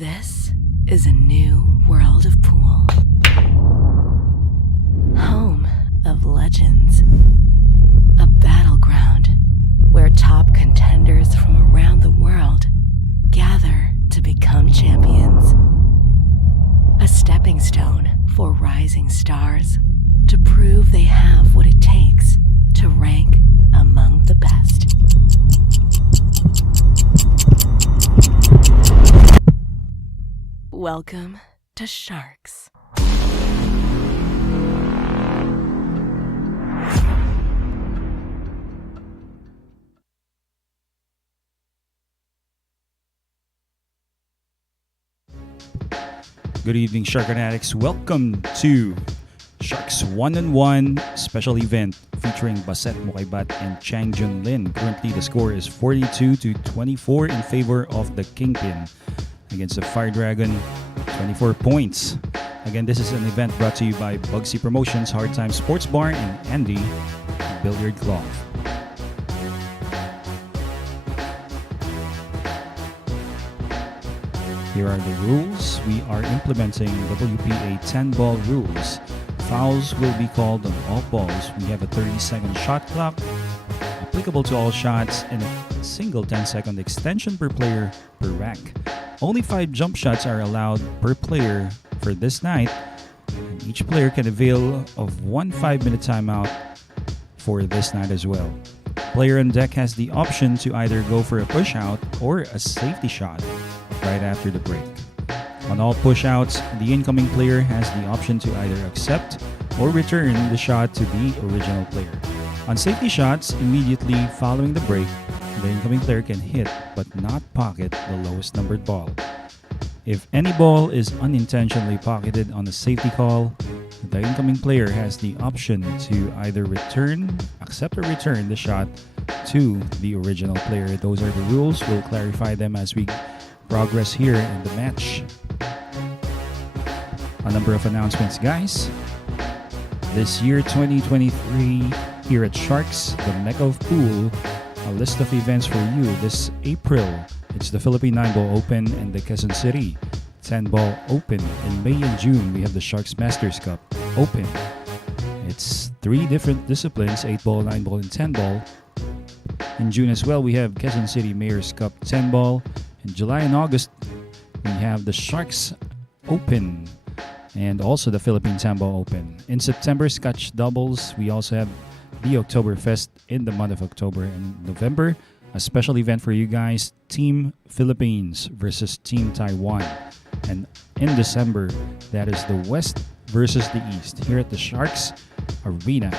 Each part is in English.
This is a new world of pool. Home of legends. A battleground where top contenders from around the world gather to become champions. A stepping stone for rising stars to prove they have what it takes to rank among the best. Welcome to Sharks. Good evening, Shark Fanatics. Welcome to Sharks One-on-One special event featuring Baseth, Mocaibat, and Chang, Jung-Lin. Currently, the score is 42-24 in favor of the Kingpin against the Fire Dragon, 24 points. Again, this is an event brought to you by Bugsy Promotions, Hard Time Sports Bar, and Andy Billiard Cloth. Here are the rules. We are implementing WPA 10-ball rules. Fouls will be called on all balls. We have a 30-second shot clock applicable to all shots and a single 10-second extension per player per rack. Only 5 jump shots are allowed per player for this night, and each player can avail of one 5-minute timeout for this night as well. Player on deck has the option to either go for a push out or a safety shot right after the break. On all push outs, the incoming player has the option to either accept or return the shot to the original player. On safety shots, immediately following the break, the incoming player can hit but not pocket the lowest numbered ball. If any ball is unintentionally pocketed on a safety call, the incoming player has the option to either accept or return the shot to the original player. Those are the rules. We'll clarify them as we progress here in the match. A number of announcements, guys. This year, 2023, here at Sharks, the Mecca of Pool, a list of events for you this April. It's the Philippine 9-Ball Open and the Quezon City 10-Ball Open. In May and June, we have the Sharks Masters Cup Open. It's 3 different disciplines, 8-ball, 9-ball, and 10-ball. In June as well, we have Quezon City Mayor's Cup 10-ball. In July and August, we have the Sharks Open and also the Philippine 10-Ball Open. In September, Scotch Doubles. We also have the Oktoberfest in the month of October. And November, a special event for you guys, Team Philippines versus Team Taiwan. And in December, that is the West versus the East here at the Sharks Arena.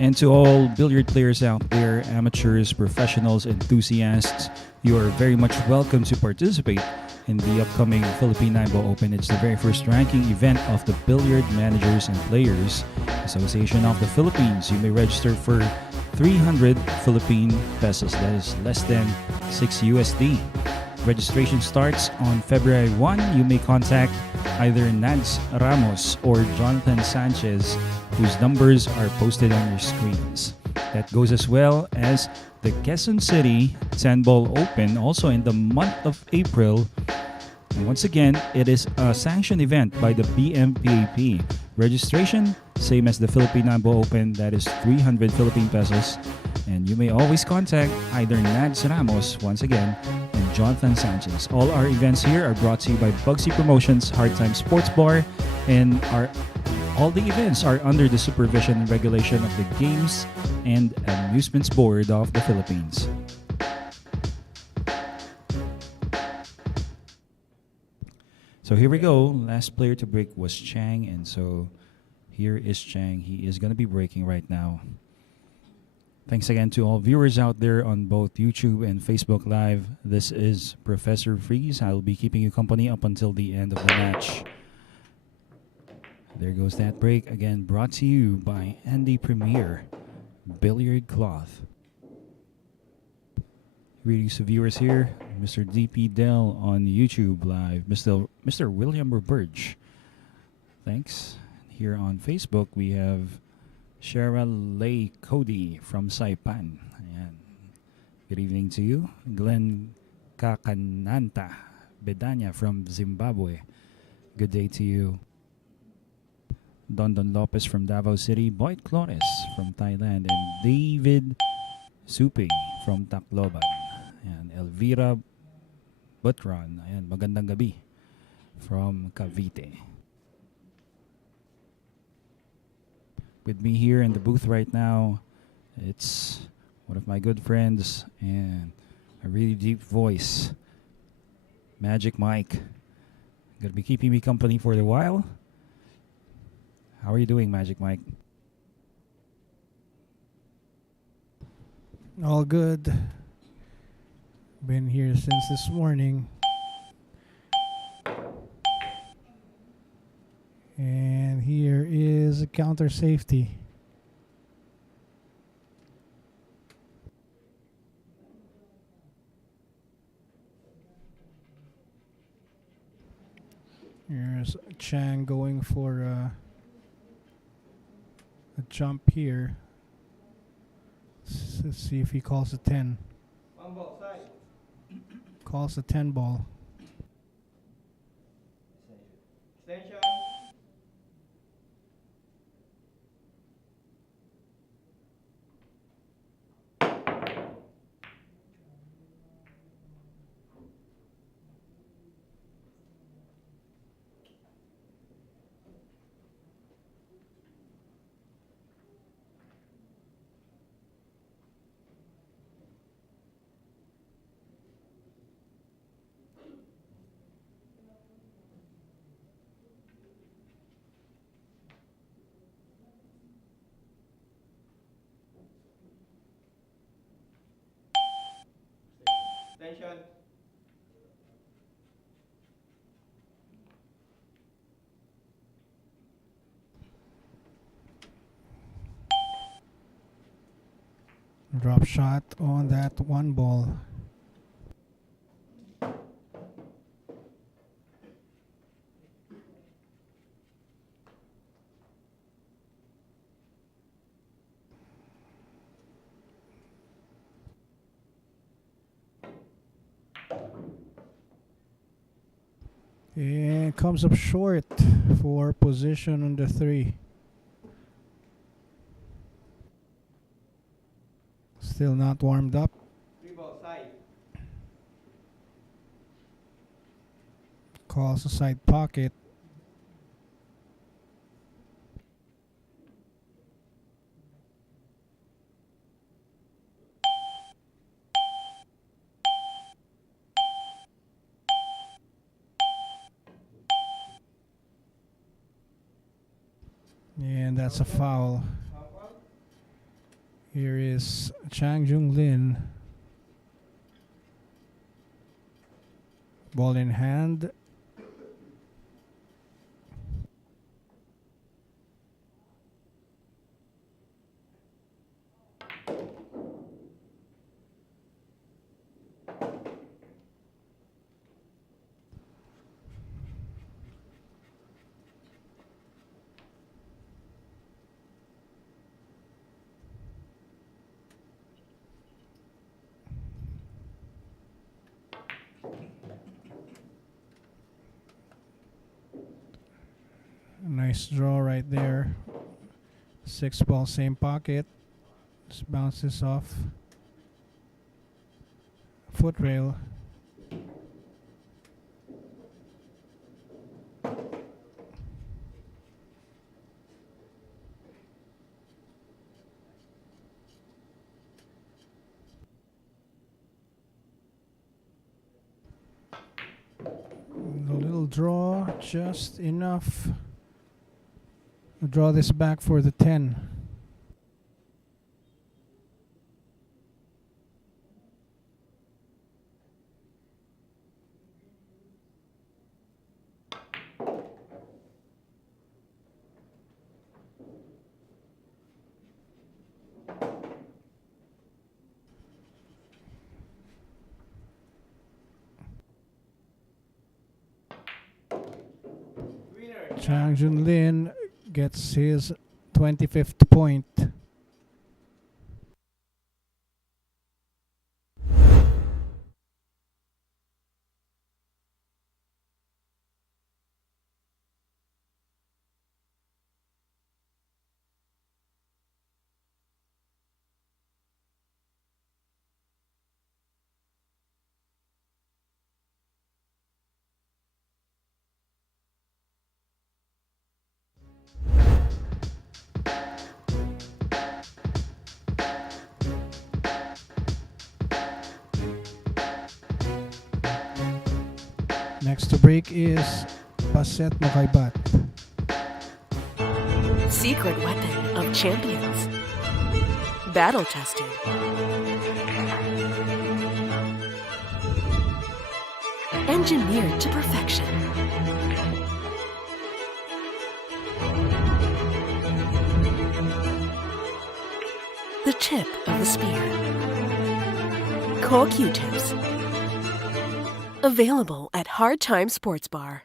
And to all billiard players out there, amateurs, professionals, enthusiasts, you are very much welcome to participate in the upcoming Philippine 9-Ball Open. It's the very first ranking event of the Billiard Managers and Players Association of the Philippines. You may register for 300 Philippine pesos, that is less than 6 USD. Registration starts on February 1. You may contact either Nads Ramos or Jonathan Sanchez, whose numbers are posted on your screens. That goes as well as the Quezon City 10-Ball Open, also in the month of April. And once again, it is a sanctioned event by the BMPAP. Registration, same as the Philippine 9-Ball Open, that is 300 Philippine pesos. And you may always contact either Nads Ramos, once again, and Jonathan Sanchez. All our events here are brought to you by Bugsy Promotions, Hard Time Sports Bar, and all the events are under the supervision and regulation of the Games and Amusements Board of the Philippines. So here we go. Last player to break was Chang, and so here is Chang. He is going to be breaking right now. Thanks again to all viewers out there on both YouTube and Facebook Live. This is Professor Freeze. I will be keeping you company up until the end of the match. There goes that break. Again, brought to you by Andy Premier Billiard Cloth. Greetings to viewers here. Mr. DP Dell on YouTube Live. Mr. William Roberge. Thanks. Here on Facebook, we have Cheryl Lay Cody from Saipan. Ayan. Good evening to you. Glenn Kakananta Bedanya from Zimbabwe. Good day to you. Don Lopez from Davao City, Boyd Clones from Thailand, and David Suping from Tacloban. And Elvira Butron, ayan, magandang gabi from Cavite. With me here in the booth right now, it's one of my good friends and a really deep voice, Magic Mike. Gonna be keeping me company for a while. How are you doing, Magic Mike? All good. Been here since this morning. And here is a counter safety. Here's Chang going for a jump here. Let's see if he calls a 10. One ball side. Calls a 10 ball. Extension. Extension. Drop shot on that one ball. And comes up short for position on the 3. Still not warmed up. 3 ball side. Calls a side pocket. And that's a foul. Here is Chang Jung-Lin. Ball in hand. Nice draw right there. 6 ball, same pocket. Just bounces off foot rail. A little draw, just enough. Draw this back for the 10. Chang Jun-Lin gets his 25th point. Next to break is Baseth Mocaibat. Secret weapon of champions. Battle tested. Engineered to perfection. The tip of the spear. Core Q-tips. Available at Hard Time Sports Bar.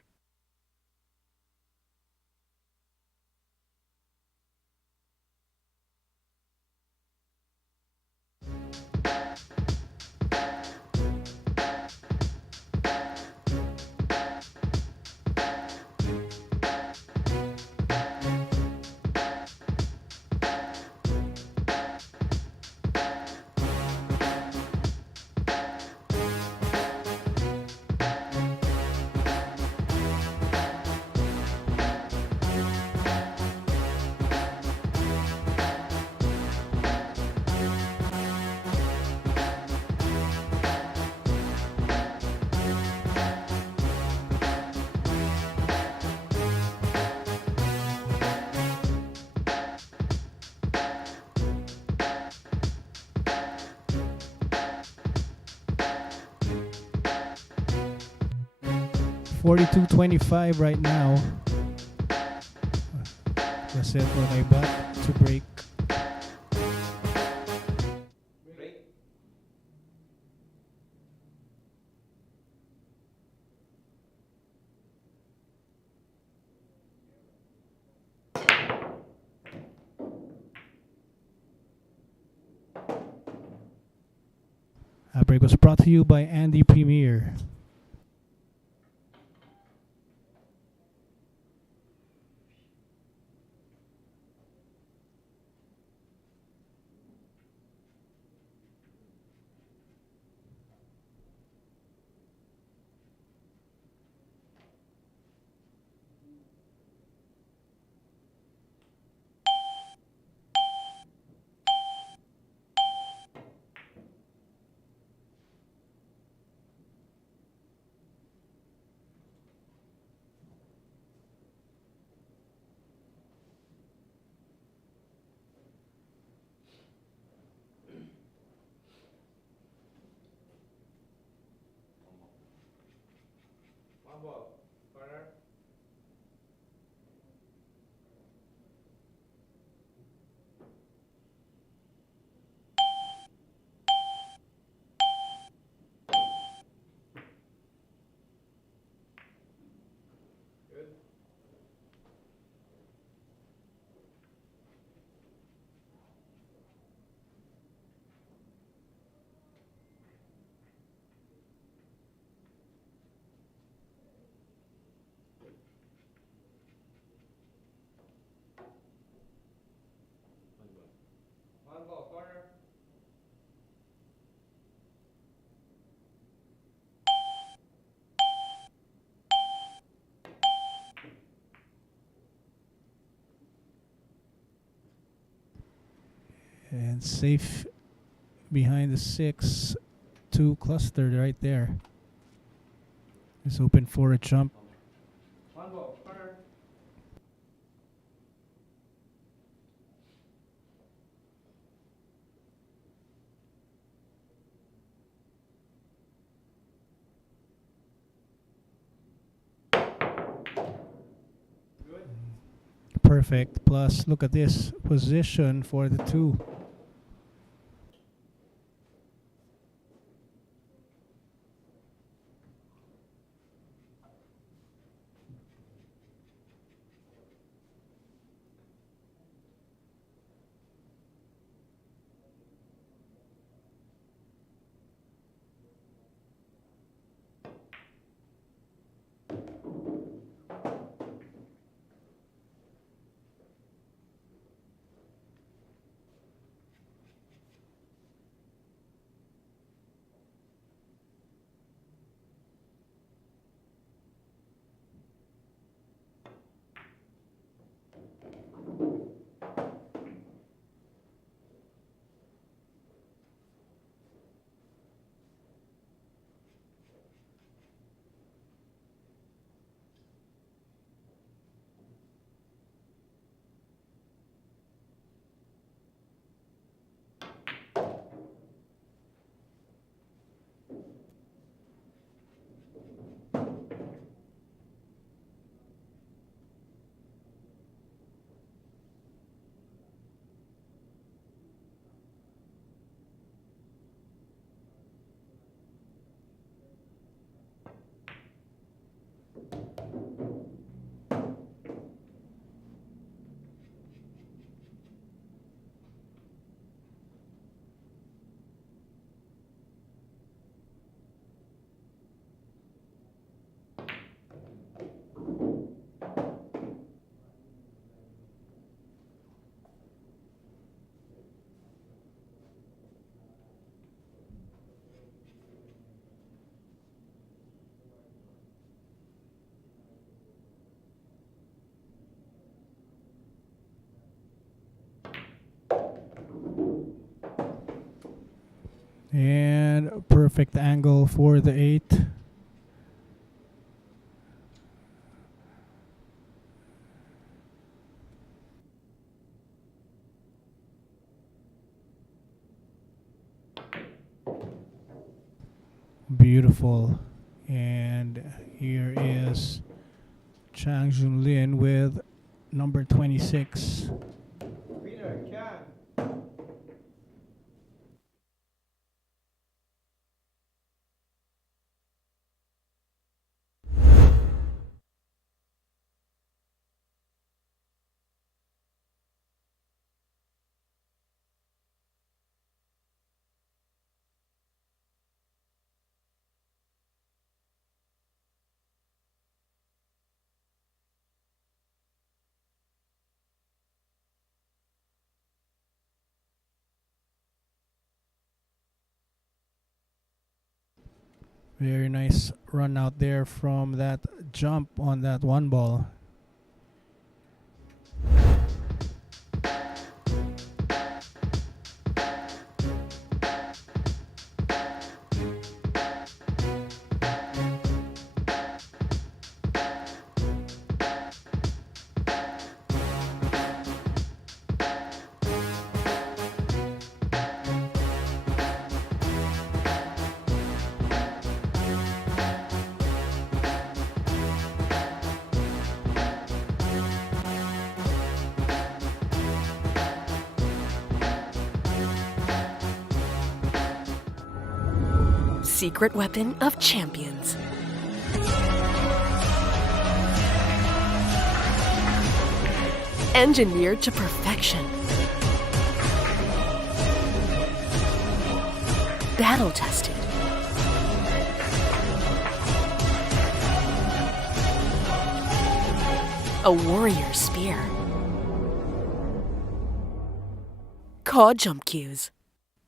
$42.25 right now. Baseth Mocaibat to break. Break. That break was brought to you by Andy Premier. One ball. Corner. Good. One ball. Corner. And safe behind the 6-2 cluster right there. It's open for a jump. One ball. Corner. Good. Perfect. Plus, look at this position for the 2. And perfect angle for the 8. Beautiful. And here is Jung-Lin with number 26. Winner, Chang. Very nice run out there from that jump on that one ball. Secret weapon of champions. Engineered to perfection. Battle tested. A warrior spear. Caw jump cues.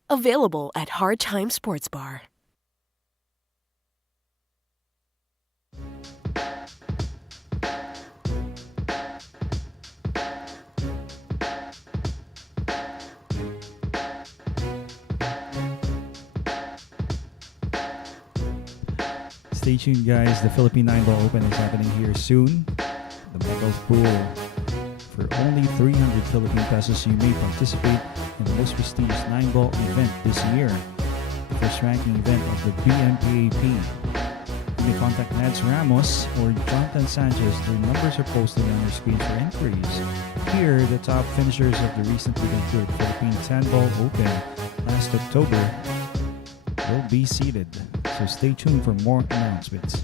Available at Hard Time Sports Bar. Stay tuned, guys. The Philippine 9-Ball Open is happening here soon. The Mecca Pool. For only 300 Philippine pesos, you may participate in the most prestigious 9-ball event this year, the first ranking event of the BMPAP. You may contact Nads Ramos or Jonathan Sanchez. Their numbers are posted on your screen for inquiries. Here, the top finishers of the recently concluded Philippine 10-Ball Open last October will be seated. So stay tuned for more announcements.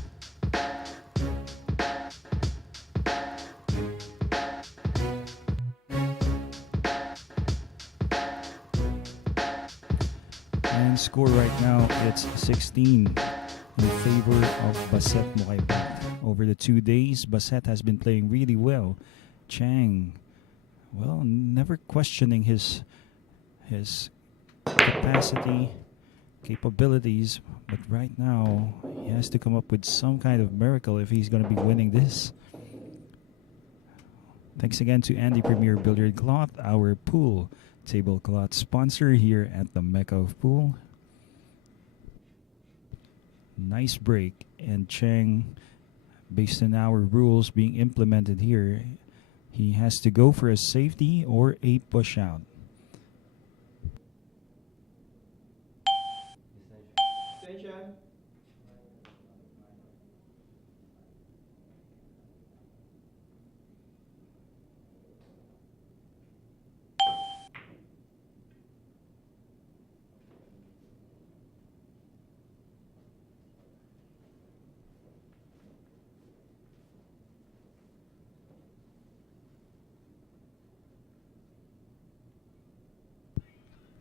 And score right now, it's 16 in favor of Baseth Mocaibat. Over the 2 days, Baseth has been playing really well. Chang, well, never questioning his capacity, capabilities, but right now he has to come up with some kind of miracle if he's going to be winning this. Thanks again to Andy Premier Billiard Cloth, our pool tablecloth sponsor here at the Mecca of Pool. Nice break, and Chang, based on our rules being implemented here, he has to go for a safety or a push out. Attention.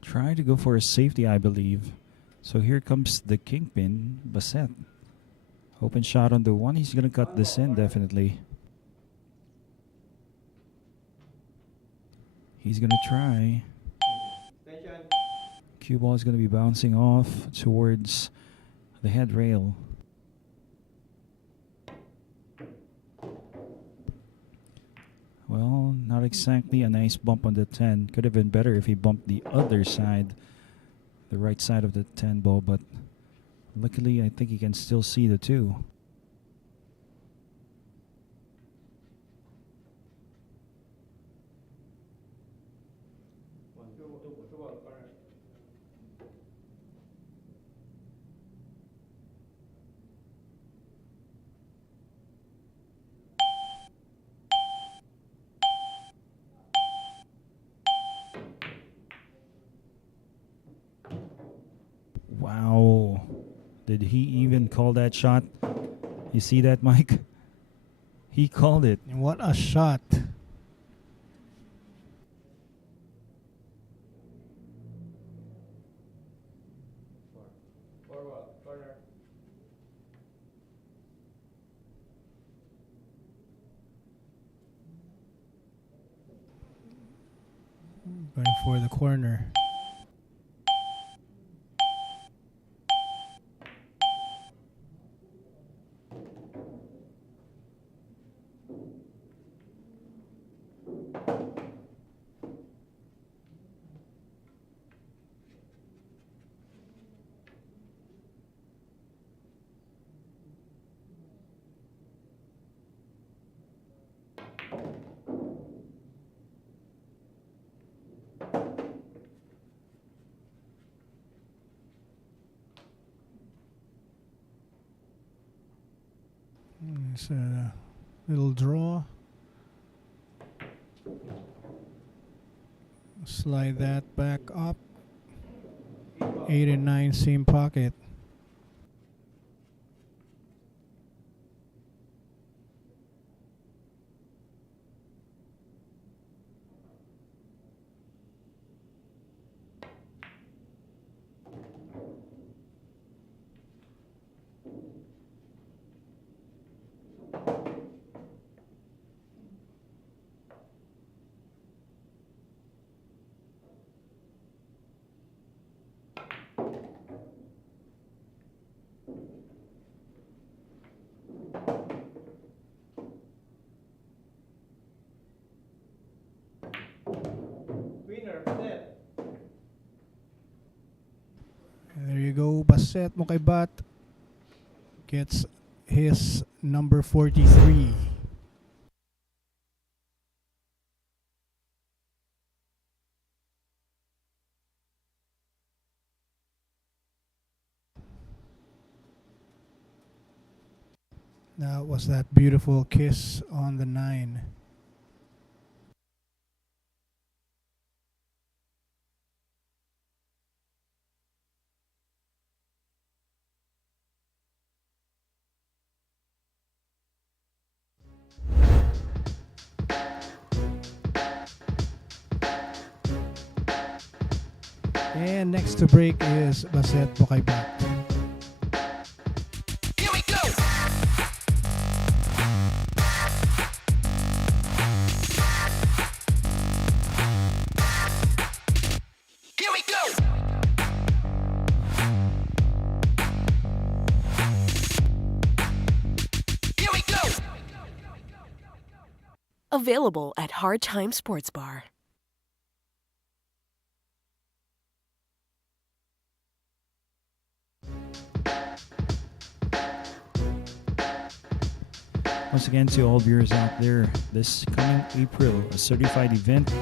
Try to go for a safety, I believe. So here comes the Kingpin, Baseth. Open shot on the one. He's going to cut this in, definitely. He's going to try. Attention. Cue ball is going to be bouncing off towards the head rail. Well, not exactly a nice bump on the 10. Could have been better if he bumped the other side the right side of the 10 ball, but luckily I think he can still see the 2. Two ball corner. Wow. Did he even call that shot? You see that, Mike? He called it. And what a shot. Four ball corner. Going for the corner. It's a little draw. Slide that back up. 8 and 9 same pocket. Winner, Baseth. And there you go. Baseth Mocaibat gets his number 43. That was that beautiful kiss on the 9. And next to break is Baseth Mocaibat. Here we go. Here we go. Here we go. Available at Hard Time Sports Bar. Once again, to all viewers out there, this coming April, a certified event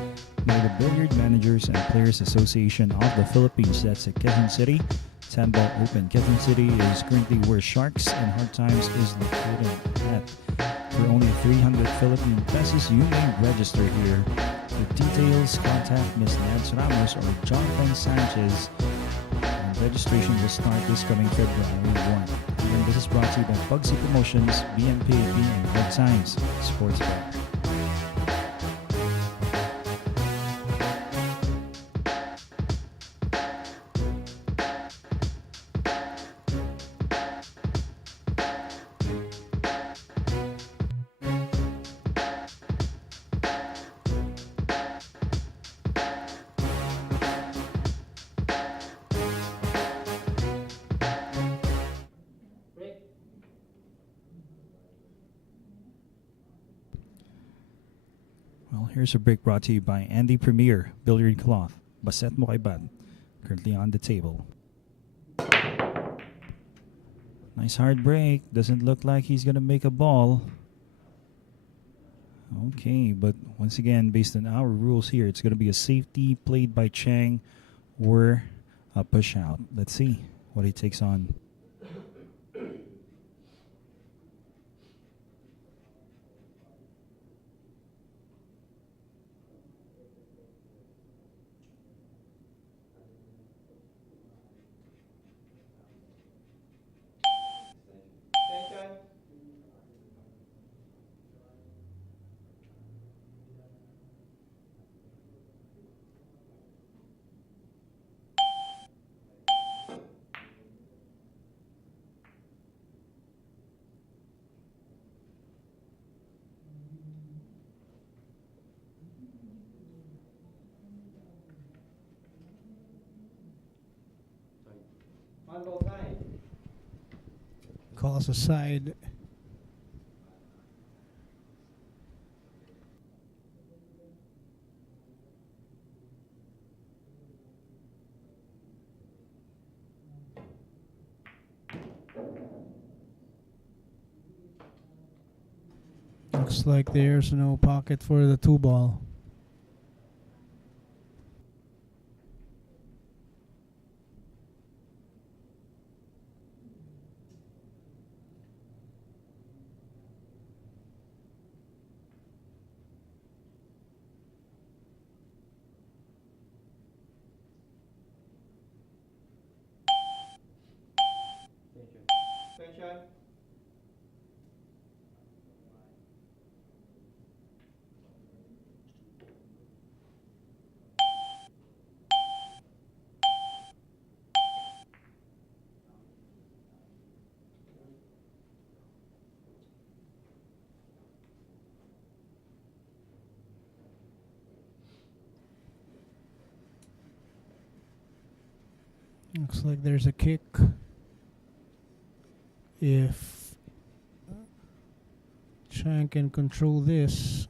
by the Billiard Managers and Players Association of the Philippines. That's at Quezon City, 10 Ball Open. Quezon City is currently where Sharks and Hard Times is located at. For only 300 Philippine pesos, you may register here. For details, contact Ms. Nads Ramos or Jonathan Sanchez. And registration will start this coming February 1. And this is brought to you by Bugsy Promotions, BMPAP, and Hard Times Sports Bar. Break. Well, here's a break brought to you by Andy Premier, Billiard Cloth, Baseth Mocaibat, currently on the table. Nice hard break. Doesn't look like he's going to make a ball. Okay, but once again, based on our rules here, it's going to be a safety played by Chang or a push out. Let's see what he takes on. Attention. On both sides. Calls aside. Looks like there's no pocket for the 2-ball. Attention. Looks like there's a kick. If Chang can control this.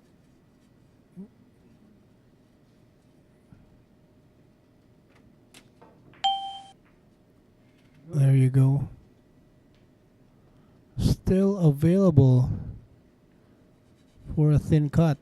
There you go. Still available for a thin cut.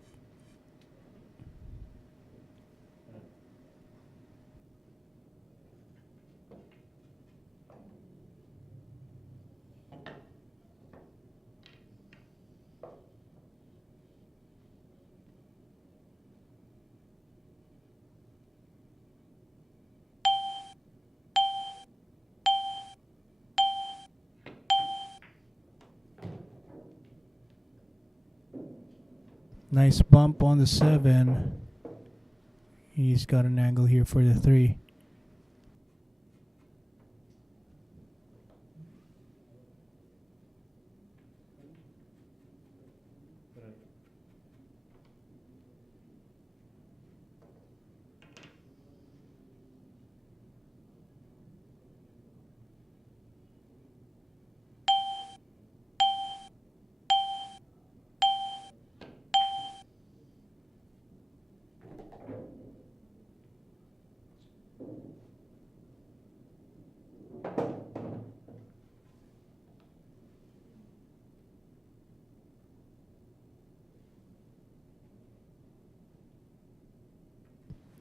Nice bump on the 7. He's got an angle here for the 3.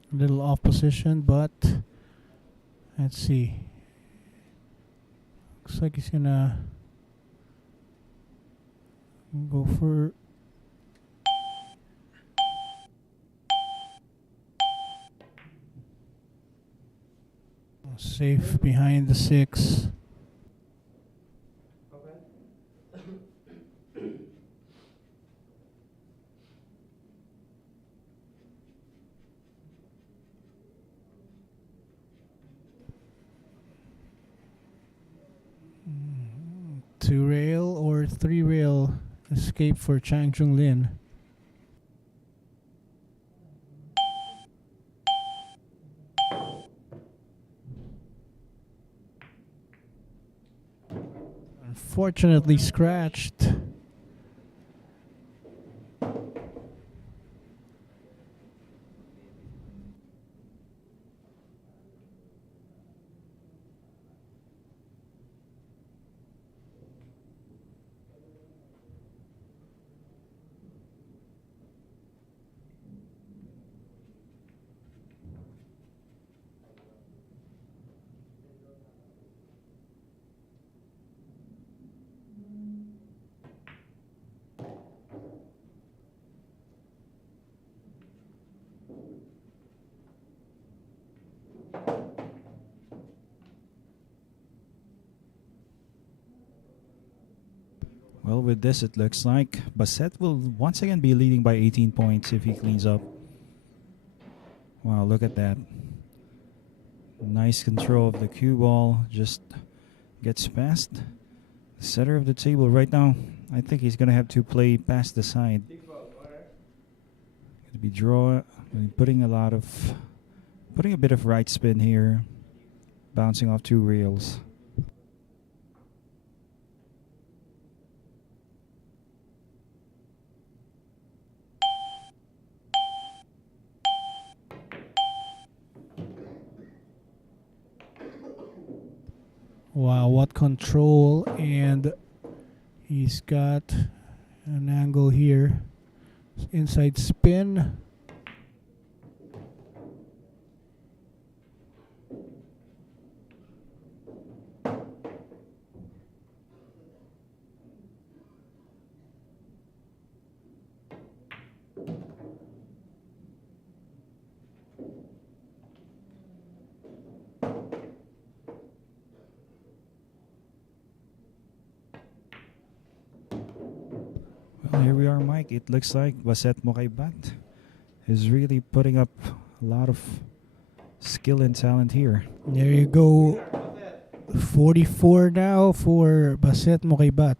A little off position, but let's see. Looks like he's gonna go for safe behind the 6. Two rail or 3 rail escape for Chang Jung-Lin. Unfortunately scratched. Well, with this, it looks like Baseth will once again be leading by 18 points if he cleans up. Wow, look at that. Nice control of the cue ball. Just gets past the center of the table right now. I think he's going to have to play past the side. Going to be putting a bit of right spin here. Bouncing off two rails. Wow, what control, and he's got an angle here. Inside spin. Well, here we are, Mike. It looks like Baseth Mocaibat is really putting up a lot of skill and talent here. There you go. 44 now for Baseth Mocaibat.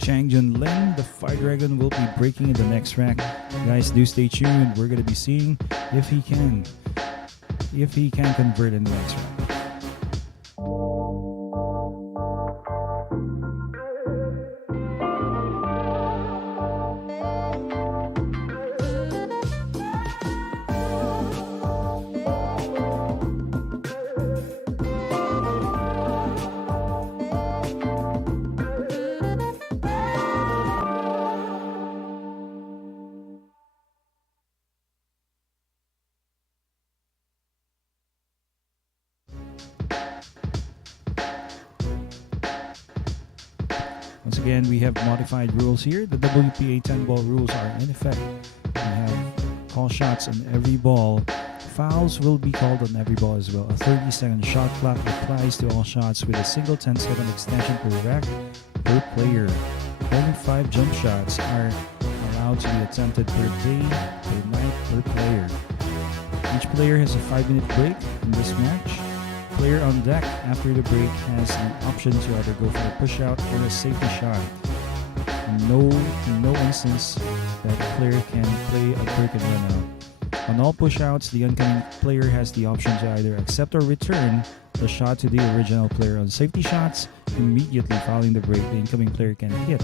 Chang, Jung-Lin, the Fire Dragon, will be breaking in the next rack. Guys, do stay tuned. We're going to be seeing if he can convert in the next rack. Once again, we have modified rules here. The WPA 10-ball rules are in effect. We have call shots on every ball. Fouls will be called on every ball as well. A 30-second shot clock applies to all shots with a single 10-second extension per rack per player. Only 5 jump shots are allowed to be attempted per day, per night, per player. Each player has a 5-minute break in this match. Player on deck after the break has the option to either go for a push out or a safety shot. In no instance that player can play a break and run out. On all push outs, the incoming player has the option to either accept or return the shot to the original player. On safety shots, immediately following the break, the incoming player can hit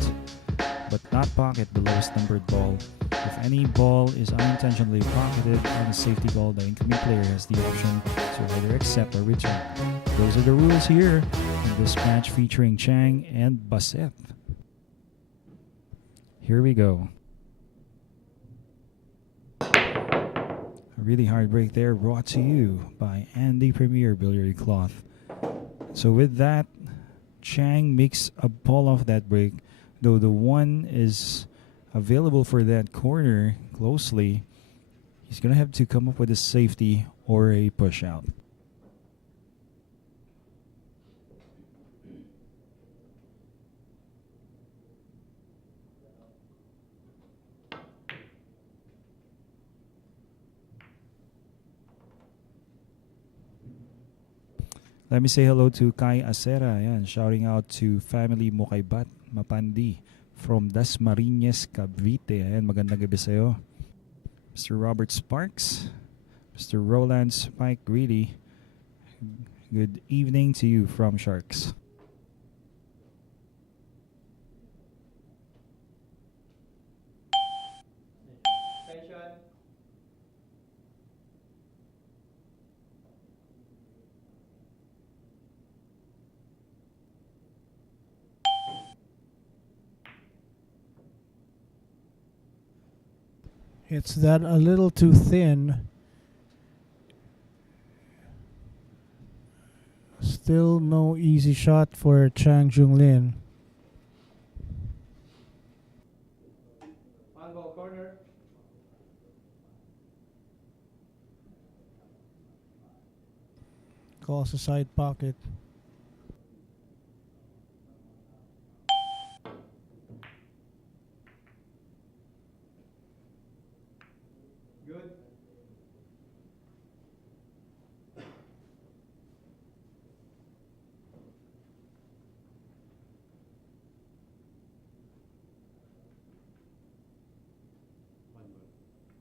but not pocket the lowest numbered ball. If any ball is unintentionally pocketed on a safety ball, the incoming player has the option to either accept or return. Those are the rules here in this match featuring Chang and Baseth. Here we go. A really hard break there, brought to you by Andy Premier Billiard Cloth. So with that, Chang makes a ball off that break, though the one is available for that corner closely. He's going to have to come up with a safety or a push out. Let me say hello to Kai Acera, yan, shouting out to family Mocaibat, Mapandi, from Dasmariñas, Cavite. Ayan, magandang gabi sa'yo. Mr. Robert Sparks, Mr. Roland Spike Greedy, good evening to you from Sharks. Attention. It's that a little too thin. Still no easy shot for Chang Jung-Lin. On ball corner. Calls a side pocket. Good.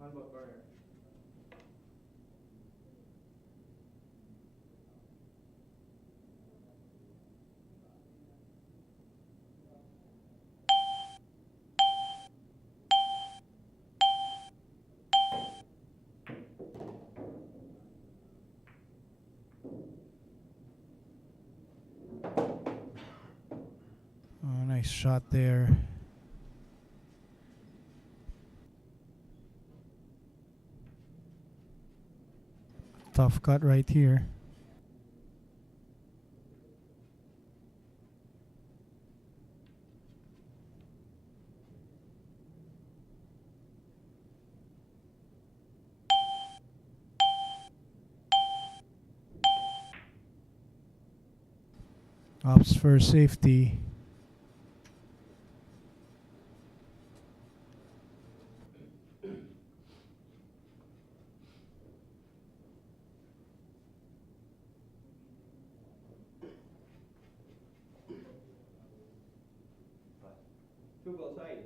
On ball corner. Oh, nice shot there. Tough cut right here. Opts for safety. Two ball side.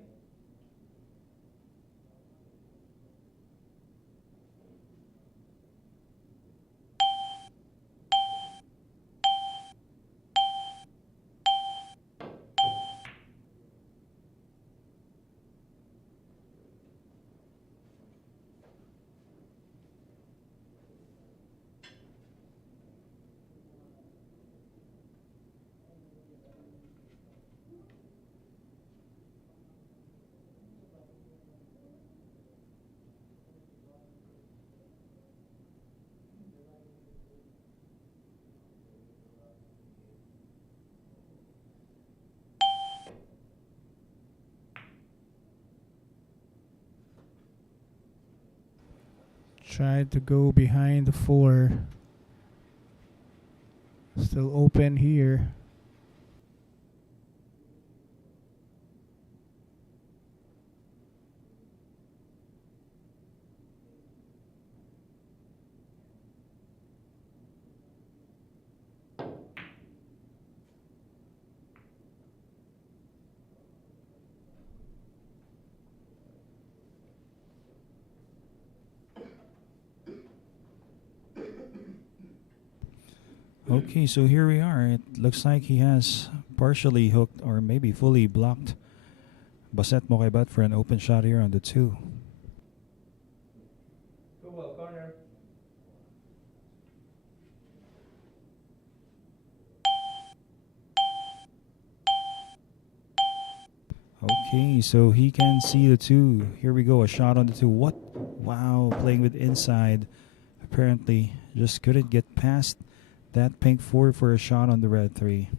Tried to go behind the 4. Still open here. Okay, so here we are. It looks like he has partially hooked or maybe fully blocked Baseth Mocaibat for an open shot here on the 2. Two ball corner. Okay, so he can see the 2. Here we go, a shot on the 2. What? Wow, playing with inside. Apparently, just couldn't get past that pink 4 for a shot on the red 3.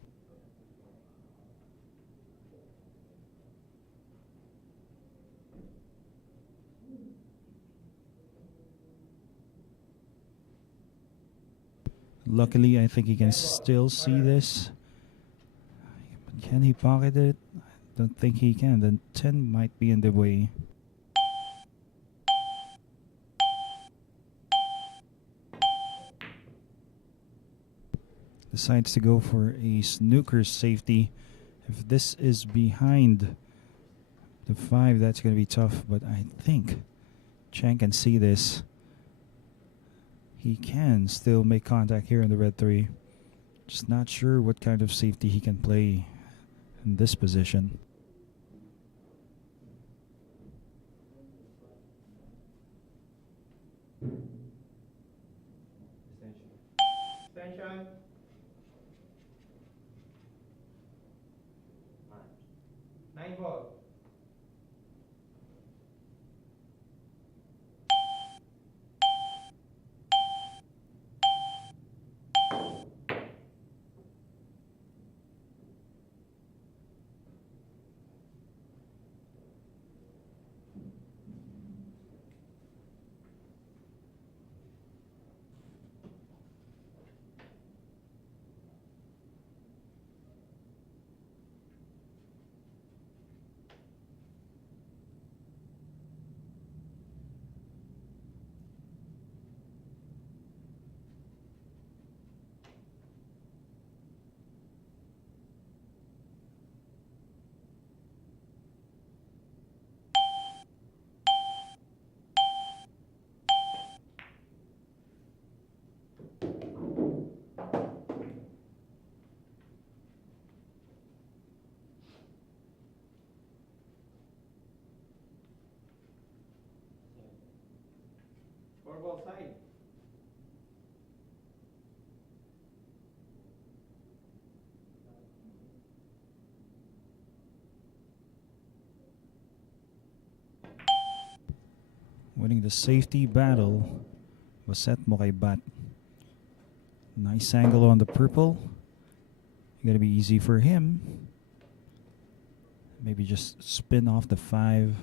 Luckily, I think he can still see this. But can he pocket it? I don't think he can. The 10 might be in the way. Decides to go for a snooker safety. If this is behind the 5, that's going to be tough. But I think Chang can see this. He can still make contact here in the red 3. Just not sure what kind of safety he can play in this position. ball side. Winning the safety battle, Baseth Mocaibat. Nice angle on the purple. Gonna be easy for him. Maybe just spin off the 5.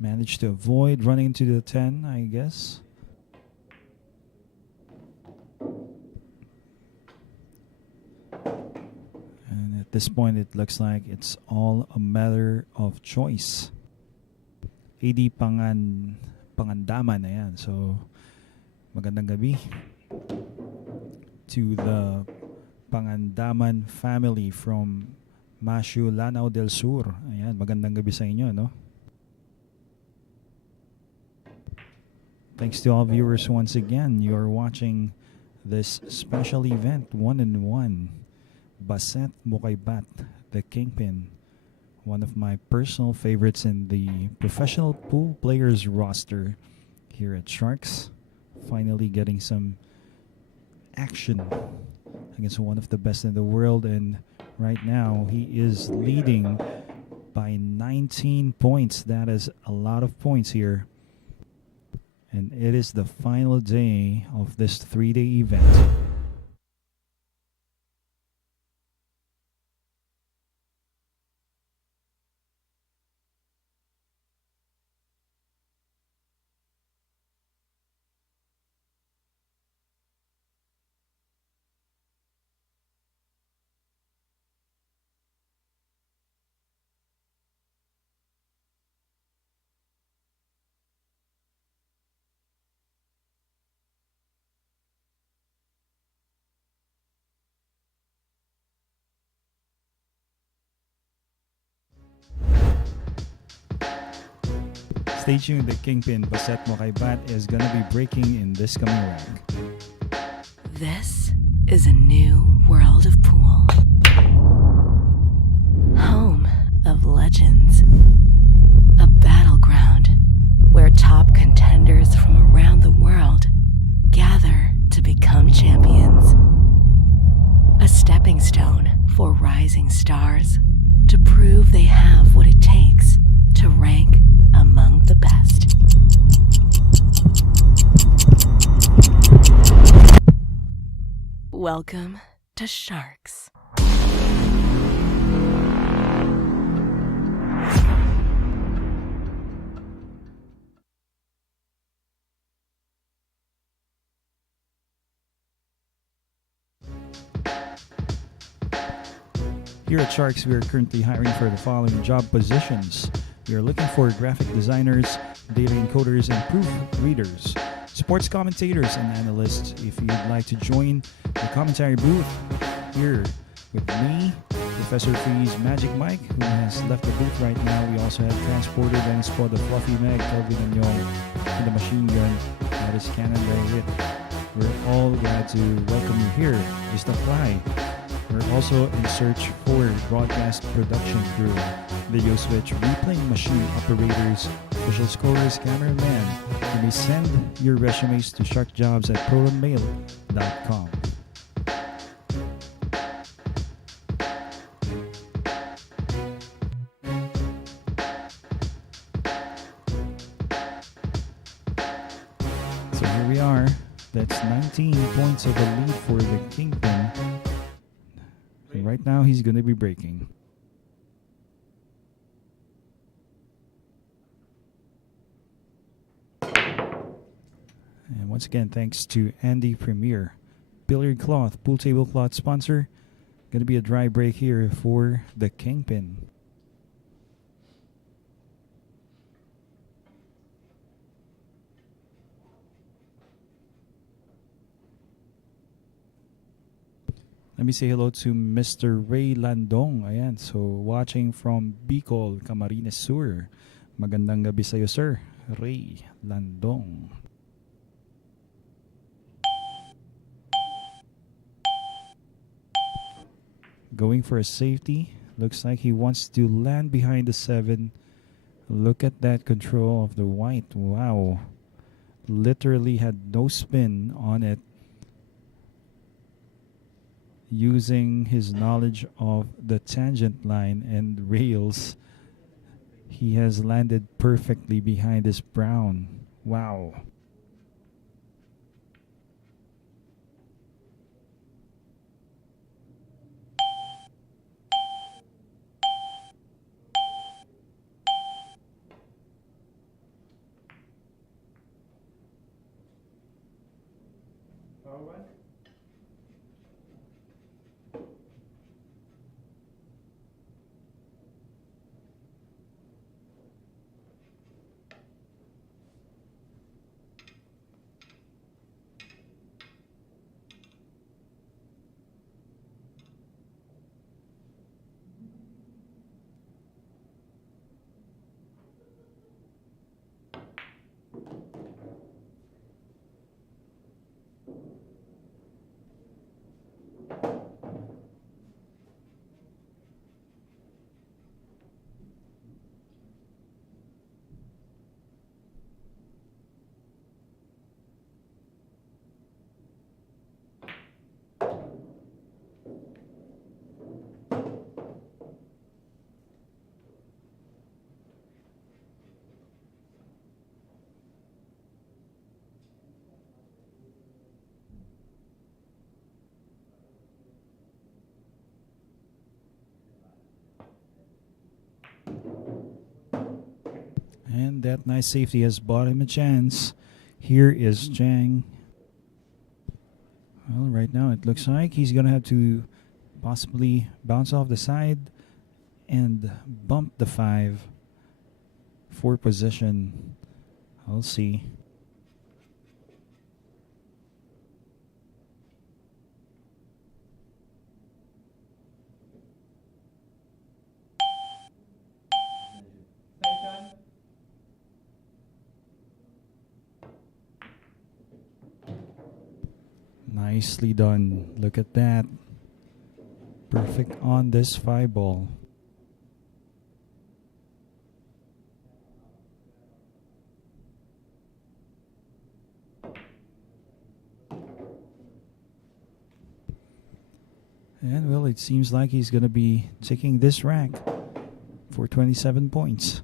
Managed to avoid running into the 10, I guess. And at this point, it looks like it's all a matter of choice. AD Pangandaman, ayan. So, magandang gabi to the Pangandaman family from Mashu, Lanao del Sur. Ayan, magandang gabi sa inyo, no? Thanks to all viewers once again. You're watching this special event, 1-on-1. Baseth Mocaibat, the Kingpin. One of my personal favorites in the professional pool players roster here at Sharks. Finally getting some action against one of the best in the world, and right now he is leading by 19 points. That is a lot of points here. And it is the final day of this 3-day event. Stay tuned, the Kingpin Baseth Mocaibat is gonna be breaking in this coming round. This is a new world of pool. Home of legends. A battleground where top contenders from around the world gather to become champions. A stepping stone for rising stars to prove they have what it takes to rank among the best. Welcome to Sharks. Here at Sharks, we are currently hiring for the following job positions. We are looking for graphic designers, data encoders, and proofreaders, sports commentators, and analysts. If you'd like to join the commentary booth here with me, Professor Freeze, Magic Mike, who has left the booth right now. We also have Transporter, Dennis Pod, the Fluffy Meg, Kelvin and Yong, and the Machine Gun. That is Cannon Hit. We're all glad to welcome you here. Just apply. We're also in search for broadcast production crew, video switch, replaying machine operators, visual scorers, cameraman. You may send your resumes to sharkjobs@protonmail.com. So here we are. That's 19 points of a lead for the Kingpin. And right now, he's going to be breaking. And once again, thanks to Andy Premier, Billiard Cloth, Pool Tablecloth sponsor. Going to be a dry break here for the Kingpin. Let me say hello to Mr. Ray Landong. Ayan, so watching from Bicol, Camarines Sur. Magandang gabi sa'yo, sir. Ray Landong. Going for a safety. Looks like he wants to land behind the 7. Look at that control of the white. Wow. literally had no spin on it. Using his knowledge of the tangent line and rails, he has landed perfectly behind this brown. Wow. Power one. And that nice safety has bought him a chance. Here is Chang. Well, right now it looks like he's going to have to possibly bounce off the side and bump the 5 for position. I'll see. Same time. Nicely done. Look at that. Perfect on this 5 ball. And well, it seems like he's going to be taking this rack for 27 points.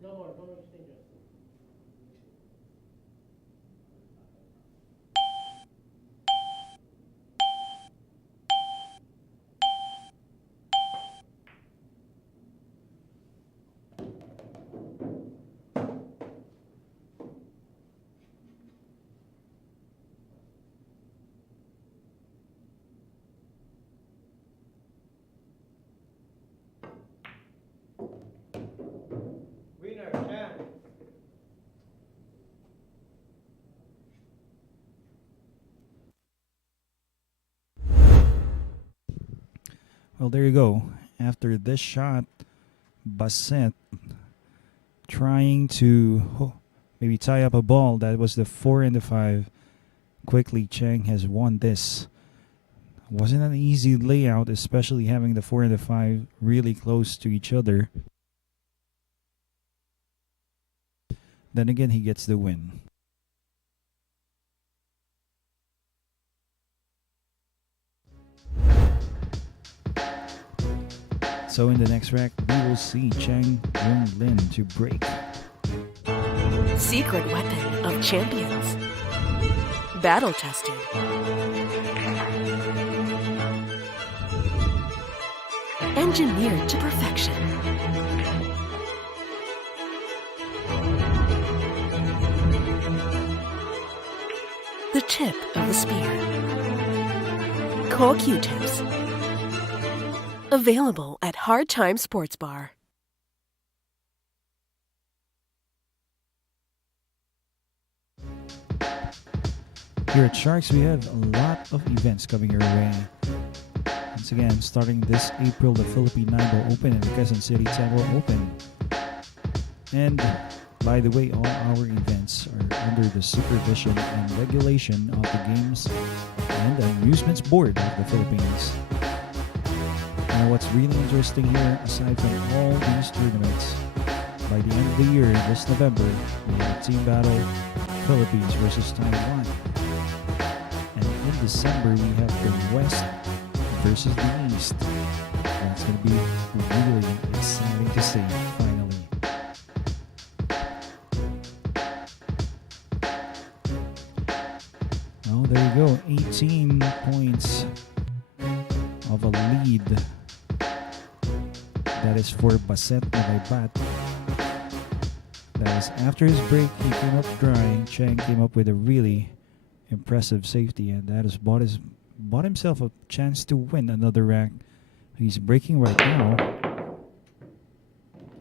No more exchanges. Winner, Chang. Well, there you go. After this shot, Baseth trying to maybe tie up a ball. That was the 4 and the 5. Quickly, Chang has won this. Wasn't an easy layout, especially having the 4 and the 5 really close to each other. Then again, he gets the win. So in the next rack, we will see Chang Jung-Lin to break. Secret weapon of champions. Battle tested. Engineered to perfection. The tip of the spear. Cool Q-tips. Available at Hard Time Sports Bar. Here at Sharks, we have a lot of events coming your way. Once again, starting this April, the Philippine Nine Open and the Quezon City Temple Open. And by the way, all our events are under the supervision and regulation of the Games and Amusements Board of the Philippines. Now, what's really interesting here, aside from all these tournaments, by the end of the year, this November, we have a team battle, Philippines versus Taiwan. And in December, we have the West versus the East. And it's going to be really exciting to see, finally. Oh, there you go. 18 points of a lead. That is for Baseth Mocaibat. That is after his break, he came up dry. Chang came up with a really impressive safety, and that has bought himself a chance to win another rack. He's breaking right now.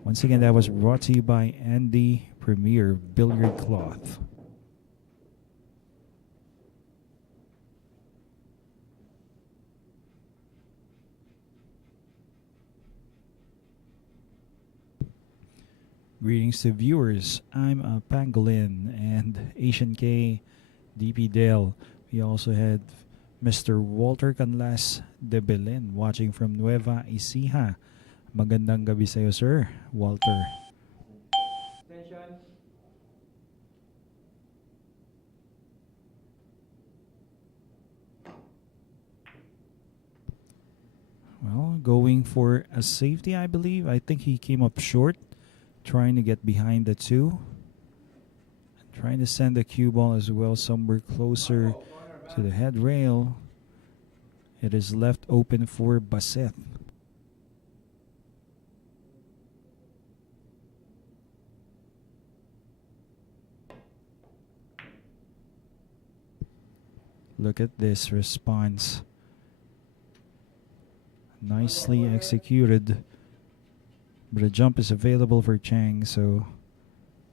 Once again, that was brought to you by Andy Premier Billiard Cloth. Greetings to viewers. I'm Pangolin and Asian K, DP Dale. We also had Mr. Walter Canlas de Belen watching from Nueva Ecija. Magandang gabi sa'yo, sir, Walter. Attention. Well, going for a safety, I believe. I think he came up short, trying to get behind the two. Trying to send the cue ball as well somewhere closer to the head rail. It is left open for Baseth. Look at this response. Nicely executed. But a jump is available for Chang, so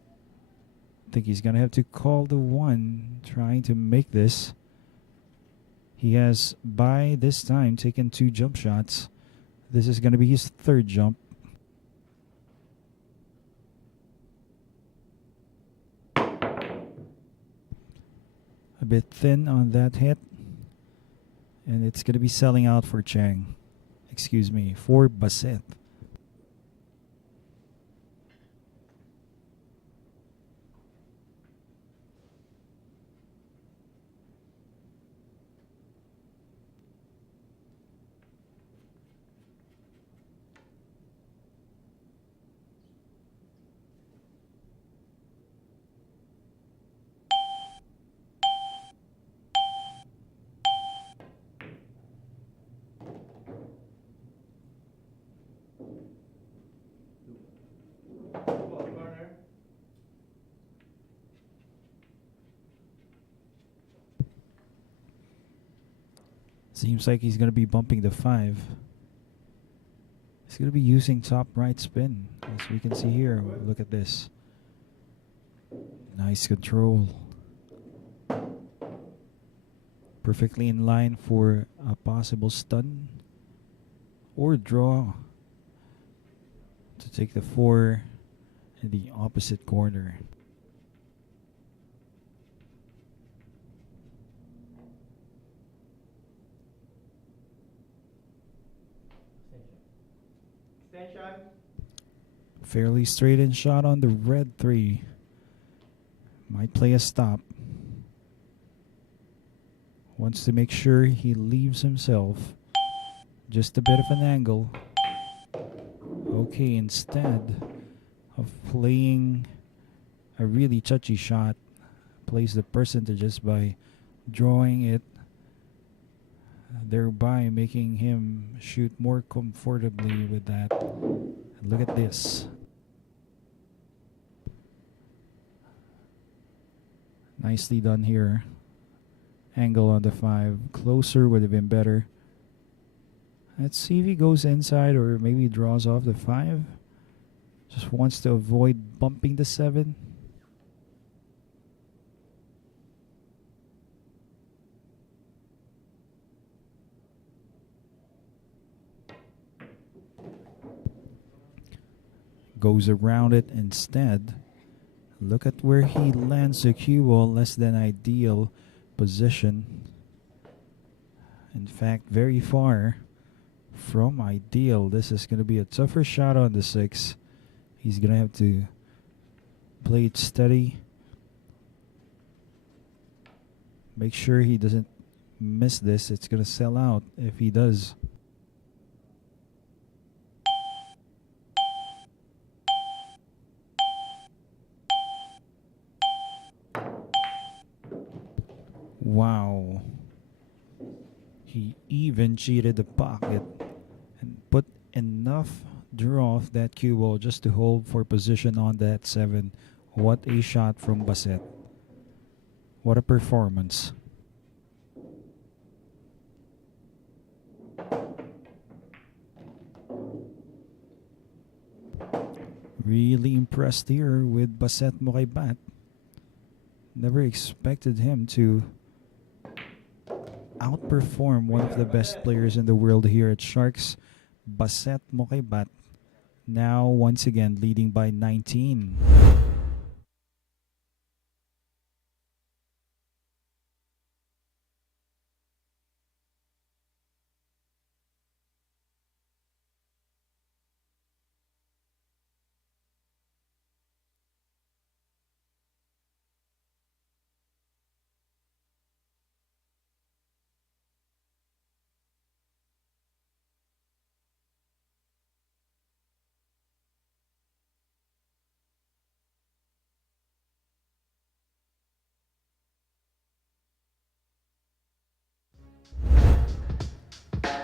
I think he's going to have to call the one, trying to make this. He has, by this time, taken 2 jump shots. This is going to be his 3rd jump. A bit thin on that hit. And it's going to be selling out for Chang. Excuse me, for Baseth. Corner. Seems like he's going to be bumping the 5. He's going to be using top right spin, as we can see here. Look at this. Nice control. Perfectly in line for a possible stun or draw to take the 4 in the opposite corner. Extension. Fairly straight in shot on the red 3. Might play a stop. Wants to make sure he leaves himself just a bit of an angle. Okay, instead of playing a really touchy shot. Plays the percentages by drawing it, thereby making him shoot more comfortably with that. And look at this. Nicely done here. Angle on the 5. Closer would have been better. Let's see if he goes inside or maybe draws off the 5. Just wants to avoid bumping the 7. Goes around it instead. Look at where he lands the cue ball, less than ideal position. In fact, very far from ideal. This is going to be a tougher shot on the 6. He's going to have to play it steady. Make sure he doesn't miss this. It's going to sell out if he does. Wow. He even cheated the pocket and put enough draw off that cue ball just to hold for position on that 7. What a shot from Baseth. What a performance. Really impressed here with Baseth Mocaibat. Never expected him to outperform one of the best players in the world here at Sharks, Baseth Mocaibat, now once again leading by 19.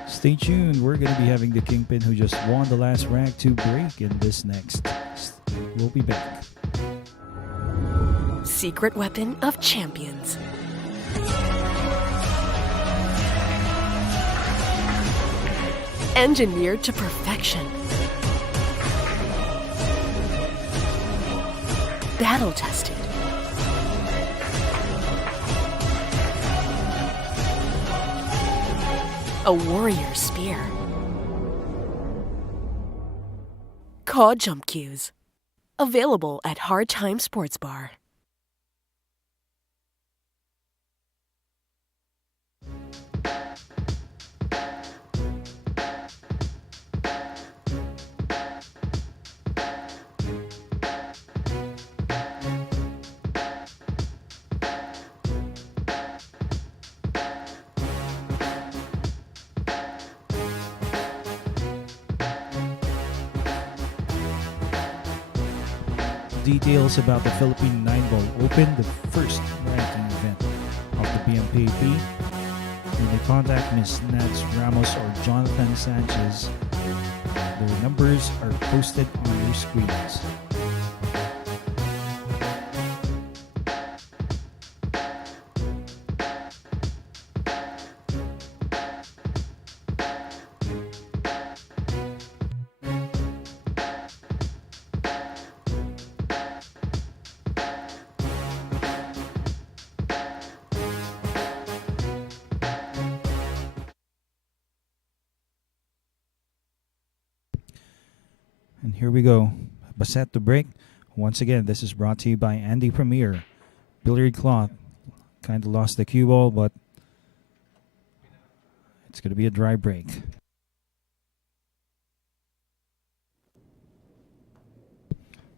Stay tuned. We're going to be having the Kingpin who just won the last rack to break in this next. We'll be back. Secret weapon of champions. Engineered to perfection. Battle tested. A warrior spear. Caw Jump Cues. Available at Hard Time Sports Bar. Details about the Philippine 9-Ball Open, the first ranking event of the BMPAP. You may contact Ms. Nads Ramos or Jonathan Sanchez. Their numbers are posted on your screens. And here we go. Baseth to break. Once again, this is brought to you by Andy Premier. Billiard cloth. Kind of lost the cue ball, but it's going to be a dry break.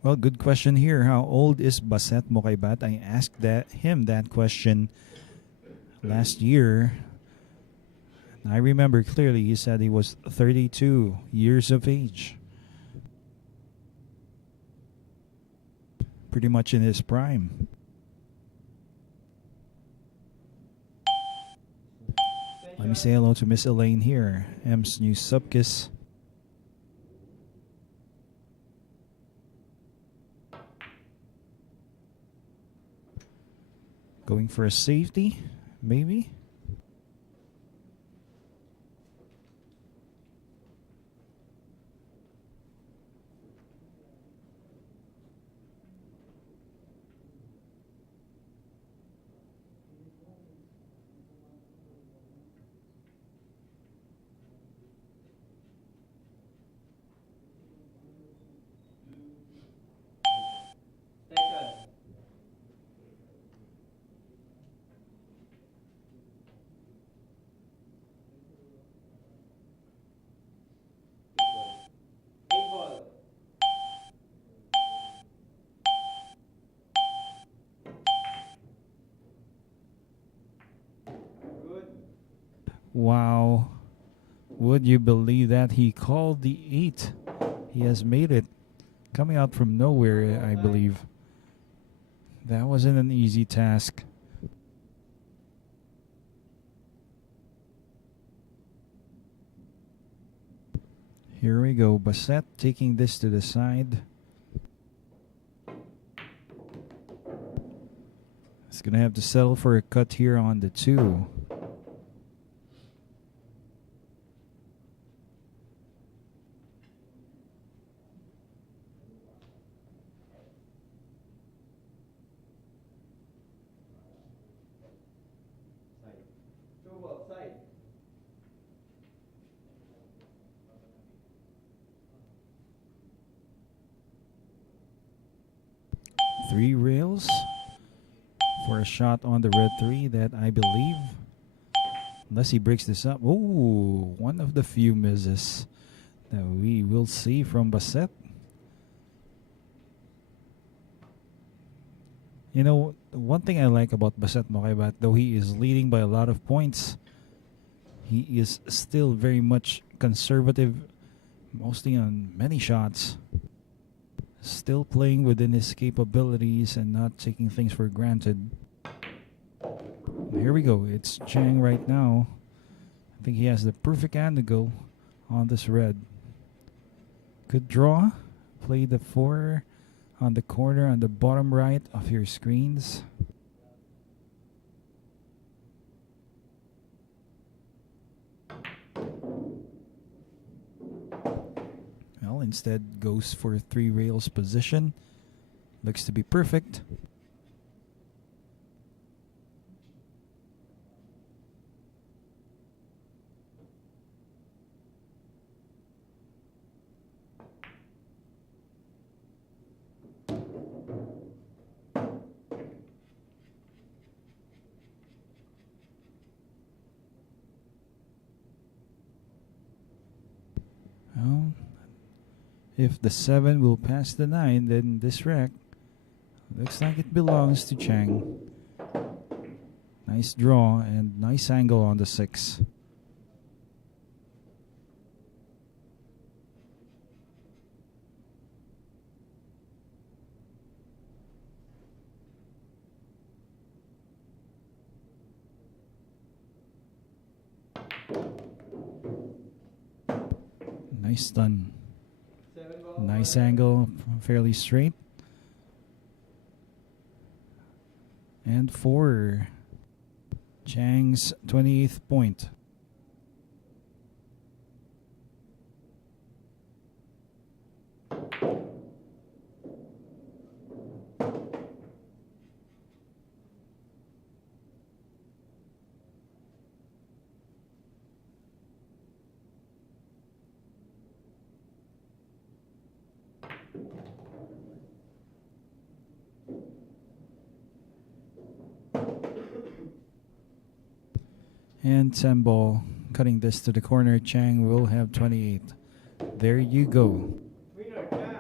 Well, good question here. How old is Baseth Mocaibat? I asked him that question last year. I remember clearly he said he was 32 years of age. pretty much in his prime. Let me say hello to Miss Elaine here. M's new subkiss. Going for a safety, maybe? Extension. Eight ball. Good. Wow. Would you believe that? He called the 8. He has made it. Coming out from nowhere, I believe. That wasn't an easy task. Here we go. Baseth taking this to the side. He's going to have to settle for a cut here on the 2. Side. Two ball. Side. 3 rails for a shot on the red 3 that I believe, unless he breaks this up. Oh, one of the few misses that we will see from Baseth. You know, one thing I like about Baseth Mocaibat, though he is leading by a lot of points, he is still very much conservative, mostly on many shots. Still playing within his capabilities and not taking things for granted. Here we go. It's Chang right now. I think he has the perfect angle on this red. Good draw. Play the 4 on the corner on the bottom right of your screens. Well, instead goes for 3 rails position. Looks to be perfect. Well, if the 7 will pass the 9, then this wreck looks like it belongs to Chang. Nice draw and nice angle on the 6. Nice stun. 7 ball. Nice angle, fairly straight. And 4. Chang's 28th point. And 10 ball. Cutting this to the corner. Chang will have 28. There you go. Winner, Chang.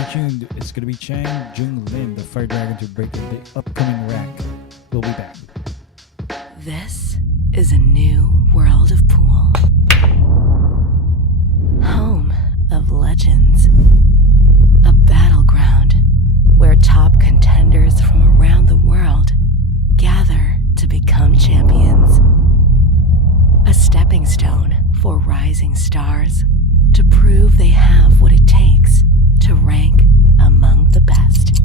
Stay tuned. It's going to be Chang, Jung-Lin, the Fire Dragon, to break the upcoming rack. We'll be back. This is a new world of pool. Home of legends. A battleground where top contenders from around the world gather to become champions. A stepping stone for rising stars to prove they have what it takes to rank among the best.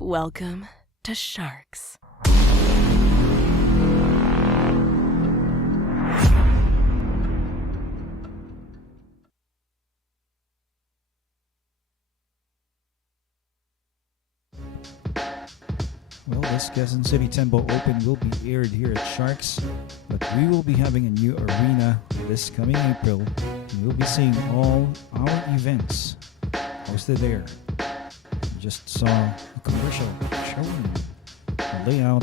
Welcome to Sharks. Well, this Quezon City Tembo Open will be aired here at Sharks, but we will be having a new arena this coming April, and we'll be seeing all our events hosted there. Just saw a commercial showing the layout,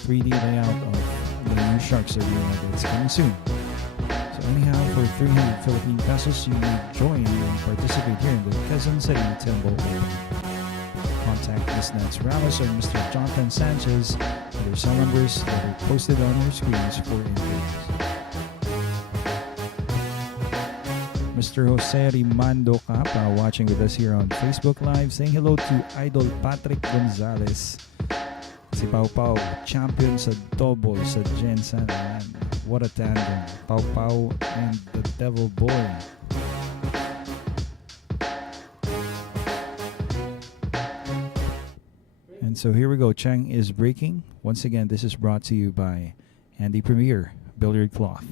3D layout of the new Sharks arena that's coming soon. So anyhow, for 300 Philippine pesos, you may join and participate here in the Quezon City Tembo Open. Contact Ms. Nance Ramos or Mr. Jonathan Sanchez with their cell numbers that are posted on your screens for inquiries. Mr. Jose Rimando Capa watching with us here on Facebook Live, saying hello to Idol Patrick Gonzalez. Si Pau Pau, champion sa double sa Jensen. Man, what a tandem. Pau Pau and the Devil Boy. And so here we go. Chang is breaking. Once again, this is brought to you by Andy Premier Billiard Cloth.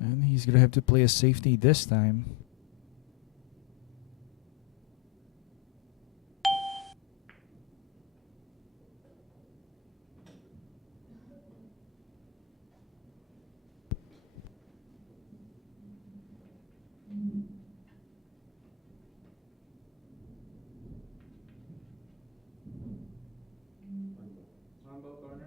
And he's going to have to play a safety this time. Combo corner.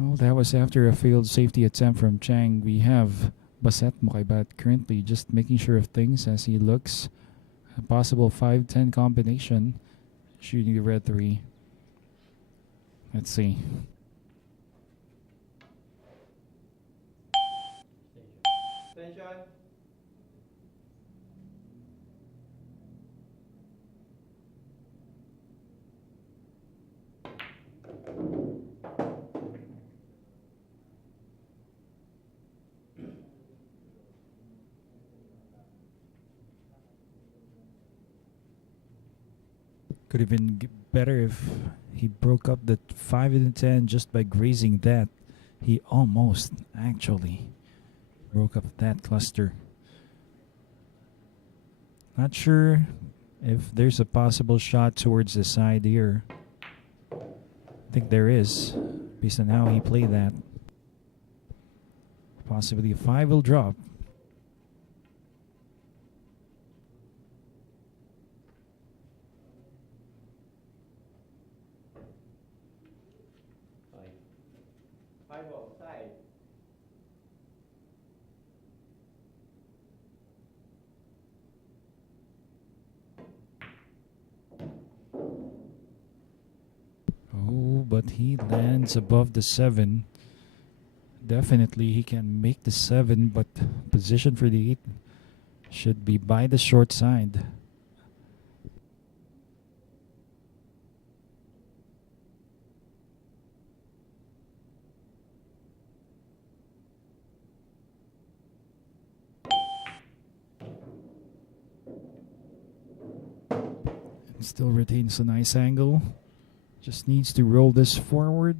Well, that was after a failed safety attempt from Chang. We have Baseth Mocaibat currently just making sure of things as he looks. A possible 5-10 combination. Shooting the red 3. Let's see. Attention. Could have been better if he broke up the 5 and 10 just by grazing that. He almost actually broke up that cluster. Not sure if there's a possible shot towards the side here. I think there is, based on how he played that. Possibly a 5 will drop. but he lands above the 7. Definitely he can make the 7, but position for the 8 should be by the short side. Still retains a nice angle. Just needs to roll this forward.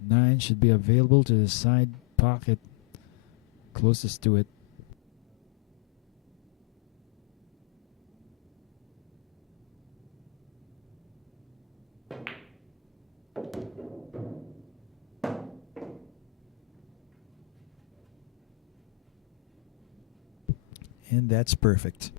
9 should be available to the side pocket closest to it. And that's perfect.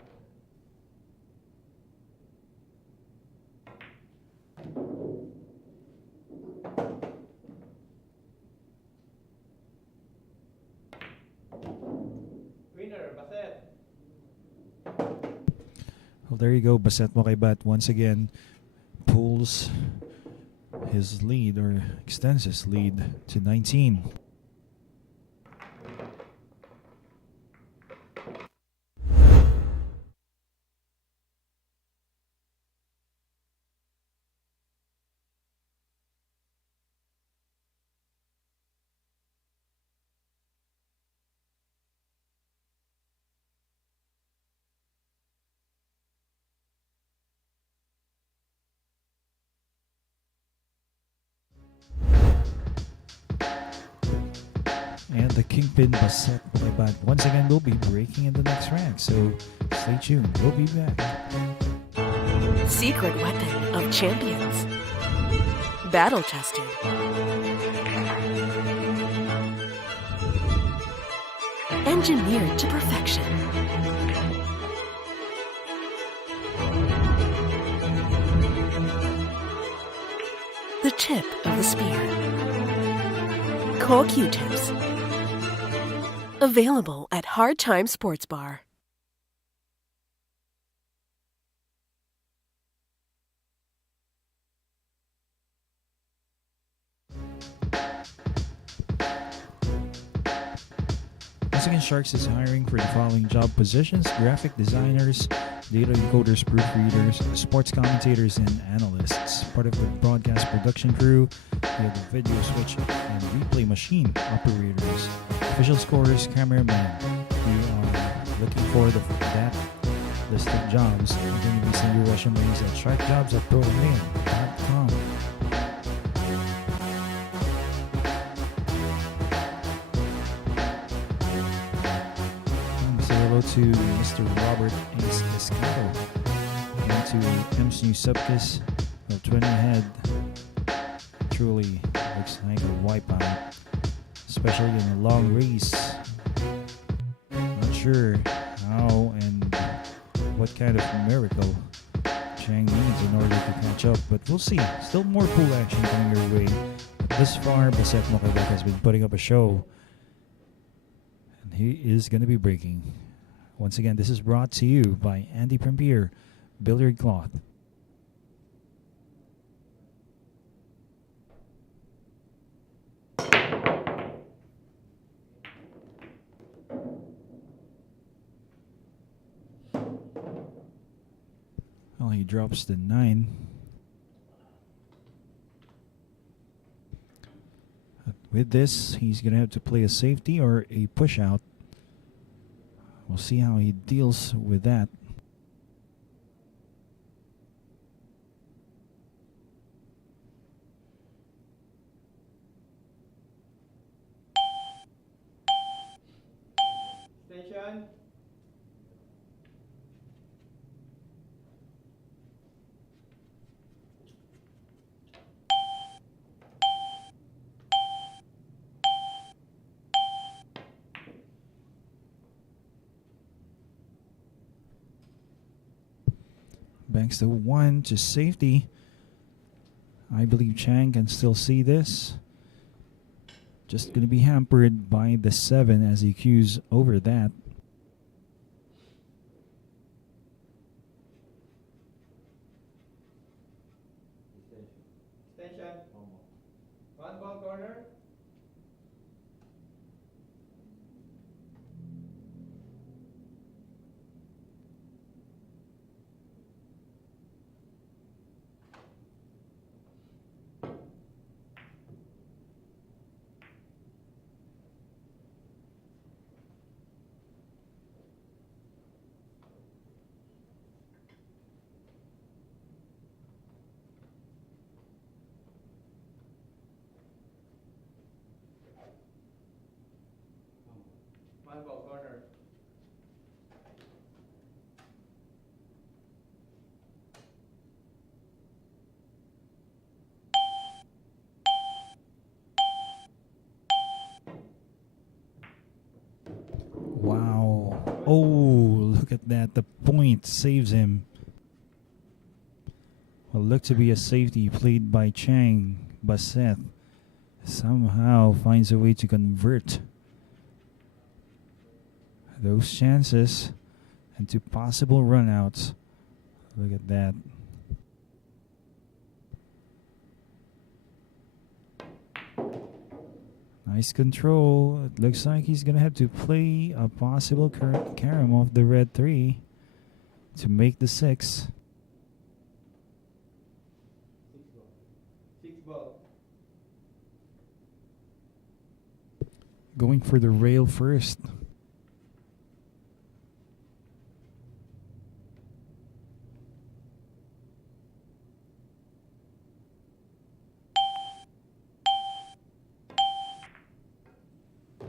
Winner, Baseth. Well, there you go. Baseth Mocaibat once again pulls his lead, or extends his lead to 19. And the Kingpin Baseth Mocaibat once again will be breaking in the next rank, so stay tuned. We'll be back. Secret weapon of champions. Battle tested. Engineered to perfection. The tip of the spear. Core Q-tips. Available at Hard Time Sports Bar. Once again, Sharks is hiring for the following job positions: graphic designers, data encoders, proofreaders, sports commentators, and analysts. Part of the broadcast production crew, we have the video switch and replay machine operators, official scorers, cameramen. We are looking for that list of jobs. We're going to be sending your resumes at sharkjobs@protonmail.com. Hello to Mr. Robert Ace Escato and to MC Subkis, the 20 head. Truly looks like a wipeout, especially in a long race. Not sure how and what kind of miracle Chang needs in order to catch up, but we'll see. Still more pool action coming your way. This far, Baseth Mocaibat has been putting up a show, and he is going to be breaking. Once again, this is brought to you by Andy Premier Billiard Cloth. Well, he drops the 9. With this, he's going to have to play a safety or a push out. We'll see how he deals with that. Station. Banks the 1 to safety. I believe Chang can still see this. Just going to be hampered by the 7 as he cues over that. Attention. One ball corner. One ball corner. Wow. Oh, look at that. The point saves him. Well, looked to be a safety played by Chang. Baseth somehow finds a way to convert those chances into possible runouts. Look at that. Nice control. It looks like he's going to have to play a possible carom off the red 3 to make the 6. Six ball. Going for the rail first.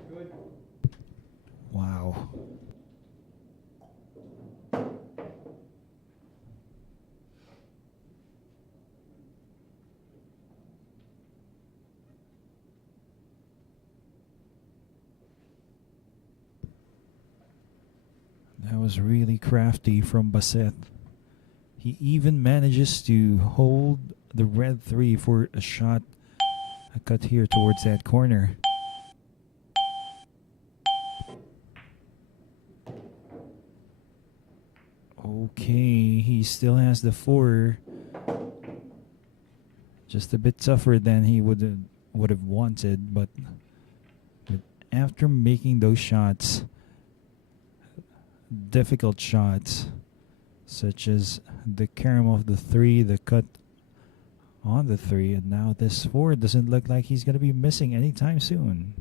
Good. Wow. That was really crafty from Baseth. He even manages to hold the red 3 for a shot, a cut here towards that corner. Okay, he still has the 4. Just a bit tougher than he would have wanted, but after making those shots, difficult shots, such as the carom of the 3, the cut on the 3, and now this 4 doesn't look like he's going to be missing anytime soon.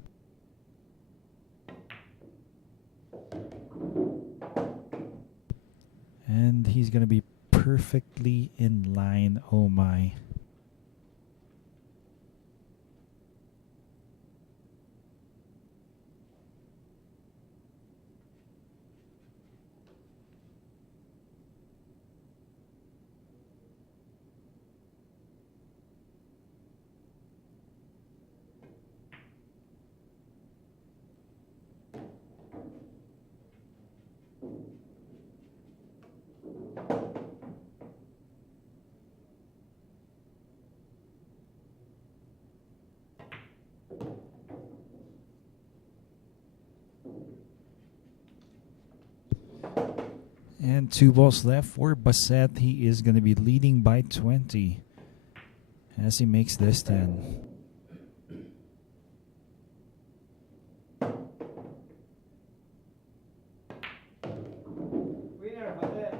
And he's going to be perfectly in line. Oh my. And 2 balls left for Baseth. He is going to be leading by 20 as he makes this 10. Winner, Baseth.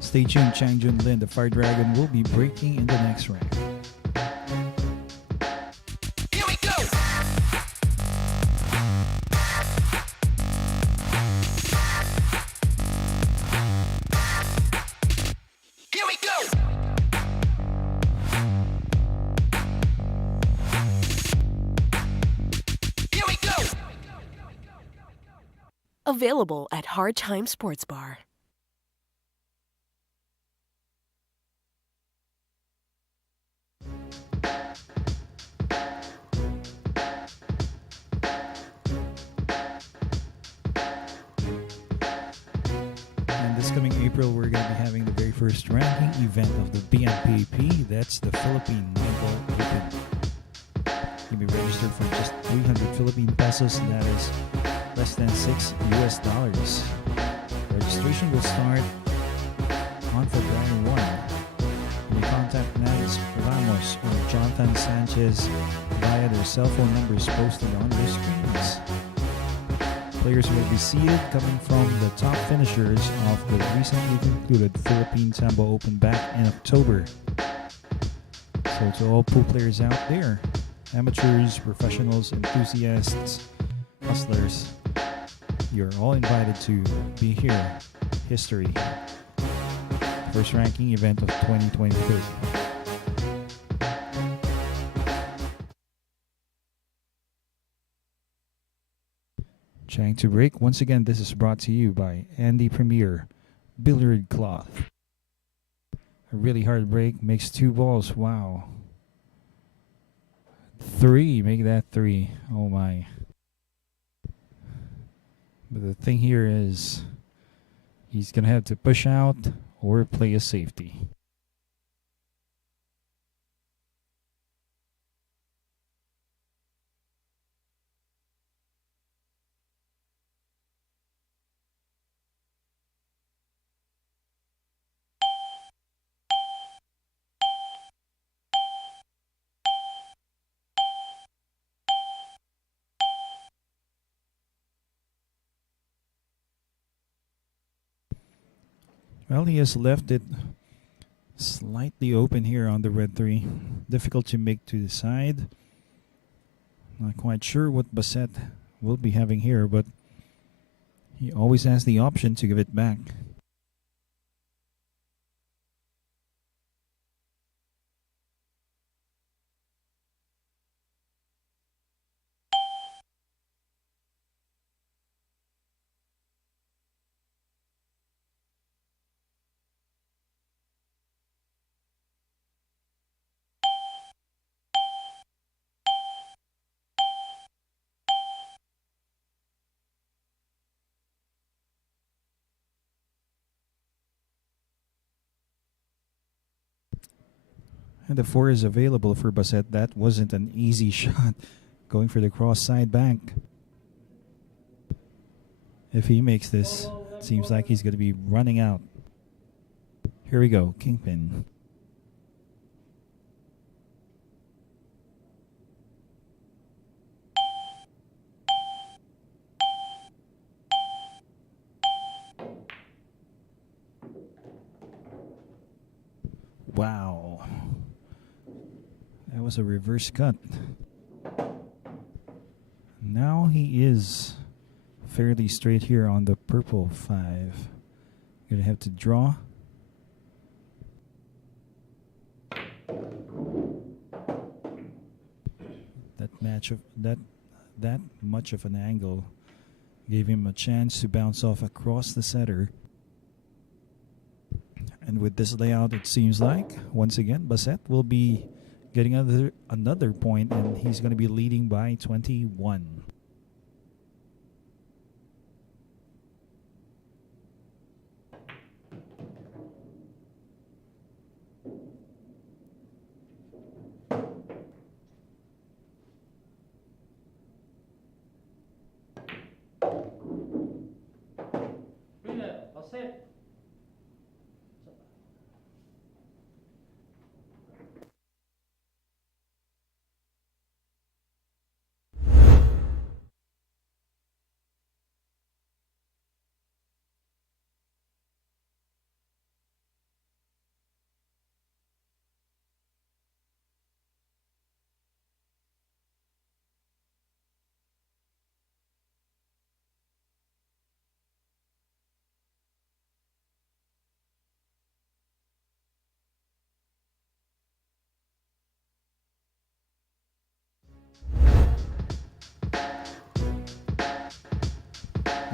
Stay tuned, Chang, Jung-Lin, the Fire Dragon, will be breaking in the next round. Here we go. Here we go. Available at Hard Time Sports Bar. And this coming April, we're going to be having the very first ranking event of the BNPP. That's the Philippine 9-Ball Open. You'll be registered for just 300 Philippine pesos, and that is less than $6. Registration will start on February 1. You may contact Nance Ramos or Jonathan Sanchez via their cell phone numbers posted on their screens. Players will be seeded coming from the top finishers of the recently concluded Philippine Sambo Open back in October. So to all pool players out there, amateurs, professionals, enthusiasts, hustlers, you're all invited to be here. History. First ranking event of 2023. Chang to break. Once again, this is brought to you by Andy Premier Billiard Cloth. A really hard break makes 2 balls. Wow. 3. Make that 3. Oh my. But the thing here is he's going to have to push out or play a safety. Well, he has left it slightly open here on the red 3. Difficult to make to the side. Not quite sure what Baseth will be having here, but he always has the option to give it back. And the 4 is available for Baseth. That wasn't an easy shot. Going for the cross side bank. If he makes this, it seems like he's going to be running out. Here we go, Kingpin. Wow. That was a reverse cut. Now he is fairly straight here on the purple 5. Gonna have to draw. That much of an angle gave him a chance to bounce off across the center. And with this layout, it seems like once again Baseth will be getting another point, and he's going to be leading by 21. Baseth.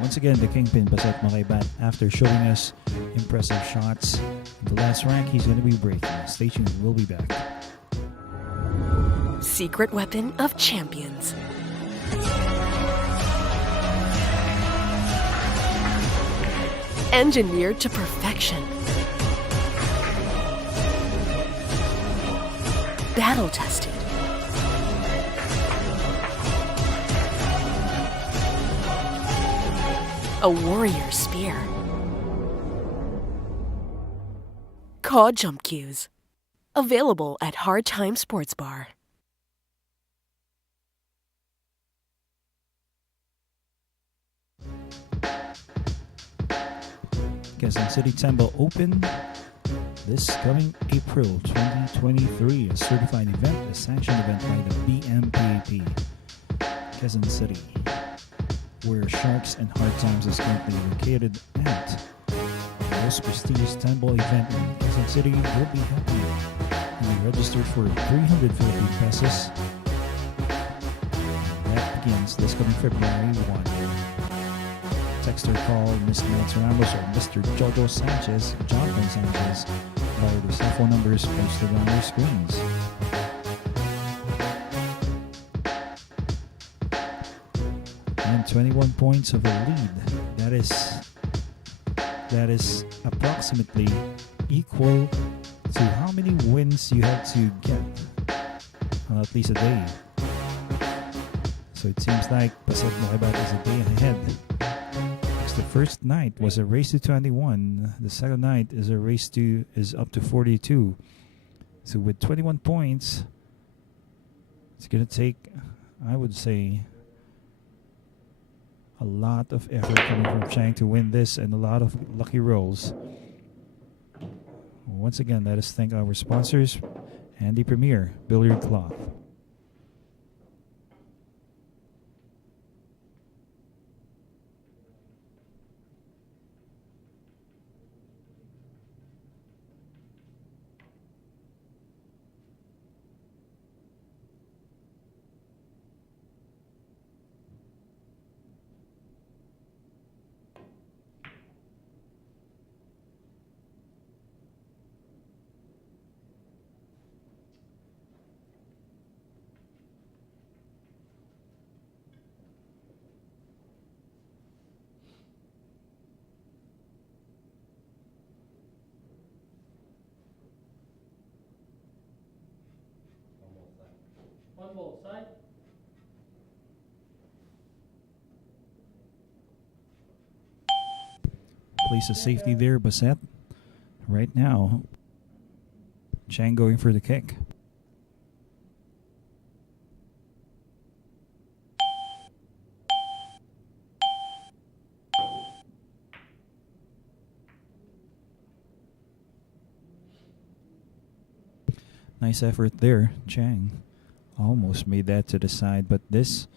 Once again, the Kingpin, Baseth Mocaibat, after showing us impressive shots in the last rank, he's going to be breaking. Stay tuned, we'll be back. Secret weapon of champions. Engineered to perfection. Battle tested. A warrior spear. Cod jump cues. Available at Hard Time Sports Bar. Quezon City Temple Open this coming April 2023. A certified event, a sanctioned event by the BMPAP. Quezon City, where Sharks and Hard Times is currently located at. The most prestigious temple event in Quezon City will be happening. You registered for 300 Philippine pesos. That begins this coming February 1. Text or call Mr. Nancy Ramos or Mr. Jojo Sanchez, Jonathan Sanchez, by the cell phone numbers posted on your screens. And 21 points of a lead. That is approximately equal to how many wins you have to get on at least a day. So it seems like Baseth Mocaibat is a day ahead. The first night was a race to 21. The second night is up to 42. So with 21 points, it's gonna take, I would say, a lot of effort coming from Chang to win this and a lot of lucky rolls. Once again, let us thank our sponsors and the Premier Billiard Cloth. One ball side. Place of safety there, Baseth. Right now, Chang going for the kick. Nice effort there, Chang. Almost made that to the side, but this,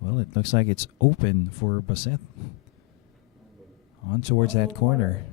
well, it looks like it's open for Baseth. On towards that corner.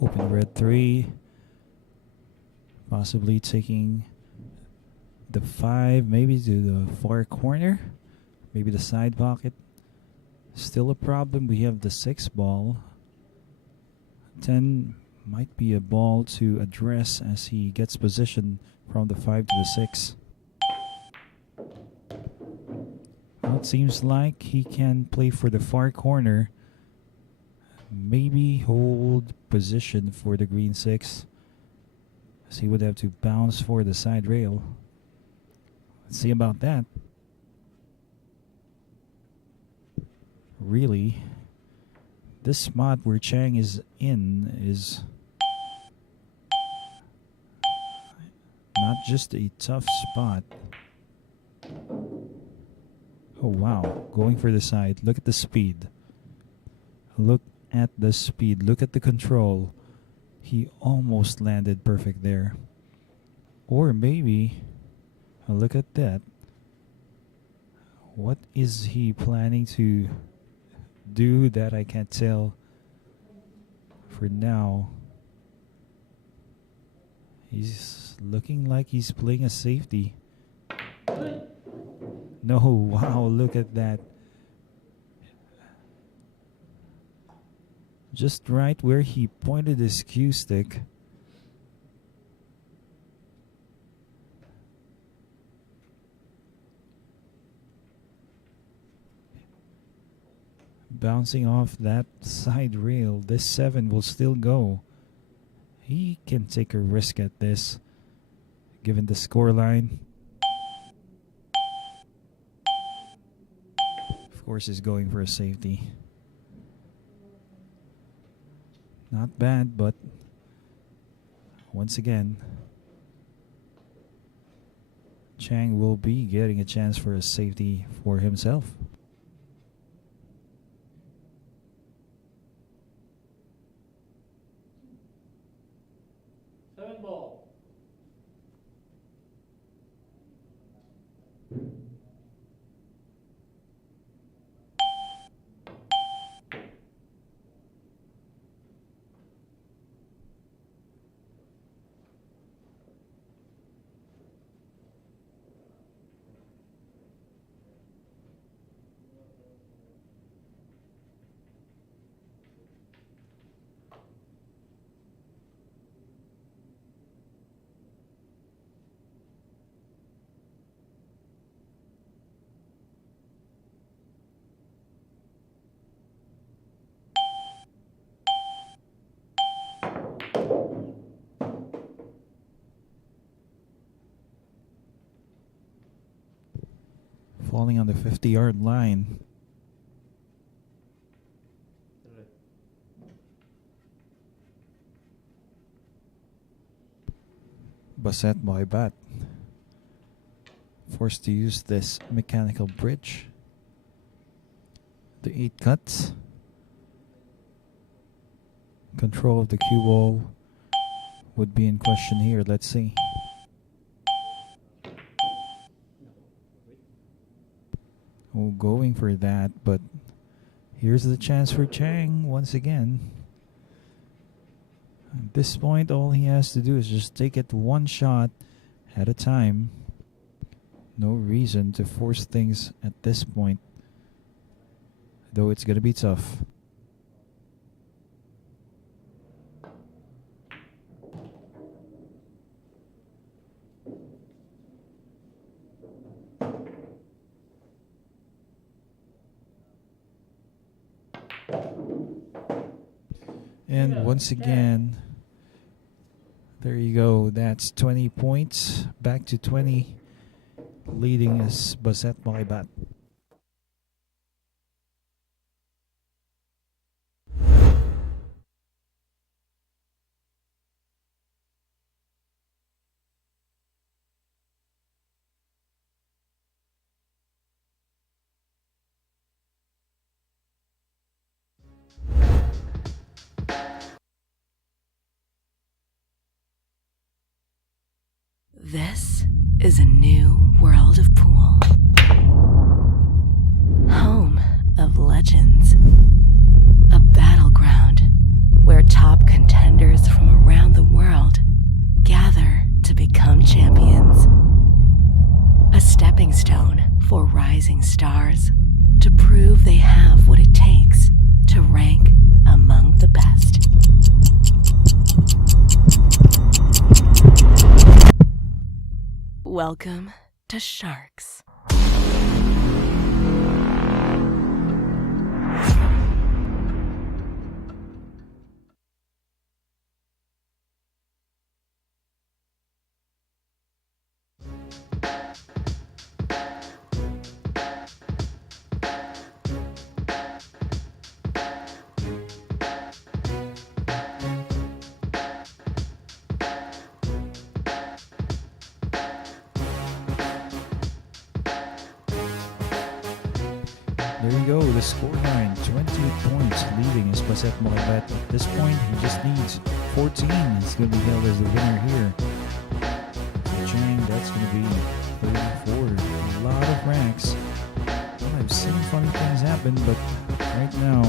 Open red 3. Possibly taking the 5 maybe to the far corner. Maybe the side pocket. Still a problem. We have the 6 ball. 10 might be a ball to address as he gets position from the 5 to the 6. Well, it seems like he can play for the far corner. Maybe hold position for the green 6. As he would have to bounce for the side rail. Let's see about that. Really, this spot where Chang is in is not just a tough spot. Oh wow, going for the side. Look at the speed. Look at the speed. Look at the control. He almost landed perfect there. Or maybe, look at that. What is he planning to do that I can't tell for now? He's looking like he's playing a safety. No, wow, look at that. Just right where he pointed his cue stick. Bouncing off that side rail, this 7 will still go. He can take a risk at this, given the scoreline. Of course, he's going for a safety. Not bad, but once again, Chang will be getting a chance for a safety for himself. Seven ball. Falling on the 50-yard line. Baseth Mocaibat forced to use this mechanical bridge. The 8 cuts. Control of the cue ball would be in question here. Let's see. Oh, going for that, but here's the chance for Chang once again. At this point, all he has to do is just take it one shot at a time. No reason to force things at this point, though it's going to be tough. And once again, there you go. That's 20 points. Back to 20. Leading is Baseth Mocaibat. This is a new world of pool. Home of legends. A battleground where top contenders from around the world gather to become champions. A stepping stone for rising stars to prove they have what it takes to rank among the best. Welcome to Sharks. There you go, the scoreline, 28 points, leading is Baseth Mocaibat. At this point, he just needs 14. He's going to be hailed as the winner here. So Chang, that's going to be 34. A lot of ranks. Well, I've seen funny things happen, but right now,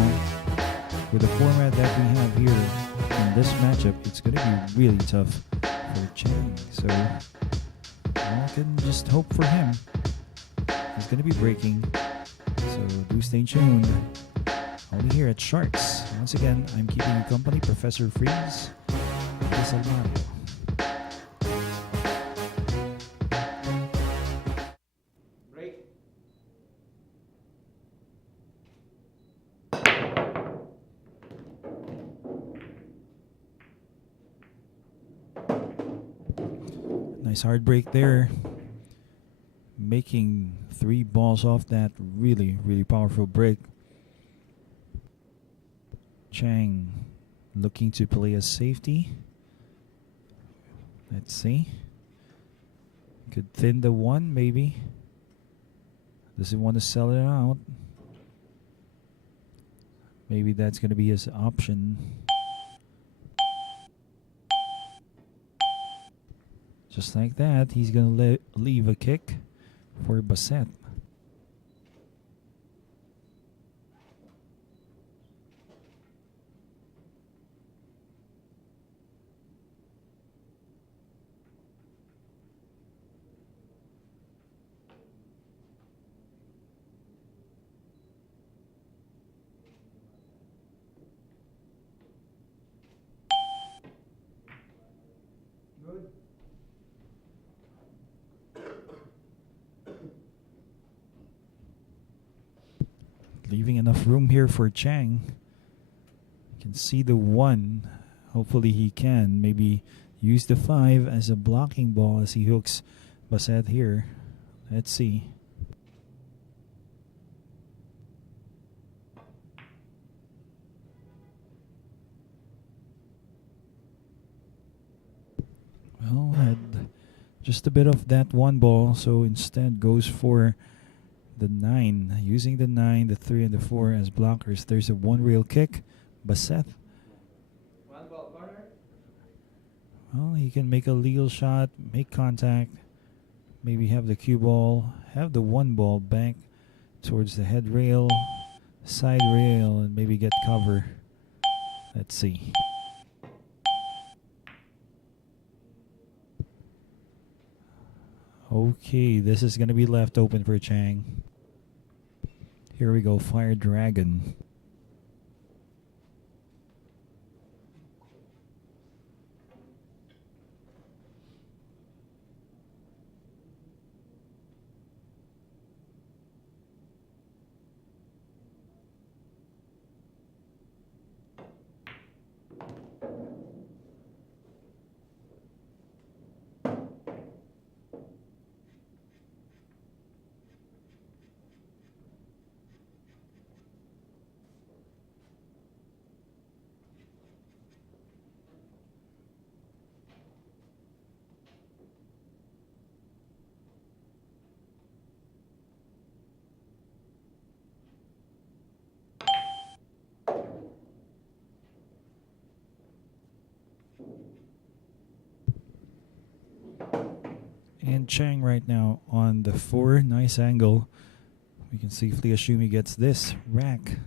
with the format that we have here in this matchup, it's going to be really tough for Chang. So I can just hope for him. He's going to be breaking. So do stay tuned. Only here at Sharks. Once again, I'm keeping you company, Professor Freeze. This is Mario. Break. Nice hard break there. Making 3 balls off that really, really powerful break. Chang looking to play a safety. Let's see. Could thin the 1 maybe. Does he want to sell it out? Maybe that's going to be his option. Just like that, he's going to leave a kick for Baseth. Good. Leaving enough room here for Chang. You can see the 1. Hopefully he can maybe use the 5 as a blocking ball as he hooks Baseth here. Let's see. Well, had just a bit of that 1 ball, so instead goes for the 9. Using the 9, the 3, and the 4 as blockers. There's a 1 real kick. Baseth. 1 ball corner. Well, he can make a legal shot, make contact, maybe have the cue ball, have the 1 ball back towards the head rail, side rail, and maybe get cover. Let's see. Okay, this is going to be left open for Chang. Here we go, Fire Dragon. And Chang right now on the 4. Nice angle. We can safely assume he gets this rack.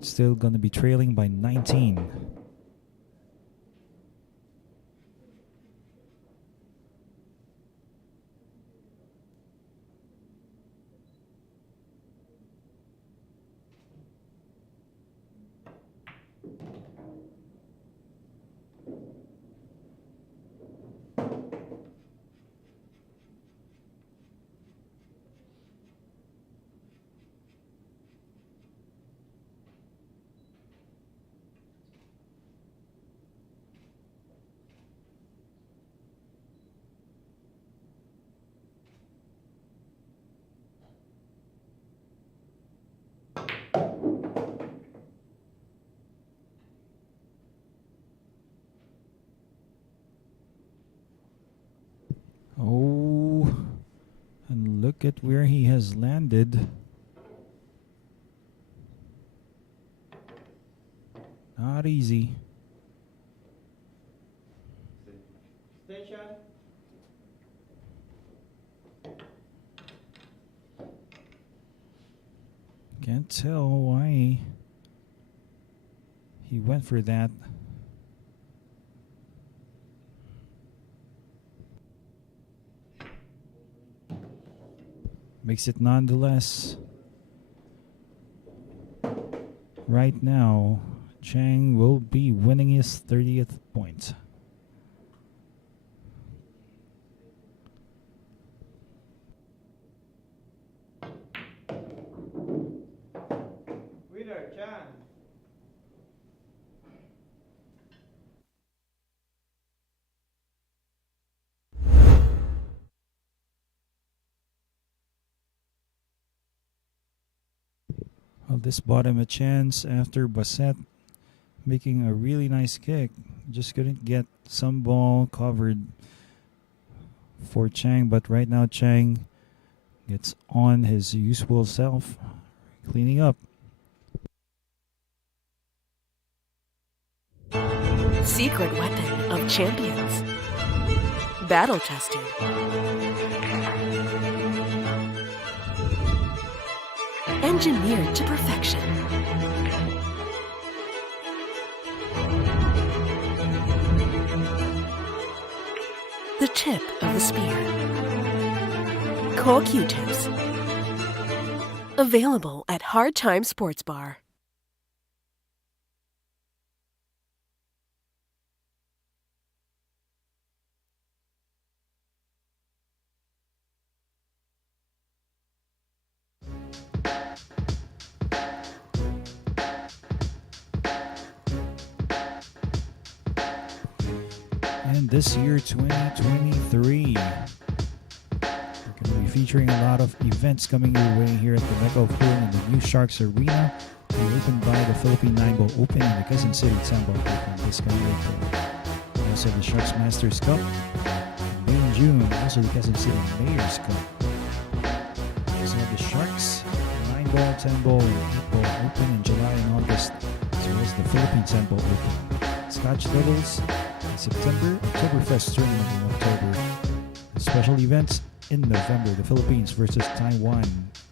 Still going to be trailing by 19. Oh, and look at where he has landed. Not easy. Station. Can't tell why he went for that. Makes it nonetheless. Right now, Chang will be winning his 30th point. Winner, Chang. Well, this bought him a chance after Baseth making a really nice kick. Just couldn't get some ball covered for Chang, but right now Chang gets on his usual self, cleaning up. Secret weapon of champions. Battle tested. Engineered to perfection. The tip of the spear. Cool Q-tips. Available at Hard Time Sports Bar. And this year, 2023, we're going to be featuring a lot of events coming your way here at the Mecca of Pool in the New Sharks Arena. We're opened by the Philippine 9-Ball Open and the Quezon City 10-Ball Open this coming April. Also the Sharks Masters Cup in May and June. Also the Quezon City Mayor's Cup. Also the Sharks 9-Ball, 10-Ball, and 8-Ball Open in July and August, as well as the Philippine 10-Ball Open. Scotch Doubles in September, Oktoberfest tournament in October. Special events in November, the Philippines versus Taiwan.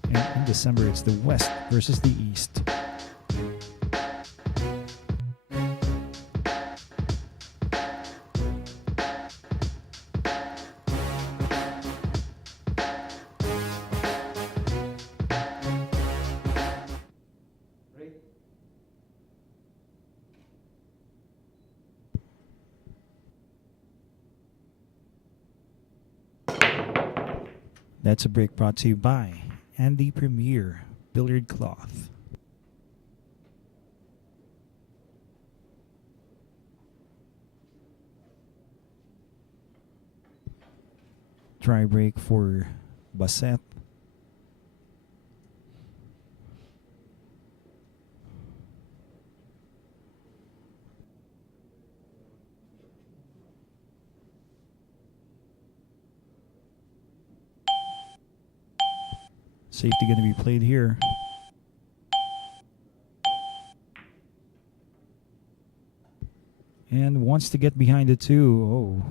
And in December, it's the West versus the East. Break. That's a break brought to you by Andy Premier Billiard Cloth. Try break for Baseth. Safety going to be played here. And wants to get behind the two. Oh.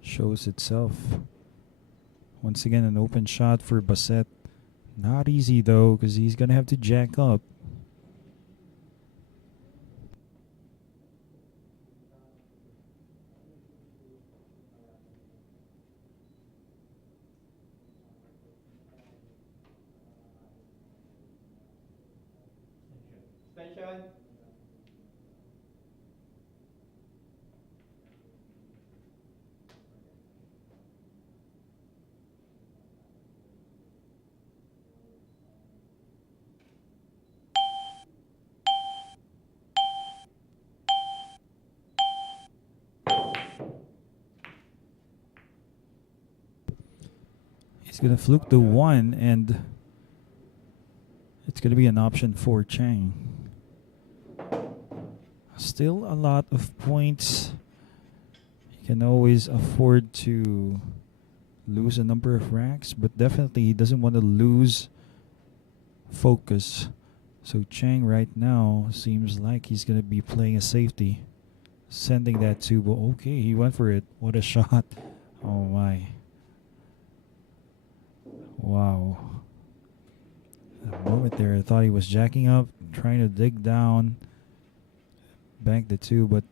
Shows itself. Once again, an open shot for Baseth. Not easy though, because he's going to have to jack up. Station. He's going to fluke the one, and it's going to be an option for Chang. Still a lot of points. He can always afford to lose a number of racks, but definitely he doesn't want to lose focus So Chang right now seems like he's gonna be playing a safety, sending that to. But okay, he went for it. What a shot! Oh my! Wow! A moment there, I thought he was jacking up, trying to dig down, bank the two, but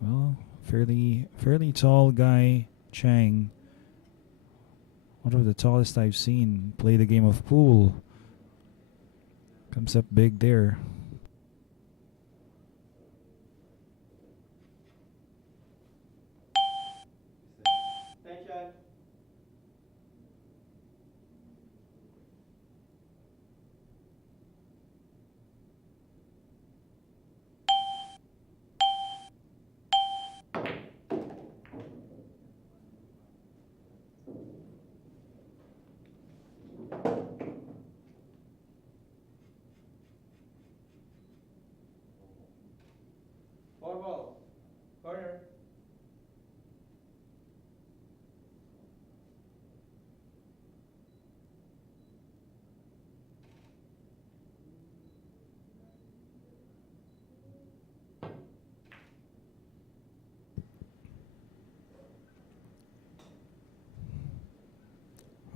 well, fairly tall guy, Chang. One of the tallest I've seen play the game of pool. Comes up big there. Attention. Four balls. Corner.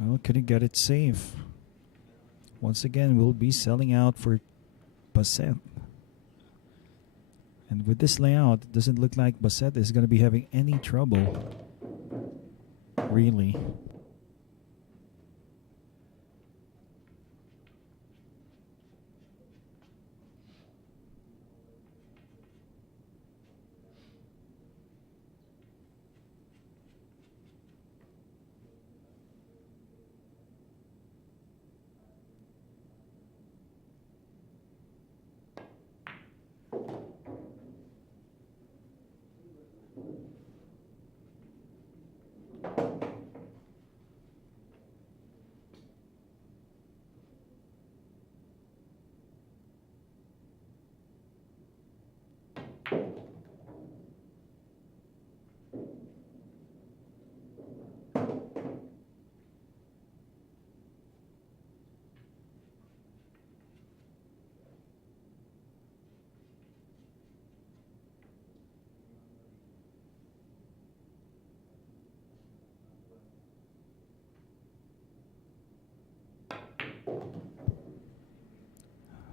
Well, couldn't get it safe. Once again, we'll be selling out for Baseth. And with this layout, it doesn't look like Baseth is going to be having any trouble. Really.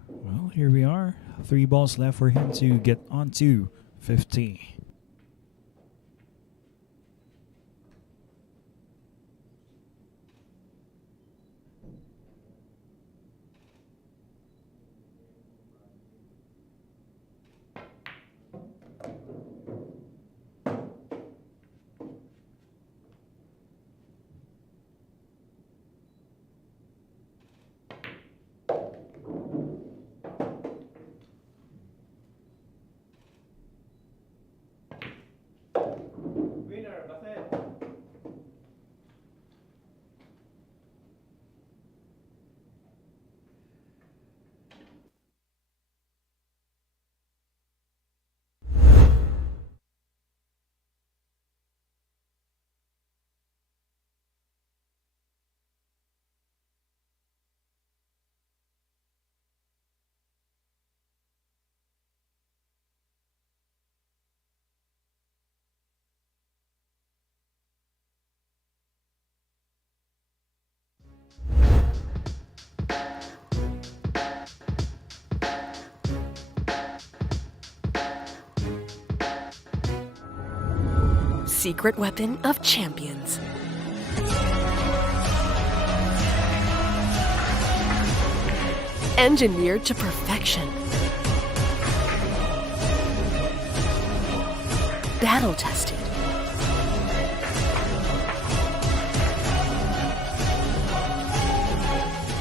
Well, here we are. 3 balls left for him to get onto 50. Winner, Baseth. Secret weapon of champions. Engineered to perfection. Battle tested.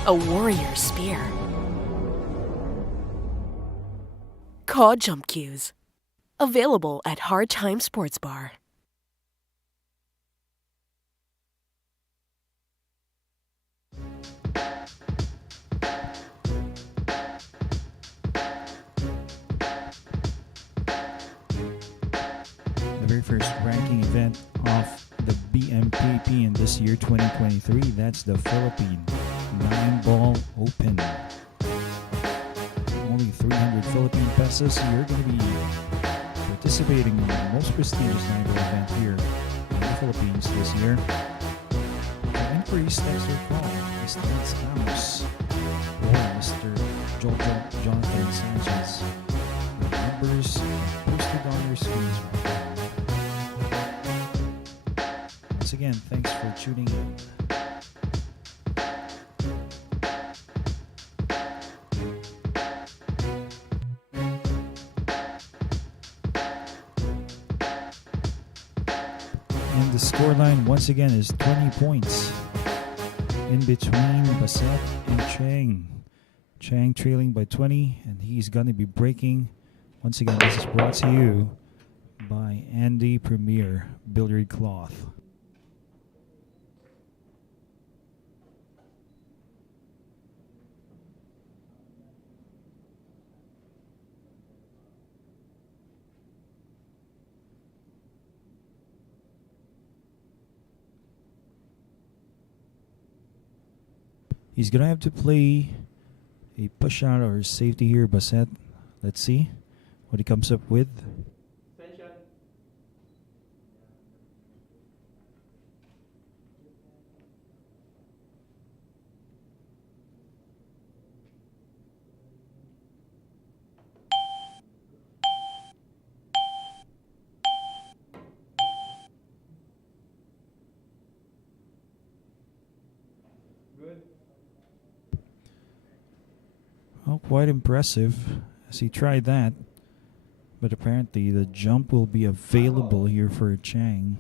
A warrior spear. Caw Jump Cues. Available at Hard Time Sports Bar. The very first ranking event of the BMPP in this year 2023, that's the Philippine 9-Ball Open. classes, you're going to be participating in the most prestigious Nine event here in the Philippines this year. For inquiries, text or call Mr. Lance Ramos or Mr. Jonathan Sanchez. The numbers are posted on your screens right now. Once again, thanks for tuning in. And the scoreline once again is 20 points in between Baseth and Chang. Chang trailing by 20, and he's going to be breaking. Once again, this is brought to you by Andy Premier Billiard Cloth. He's going to have to play a push out or safety here, Baseth. Let's see what he comes up with. Attention. Good. Oh, quite impressive as he tried that. But apparently the jump will be available here for Chang.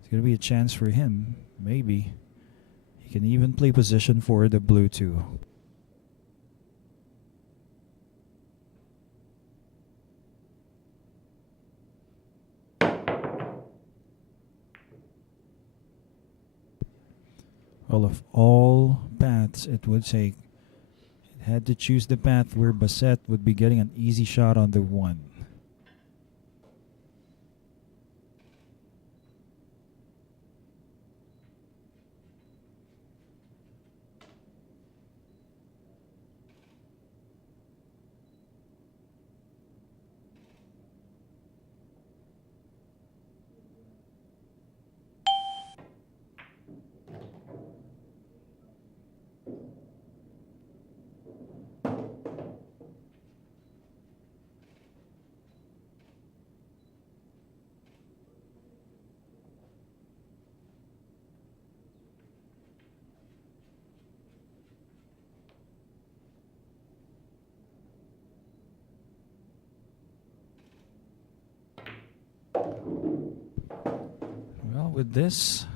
It's going to be a chance for him. Maybe. He can even play position for the blue too. Well, of all paths it would take, it had to choose the path where Baseth would be getting an easy shot on the one. Well, with this,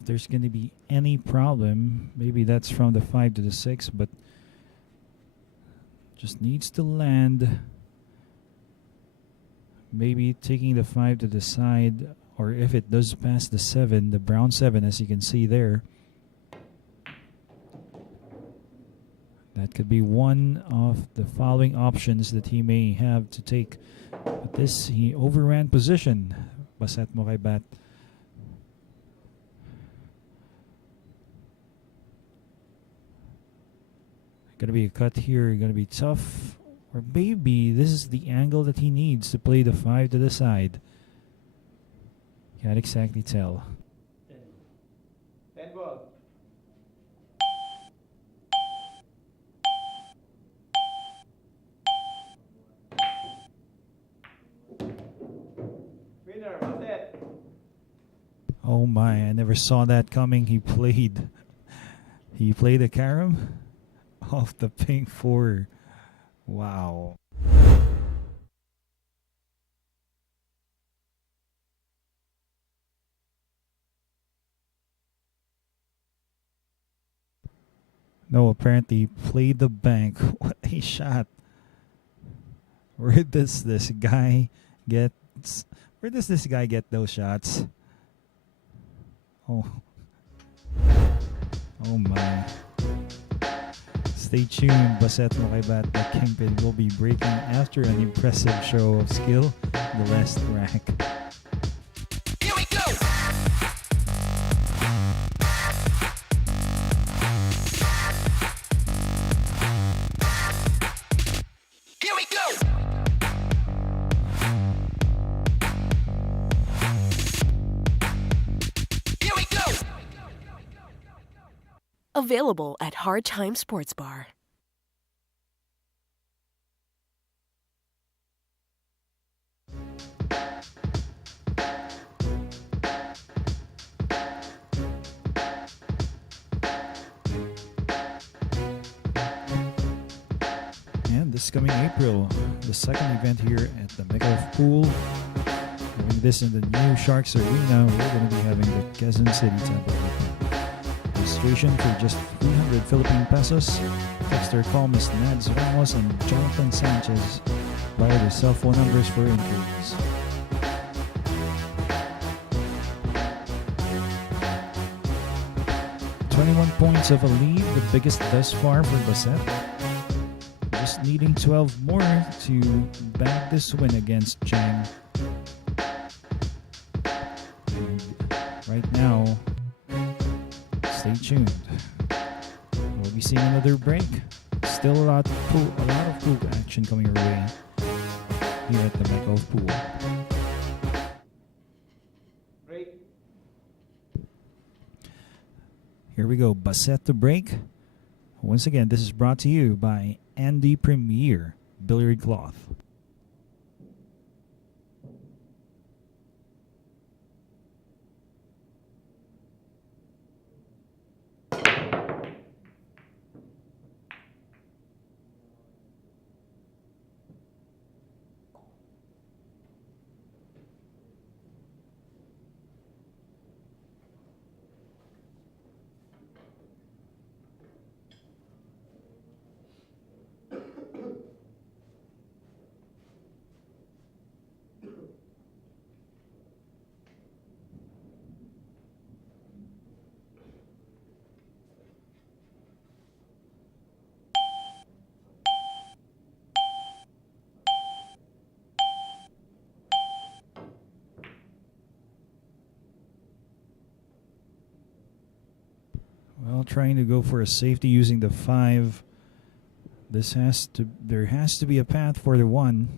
if there's going to be any problem, maybe that's from the 5 to the 6, but just needs to land. Maybe taking the 5 to the side, or if it does pass the 7, the brown 7, as you can see there, that could be one of the following options that he may have to take. But this, he overran position. Baseth Mocaibat. Gonna be a cut here, gonna be tough. Or maybe this is the angle that he needs to play the 5 to the side. Can't exactly tell. 10 ball. Winner, Baseth. Oh my, I never saw that coming. He played a carom off the pink 4. Wow. No, apparently he played the bank. What a shot. Where does this guy get those shots? Oh. Oh my. Stay tuned. Baseth Mocaibat, the Kingpin, will be breaking after an impressive show of skill in the last rack. Here we go. Here we Available at Hard Time Sports Bar. And this coming April, the second event here at the Mocaibat Pool. Having this in the new Sharks Arena, we're going to be having the Quezon City Temple Open. Registration for just 300 Philippine pesos. Text or call Ms. Nads Ramos and Jonathan Sanchez via their cell phone numbers for inquiries. "21 points of a lead, the biggest thus far for Baseth. Just needing 12 more to bag this win against Chang. And right now, stay tuned. We'll be seeing another break. Still a lot of pool action coming our way here at the Mocaibat Pool. Break. Here we go, Baseth to break. Once again, this is brought to you by Andy Premier Billiard Cloth. Well, trying to go for a safety using the 5. There has to be a path for the 1.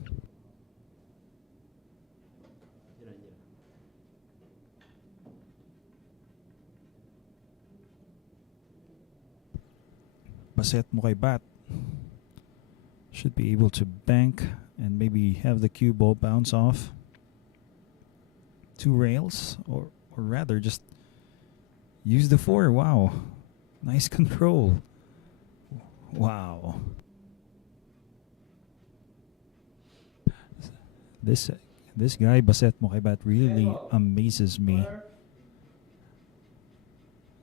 Baseth Mocaibat should be able to bank and maybe have the cue ball bounce off 2 rails, or rather just use the 4. Wow. Nice control. Wow. This guy, Baseth Mocaibat, really amazes me.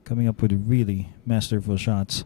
Coming up with really masterful shots.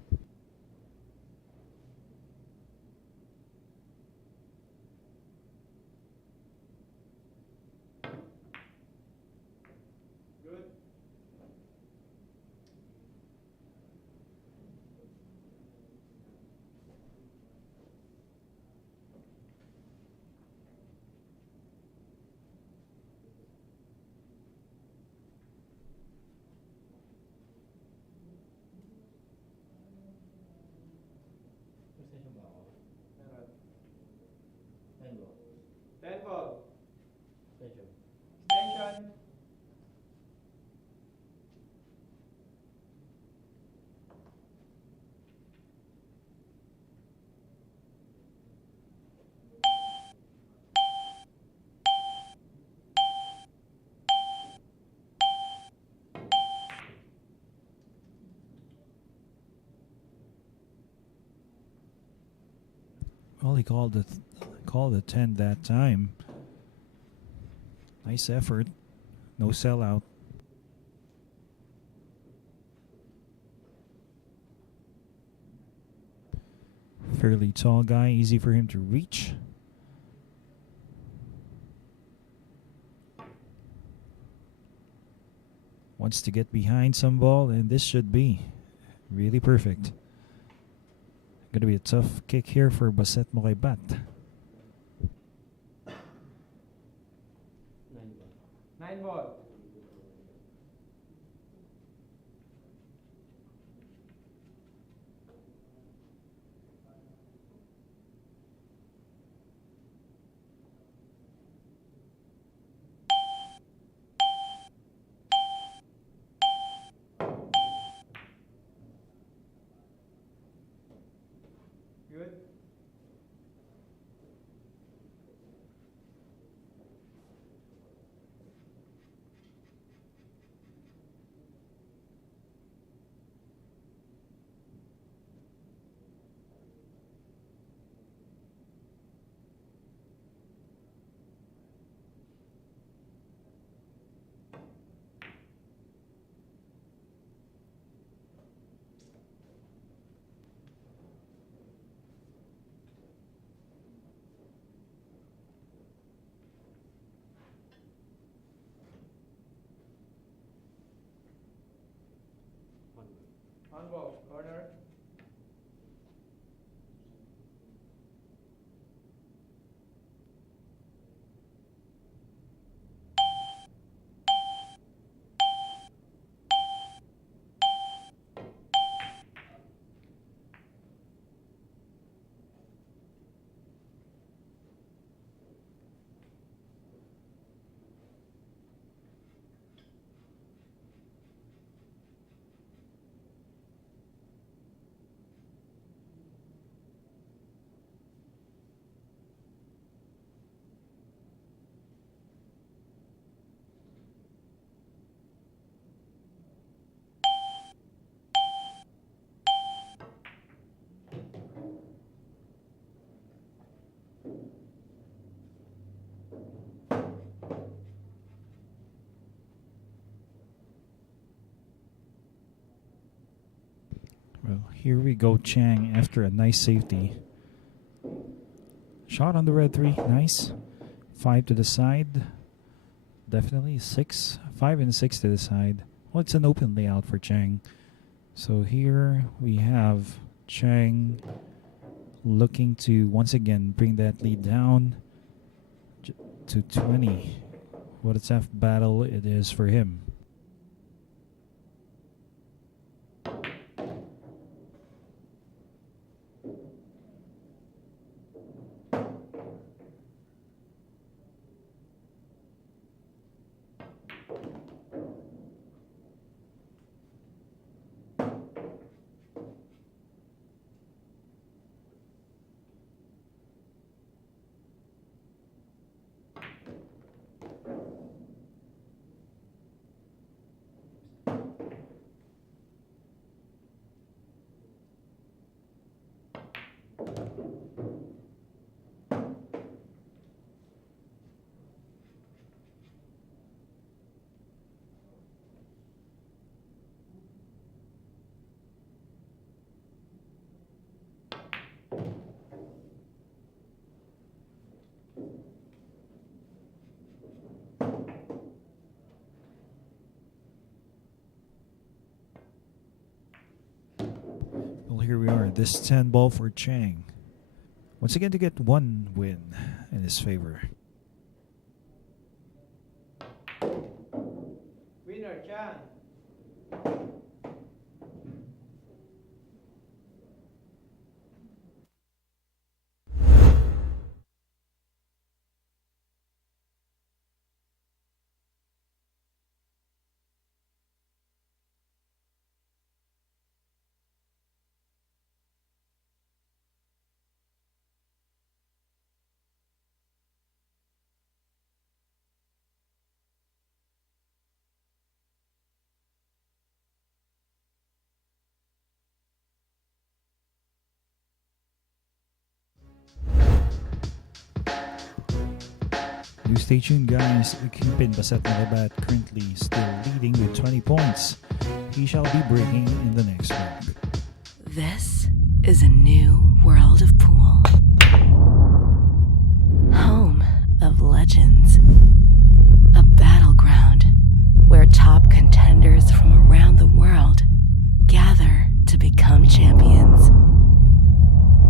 Ten ball. Extension. Well, he called it 10 that time. Nice effort. No sellout. Fairly tall guy, easy for him to reach. Wants to get behind some ball, and this should be really perfect. Going to be a tough kick here for Baseth Mocaibat. 9 ball. Good. On ball, corner. Well, here we go, Chang, after a nice safety. Shot on the red 3, nice. 5 to the side. Definitely 6. 5 and 6 to the side. Well, it's an open layout for Chang. So here we have Chang looking to once again bring that lead down to 20. What a tough battle it is for him. Well, here we are. This 10 ball for Chang. Once again to get one win in his favor. Winner, Chang. You stay tuned, guys. Kingpin Baseth Mocaibat currently still leading with 20 points. He shall be breaking in the next round. This is a new world of pool. Home of legends. A battleground where top contenders from around the world gather to become champions.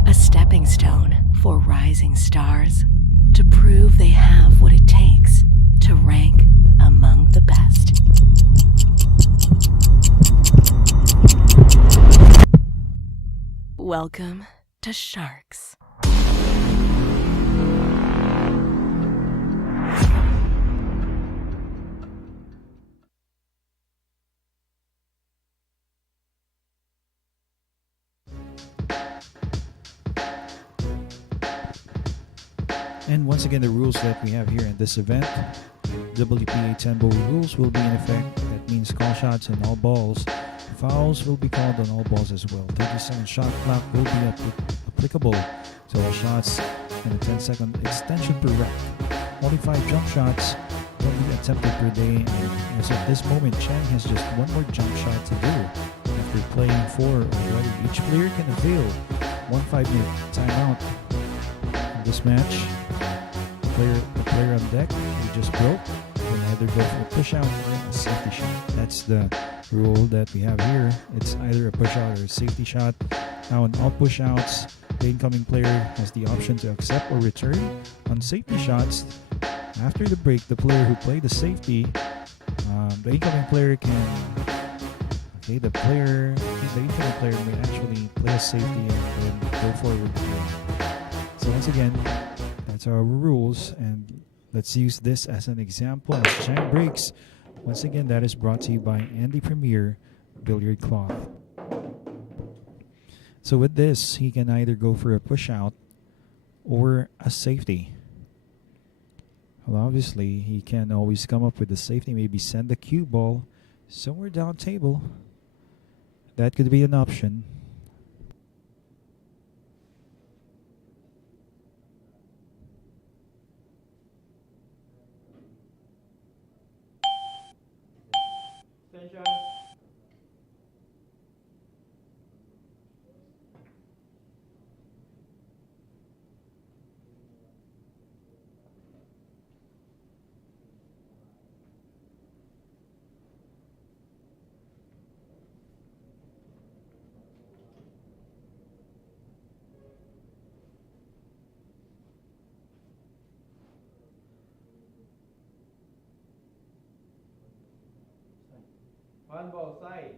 A stepping stone for rising stars to prove they have what it takes to rank among the best. Welcome to Sharks. And once again, the rules that we have here in this event, WPA 10 ball rules will be in effect. That means call shots on all balls. Fouls will be called on all balls as well. 30-second shot clock will be applicable to all shots and a 10-second extension per rep. Only 5 jump shots will be attempted per day, and as of this moment, Chang has just one more jump shot to do. After playing 4 already, each player can avail 1 5-minute timeout. In this match, the player on deck who just broke can either go for a push-out or a safety shot. That's the rule that we have here. It's either a push-out or a safety shot. Now on all push-outs, the incoming player has the option to accept or return. On safety shots, after the break, the player who played the safety, the incoming player can... Okay, the incoming player may actually play a safety and then go forward. So once again, that's our rules, and let's use this as an example as Chang breaks. Once again, that is brought to you by Andy Premier Billiard Cloth. So with this, he can either go for a push out or a safety. Well, obviously, he can always come up with a safety, maybe send the cue ball somewhere down table. That could be an option. Attention. One ball side.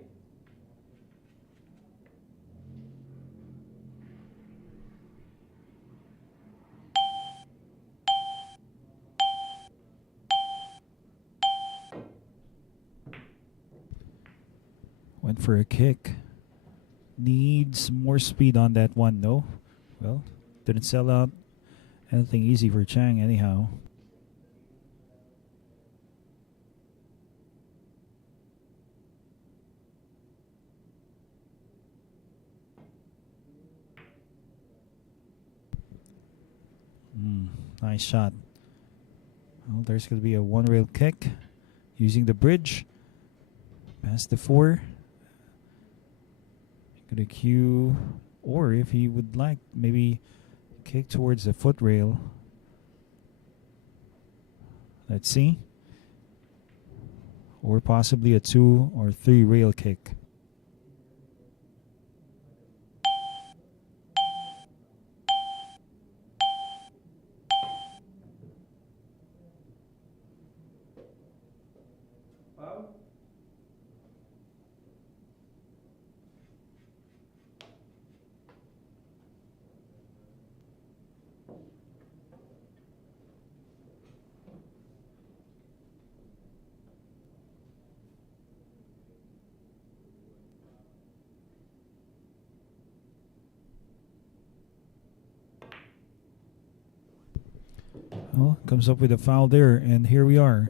Went for a kick. Needs more speed on that one, no? Well, didn't sell out. Anything easy for Chang anyhow. Nice shot. Well, there's going to be a one-rail kick using the bridge. Past the 4. Gonna cue, or if he would like, maybe kick towards the foot rail. Let's see. Or possibly a 2 or 3 rail kick. Foul. Well, comes up with a foul there, and here we are.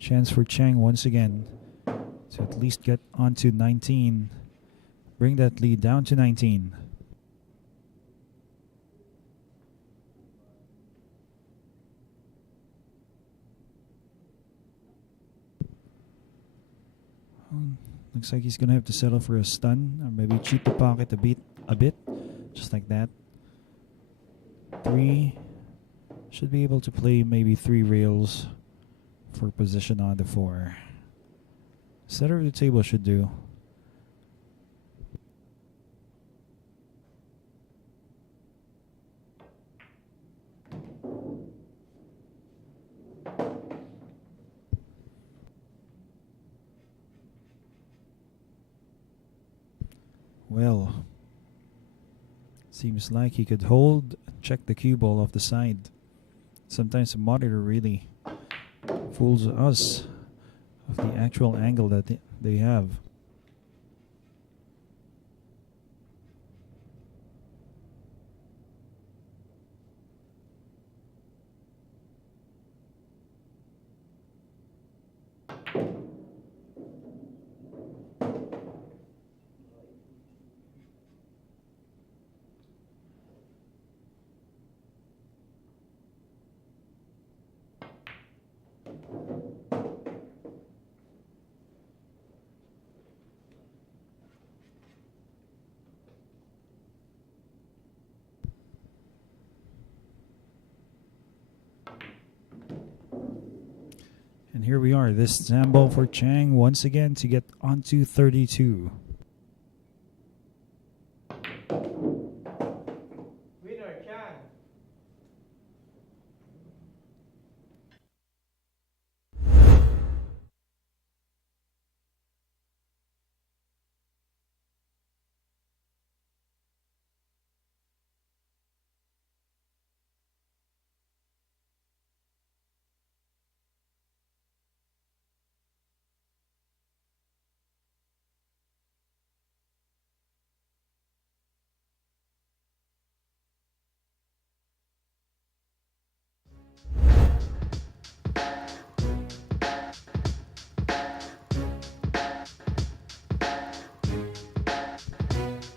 Chance for Chang once again to at least get onto 19. Bring that lead down to 19. Looks like he's going to have to settle for a stun, or maybe cheat the pocket a bit, just like that. 3. Should be able to play maybe 3 rails for position on the 4. Center of the table should do. Well, seems like he could hold, check the cue ball off the side. Sometimes the monitor really fools us of the actual angle that they have. here we are. This Zambo for Chang once again to get onto 32. Winner, Chang.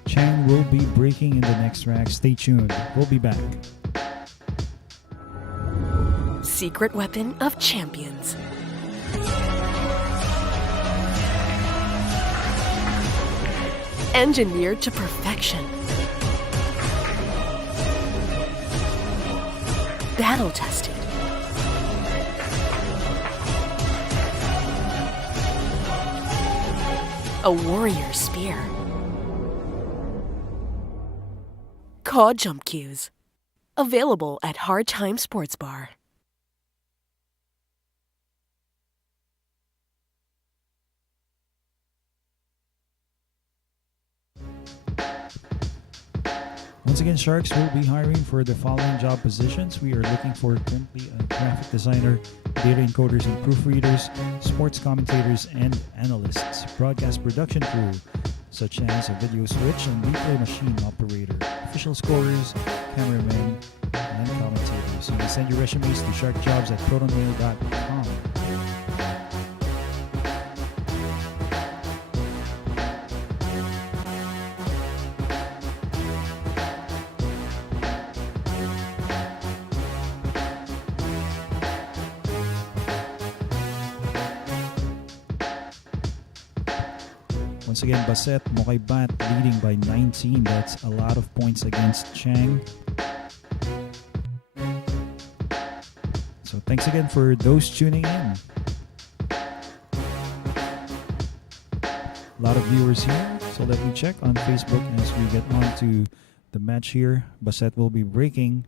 Chang will be breaking in the next rack. Stay tuned. We'll be back. Secret weapon of champions. Engineered to perfection. Battle tested. A warrior spear. Caw jump cues. Available at Hard Time Sports Bar. Once again, Sharks will be hiring for the following job positions. We are looking for currently a graphic designer, data encoders and proofreaders, sports commentators and analysts, broadcast production crew, such as a video switch and replay machine operator, official scorers, cameramen, and commentators. You can send your resumes to sharkjobs@protonmail.com. Once again, Baseth, Mocaibat leading by 19. That's a lot of points against Chang. So thanks again for those tuning in. A lot of viewers here. So let me check on Facebook as we get on to the match here. Baseth will be breaking.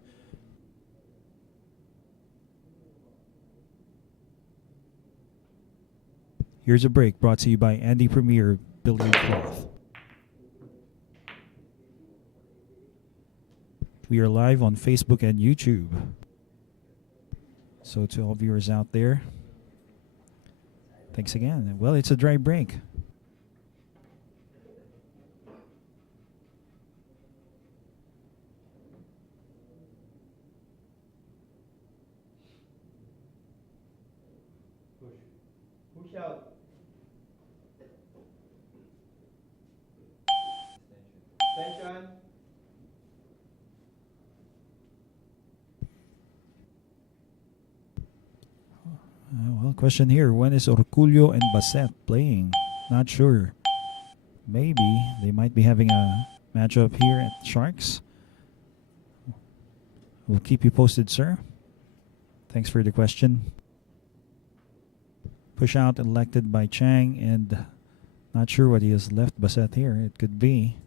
Here's a break brought to you by Andy Premier Billiard Cloth. We are live on Facebook and YouTube. So to all viewers out there, thanks again. Well, it's a dry break. Push out. Extension. Well, question here. When is Orculio and Baseth playing? Not sure. Maybe they might be having a matchup here at Sharks. We'll keep you posted, sir. Thanks for the question. Push out elected by Chang, and not sure what he has left Baseth here. It could be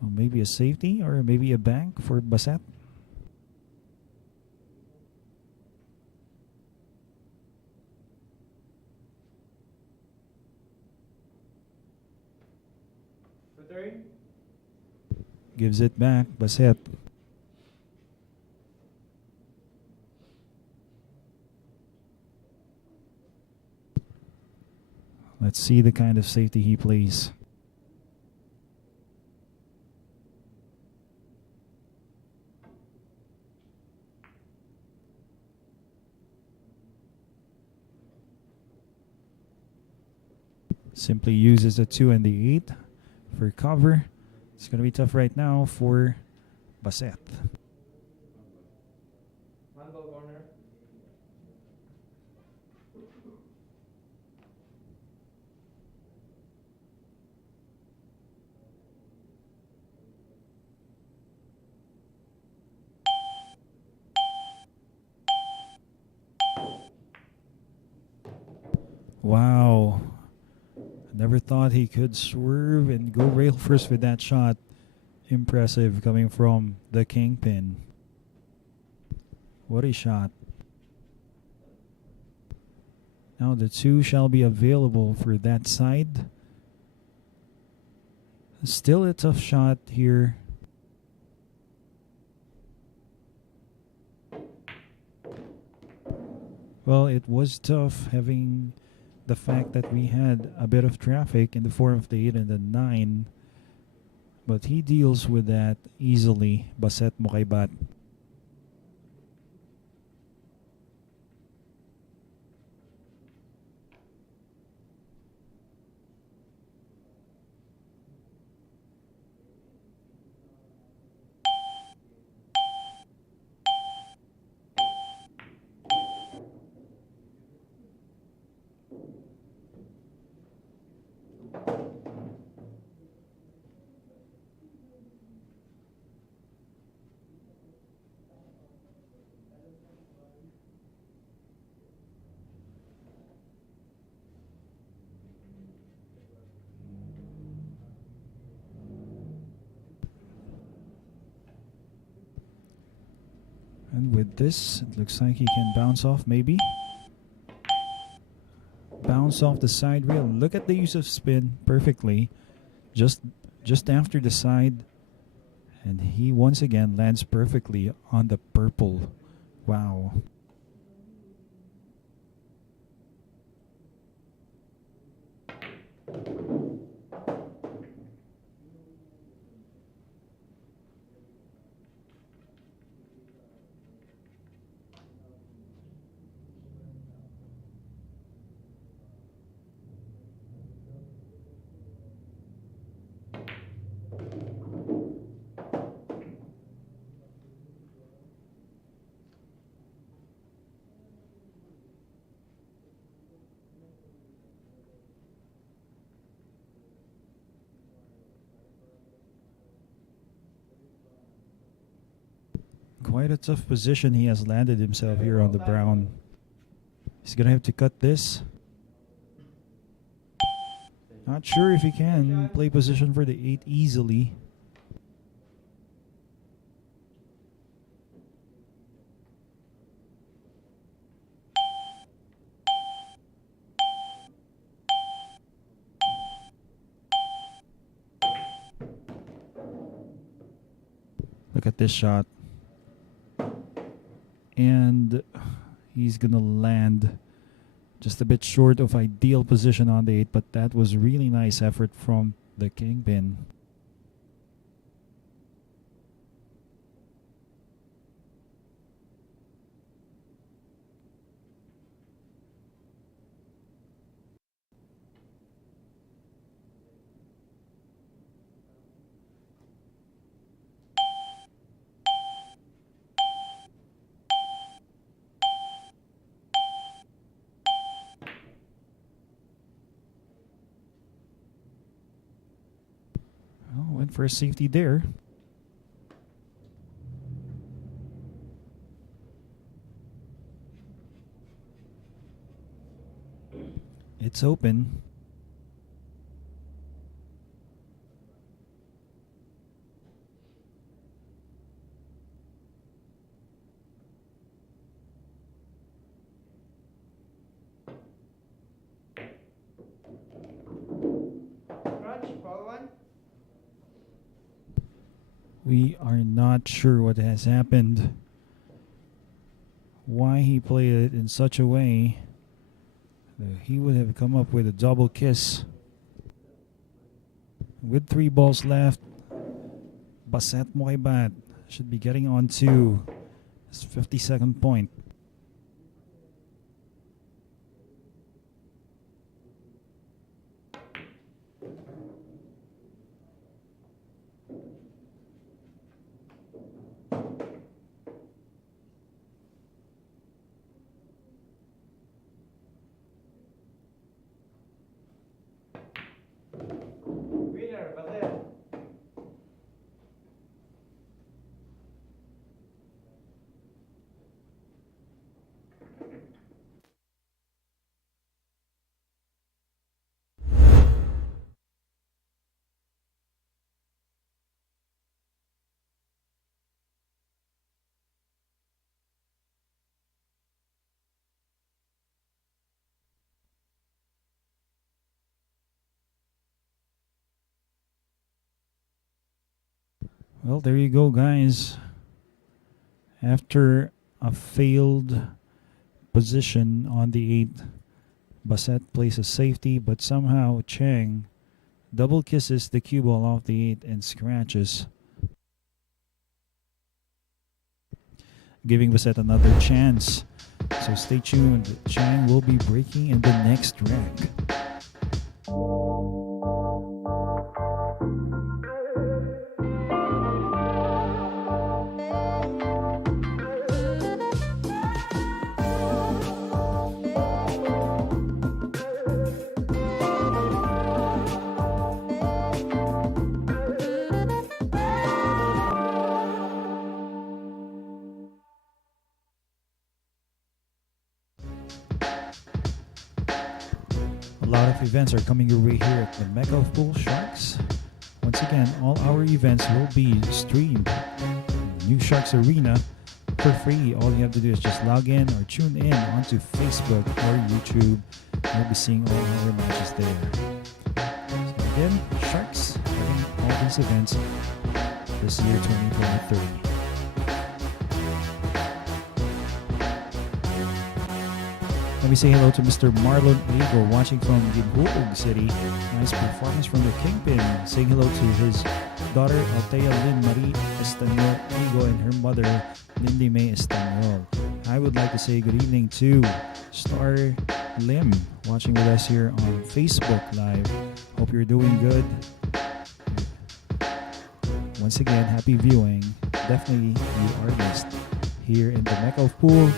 maybe a safety or maybe a bank for Baseth. Return. Gives it back, Baseth. Let's see the kind of safety he plays. Simply uses the 2 and the 8 for cover. It's going to be tough right now for Baseth. Handball corner. Wow. Never thought he could swerve and go rail first with that shot. Impressive coming from the Kingpin. What a shot. Now the two shall be available for that side. Still a tough shot here. Well, it was tough having the fact that we had a bit of traffic in the form of the 8 and the 9. But he deals with that easily, Baseth Mocaibat. And with this, it looks like he can bounce off maybe. Bounce off the side rail. Look at the use of spin perfectly. Just after the side. And he once again lands perfectly on the purple. Wow. Quite a tough position he has landed himself here on the brown. He's going to have to cut this. Not sure if he can play position for the 8 easily. Look at this shot. And he's gonna land just a bit short of ideal position on the 8, but that was really nice effort from the Kingpin. Oh, went for a safety there. It's open. Crunch, ball one. We are not sure what has happened. Why he played it in such a way that he would have come up with a double kiss. With 3 balls left, Baseth Mocaibat should be getting on to his 52nd point. Winner, Baseth. Well, there you go, guys. After a failed position on the 8, Baseth places safety, but somehow Chang double kisses the cue ball off the 8 and scratches, giving Baseth another chance. So stay tuned. Chang will be breaking in the next rank. A lot of events are coming your way here at the Mecca of Pool Sharks. Once again, all our events will be streamed in the New Sharks Arena for free. All you have to do is just log in or tune in onto Facebook or YouTube. You'll be seeing all our matches there. So again, Sharks having all these events this year 2023. Let me say hello to Mr. Marlon Eagle watching from Ginhoog City. Nice performance from the Kingpin. Saying hello to his daughter Althea Lynn Marie Estanyol Eagle and her mother Lindy May Estanyol. I would like to say good evening to Star Lim watching with us here on Facebook Live. Hope you're doing good. Once again, happy viewing. Definitely you are missed here in the Mecca of Pool.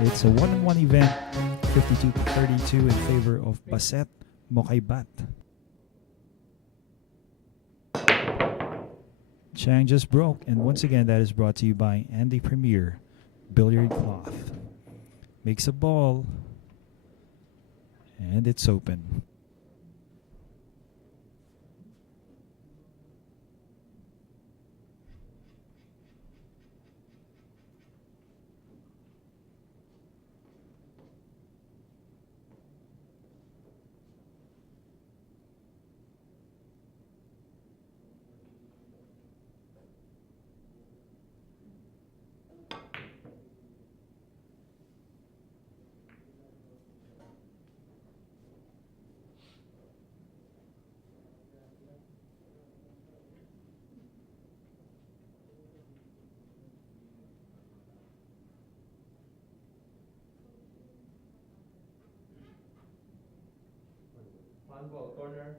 It's a 1-on-1 event, 52-32 in favor of Baseth Mocaibat. Chang just broke, and once again that is brought to you by Andy Premier Billiard Cloth. Makes a ball, and it's open. One ball corner.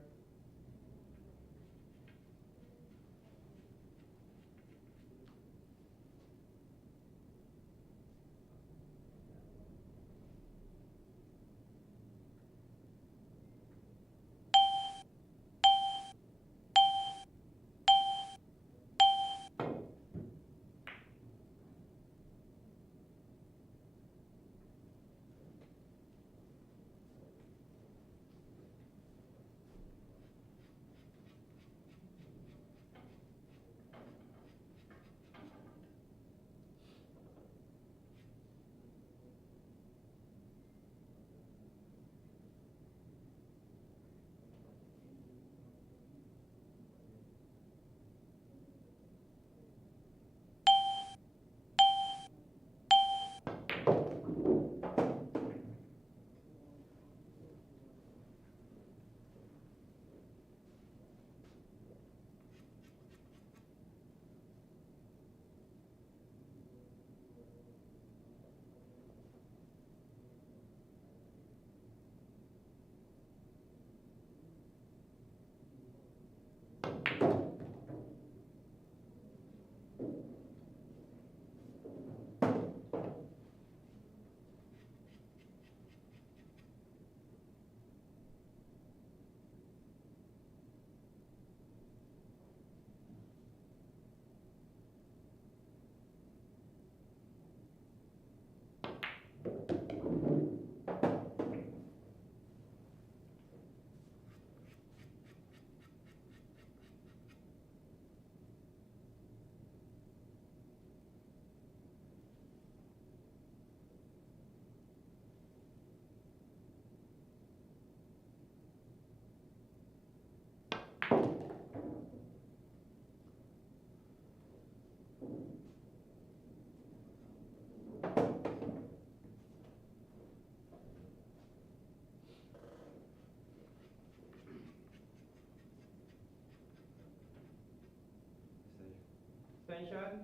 attention.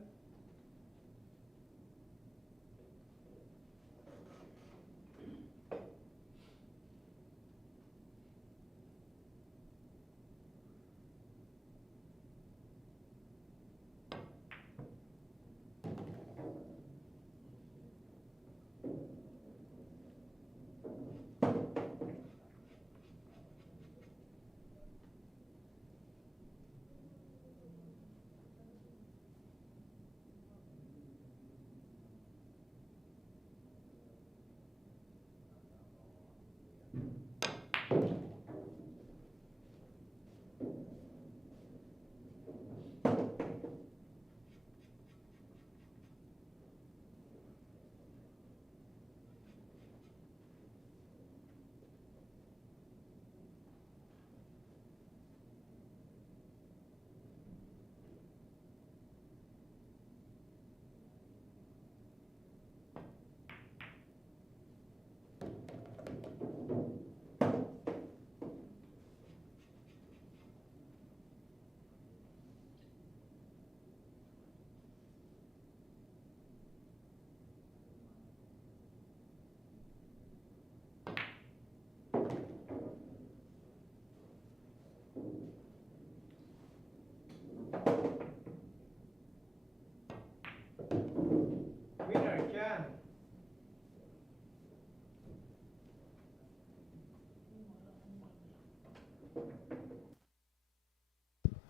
Winner, Chang.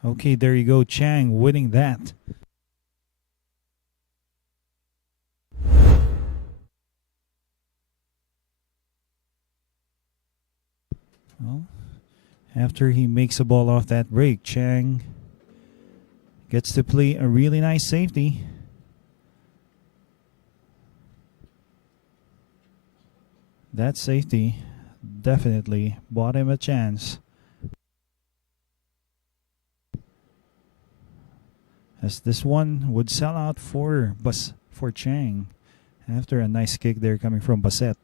Okay, there you go. Chang winning that. Well, after he makes a ball off that break, Chang gets to play a really nice safety. That safety definitely bought him a chance. As this one would sell out for Chang after a nice kick there coming from Baseth.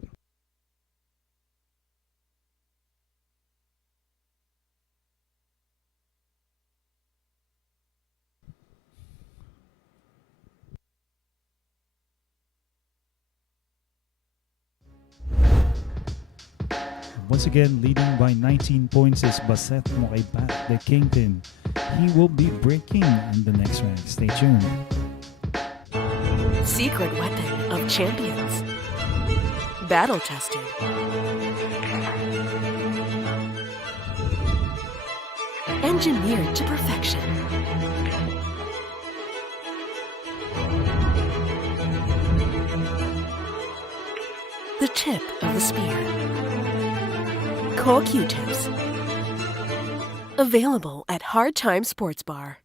Once again, leading by 19 points is Baseth Mocaibat, the Kingpin. He will be breaking in the next round. Stay tuned. Secret weapon of champions. Battle tested. Engineered to perfection. The tip of the spear. Core Q-tips. Available at Hard Time Sports Bar.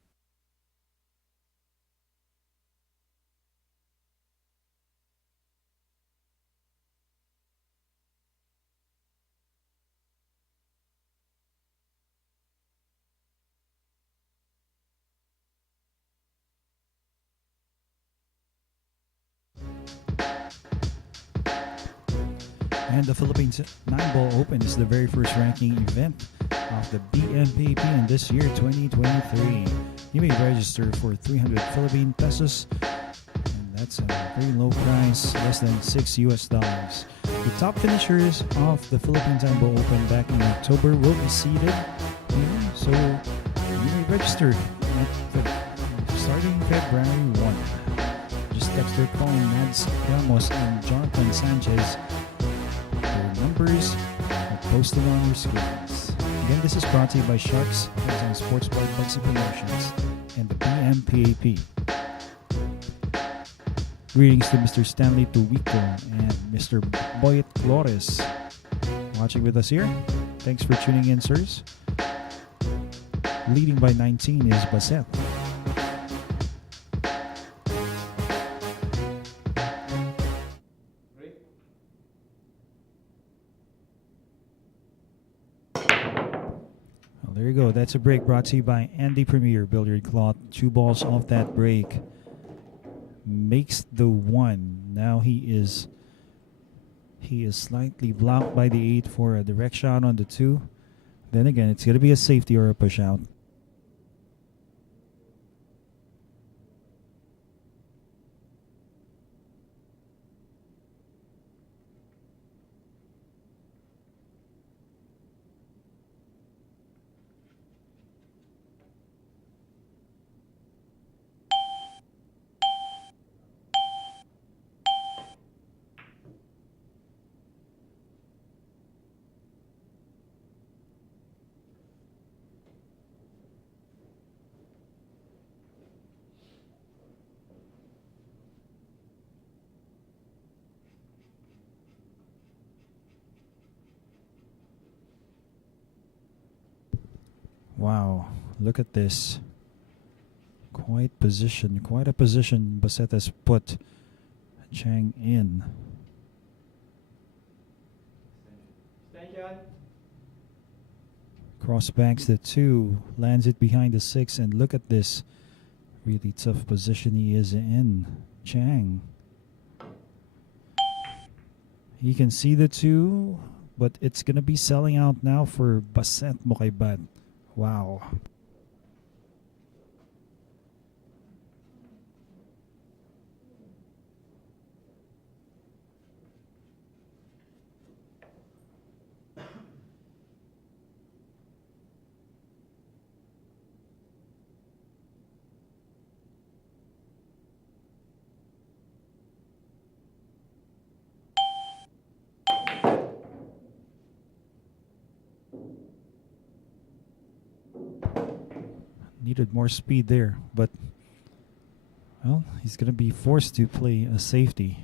And the Philippines 9-Ball Open is the very first ranking event of the BMPP in this year, 2023. You may register for 300 Philippine pesos, and that's a very low price, less than $6 US. The top finishers of the Philippines 9-Ball Open back in October will be seeded here, so you may register starting February 1. Just text or call Mads Ramos and Jonathan Sanchez. Their numbers are posted on your screens. Again, this is brought to you by Sharks, Arizona Sports Bar Bugsy Promotions, and the BMPAP. Greetings to Mr. Stanley Tuwico and Mr. Boyet Flores watching with us here. Thanks for tuning in, sirs. Leading by 19 is Baseth. There you go. That's a break brought to you by Andy Premier Billiard Cloth. 2 balls off that break. Makes the 1. Now he is slightly blocked by the 8 for a direct shot on the 2. Then again, it's going to be a safety or a push out. Wow, look at this. Quite a position Baseth has put Chang in. Extension. Cross banks the 2, lands it behind the 6, and look at this. Really tough position he is in. Chang. He can see the 2, but it's going to be selling out now for Baseth Mocaibat. Wow. Needed more speed there, but well, he's going to be forced to play a safety.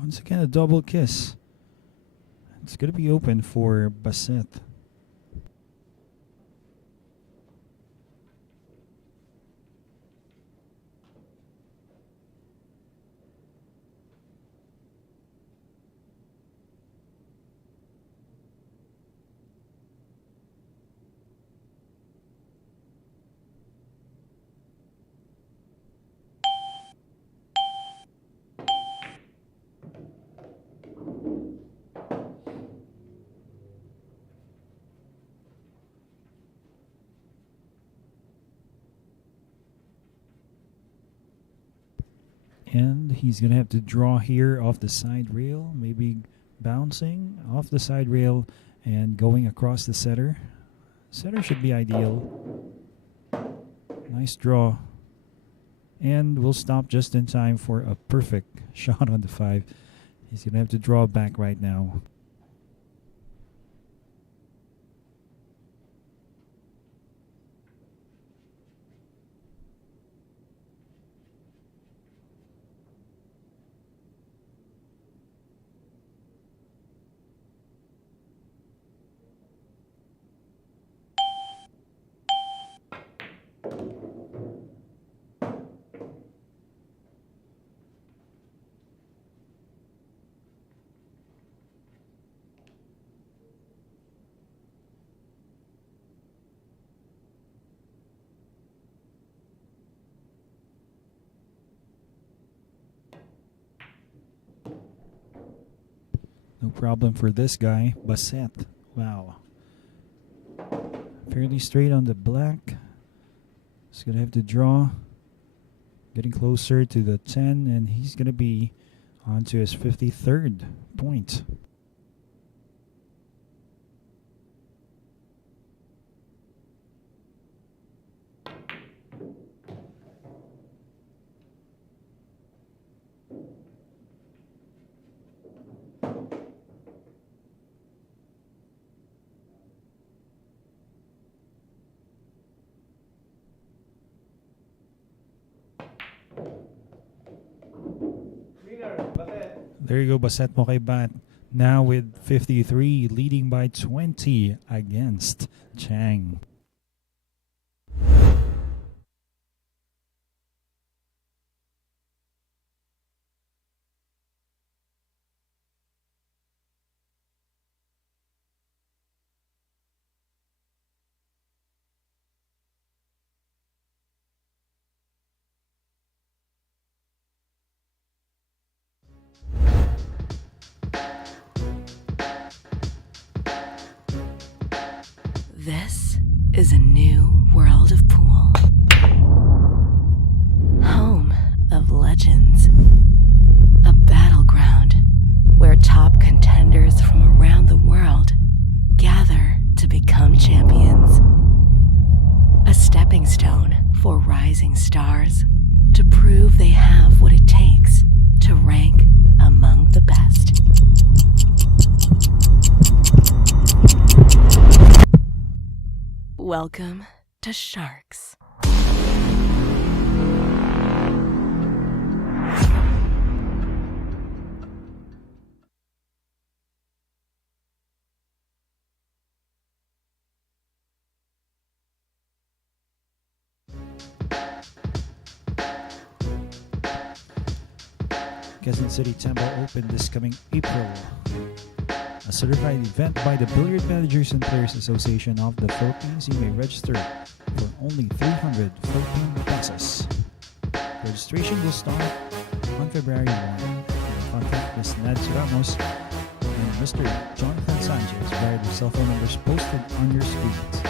Once again, a double kiss. It's going to be open for Baseth. And he's going to have to draw here off the side rail, maybe bouncing off the side rail and going across the setter. Setter should be ideal. Nice draw. And we'll stop just in time for a perfect shot on the 5. He's going to have to draw back right now. No problem for this guy, Baseth. Wow. Fairly straight on the black. He's going to have to draw. Getting closer to the 10, and he's going to be on to his 53rd point. There you go, Baseth Mocaibat. Now with 53, leading by 20 against Chang. This is a new world of pool. Home of legends. A battleground where top contenders from around the world gather to become champions. A stepping stone for rising stars to prove they have what it takes to rank among the best. Welcome to Sharks. Quezon City Temple Open this coming April. A certified event by the Billiard Managers and Players Association of the Philippines. You may register for only 300 Philippine pesos. Registration will start on February 1. The contact Ms. Nads Ramos and Mr. Jonathan Sanchez via the cell phone numbers posted on your screens.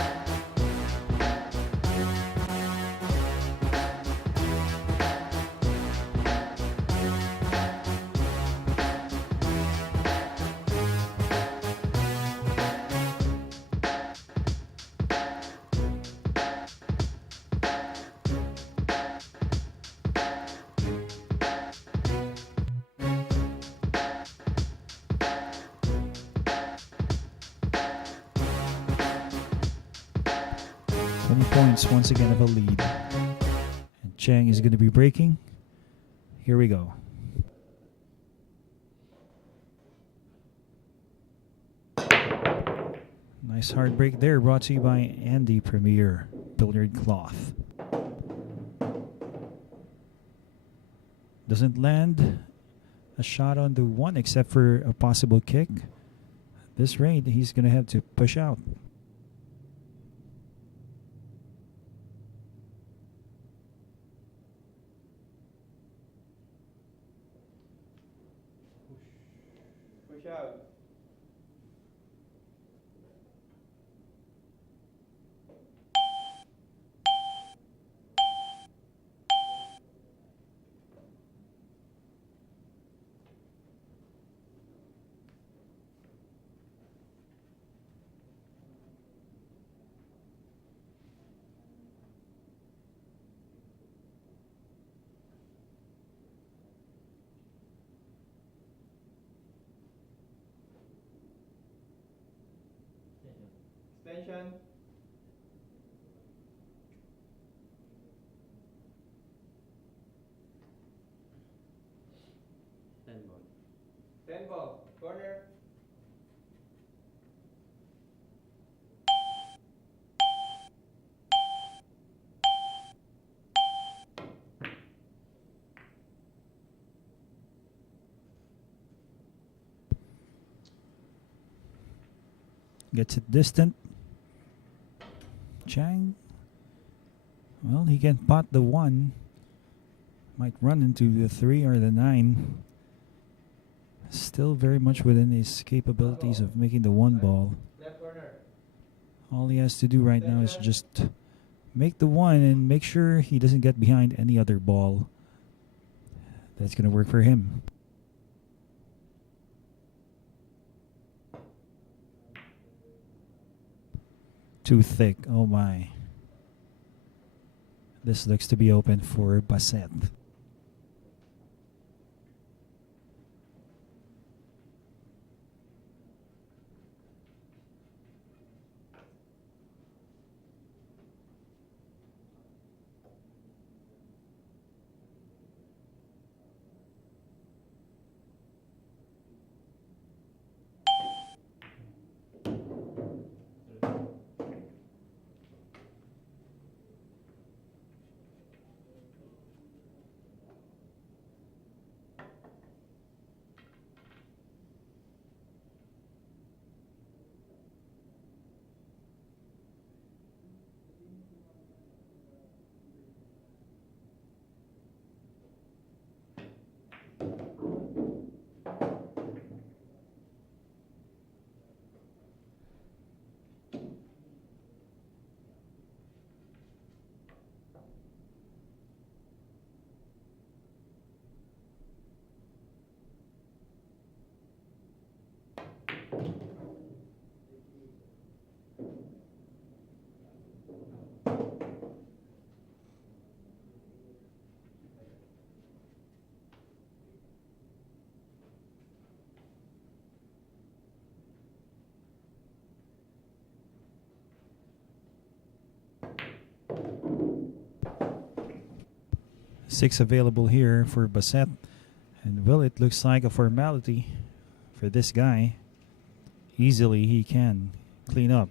Points once again of a lead. And Chang is going to be breaking. Here we go. Nice hard break there, brought to you by Andy Premier Billiard Cloth. Doesn't land a shot on the one except for a possible kick. At this rate, he's going to have to push out. Push out. Extension. Ten ball. Corner. Gets it distant. Chang, well, he can pot the one. Might run into the 3 or the 9. Still very much within his capabilities of making the 1 ball. Left corner. All he has to do right now is just make the 1 and make sure he doesn't get behind any other ball. That's going to work for him. Too thick. Oh my. This looks to be open for Baseth. 6 available here for Baseth. And well, it looks like a formality for this guy. Easily he can clean up.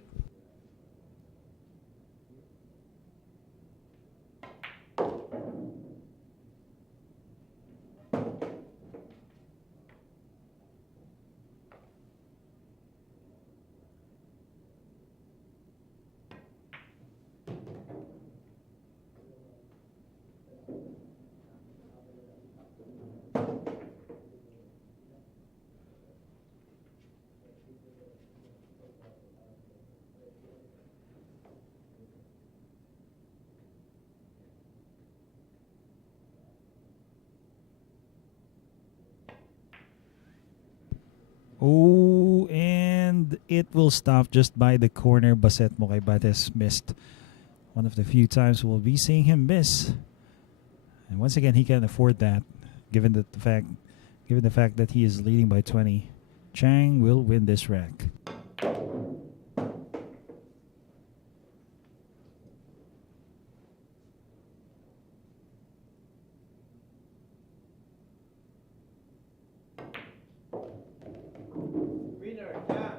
Oh, and it will stop just by the corner. Baseth Mocaibat has missed. One of the few times we'll be seeing him miss. And once again, he can afford that, given the fact that he is leading by 20. Chang will win this rack. Winner, Chang.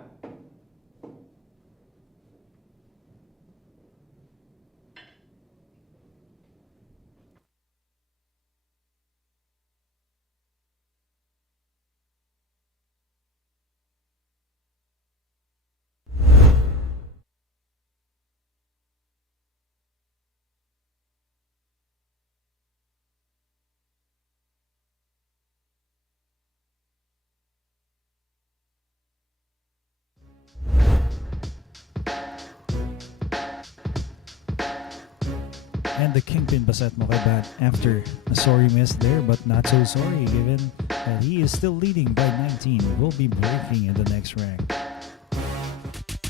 And the Kingpin Baseth Mocaibat after a sorry miss there, but not so sorry given that he is still leading by 19. Will be breaking in the next rank.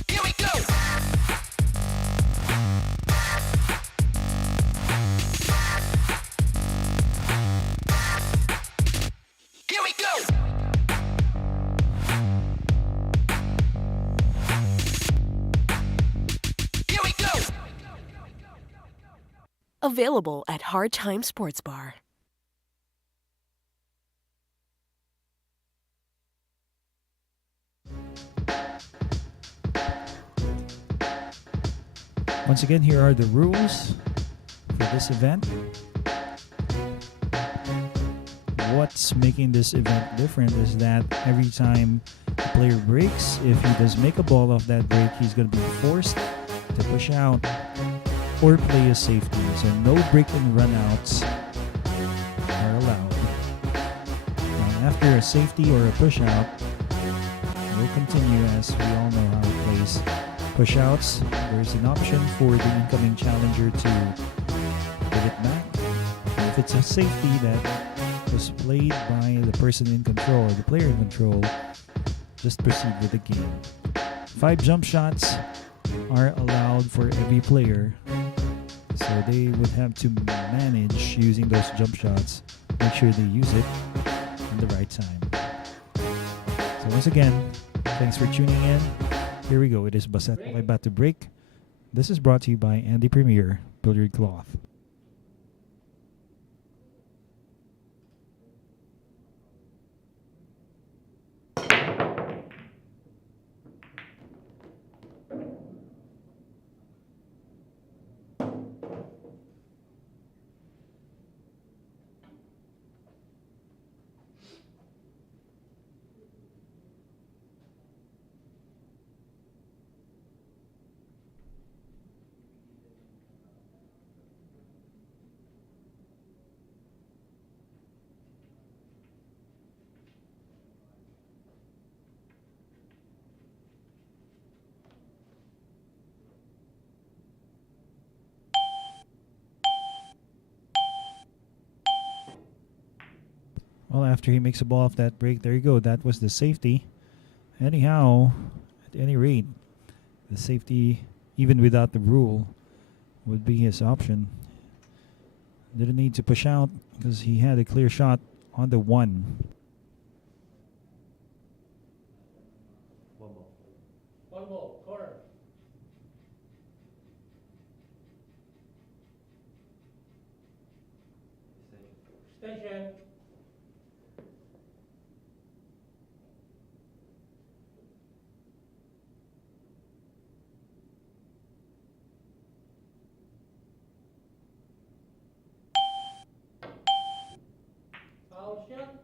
Here we go. Here we go. Here we go. Available at Hard Time Sports Bar. Once again, here are the rules for this event. What's making this event different is that every time a player breaks, if he does make a ball off that break, he's going to be forced to push out or play a safety. So no break and runouts are allowed. And after a safety or a push out, we'll continue as we all know how it plays. Push outs, there's an option for the incoming challenger to get it back. And if it's a safety that was played by the person in control or the player in control, just proceed with the game. 5 jump shots are allowed for every player. So they would have to manage using those jump shots, make sure they use it in the right time. So once again, thanks for tuning in. Here we go. It is Baseth Mocaibat to break. This is brought to you by Andy Premier Billiard Cloth. Well, after he makes a ball off that break, there you go. That was the safety. Anyhow, at any rate, the safety, even without the rule, would be his option. Didn't need to push out because he had a clear shot on the 1. One ball, corner. Station. Foul shot.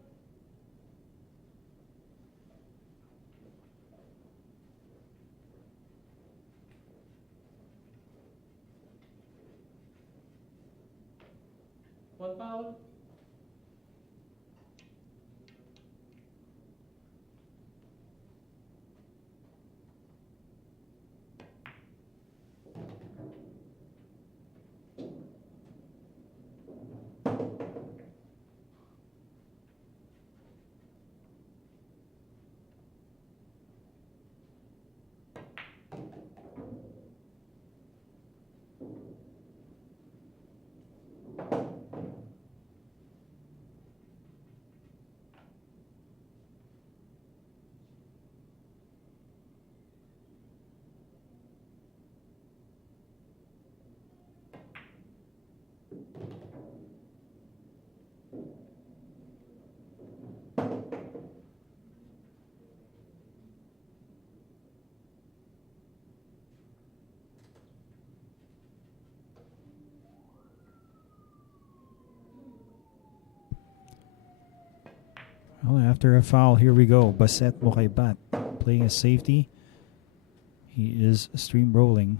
One foul. Well, after a foul, here we go. Baseth Mocaibat playing a safety. He is stream rolling.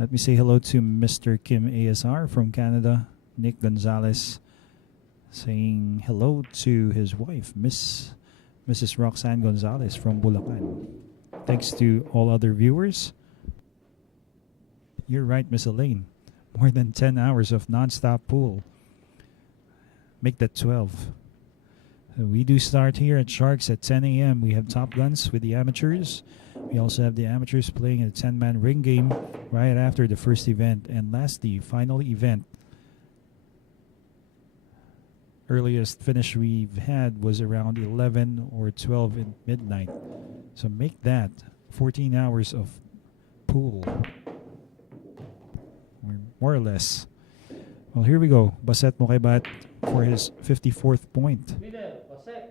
Let me say hello to Mr. Kim ASR from Canada. Nick Gonzalez saying hello to his wife, Mrs. Roxanne Gonzalez from Bulacan. Thanks to all other viewers. You're right, Miss Elaine. More than 10 hours of non-stop pool. Make that 12. We do start here at Sharks at 10 a.m. We have Top Guns with the amateurs. We also have the amateurs playing a 10-man ring game right after the first event. And lastly, final event. Earliest finish we've had was around 11 or 12 in midnight. So make that 14 hours of pool. More or less. Well, here we go. Baseth Mocaibat for his 54th point. Middle. Baseth.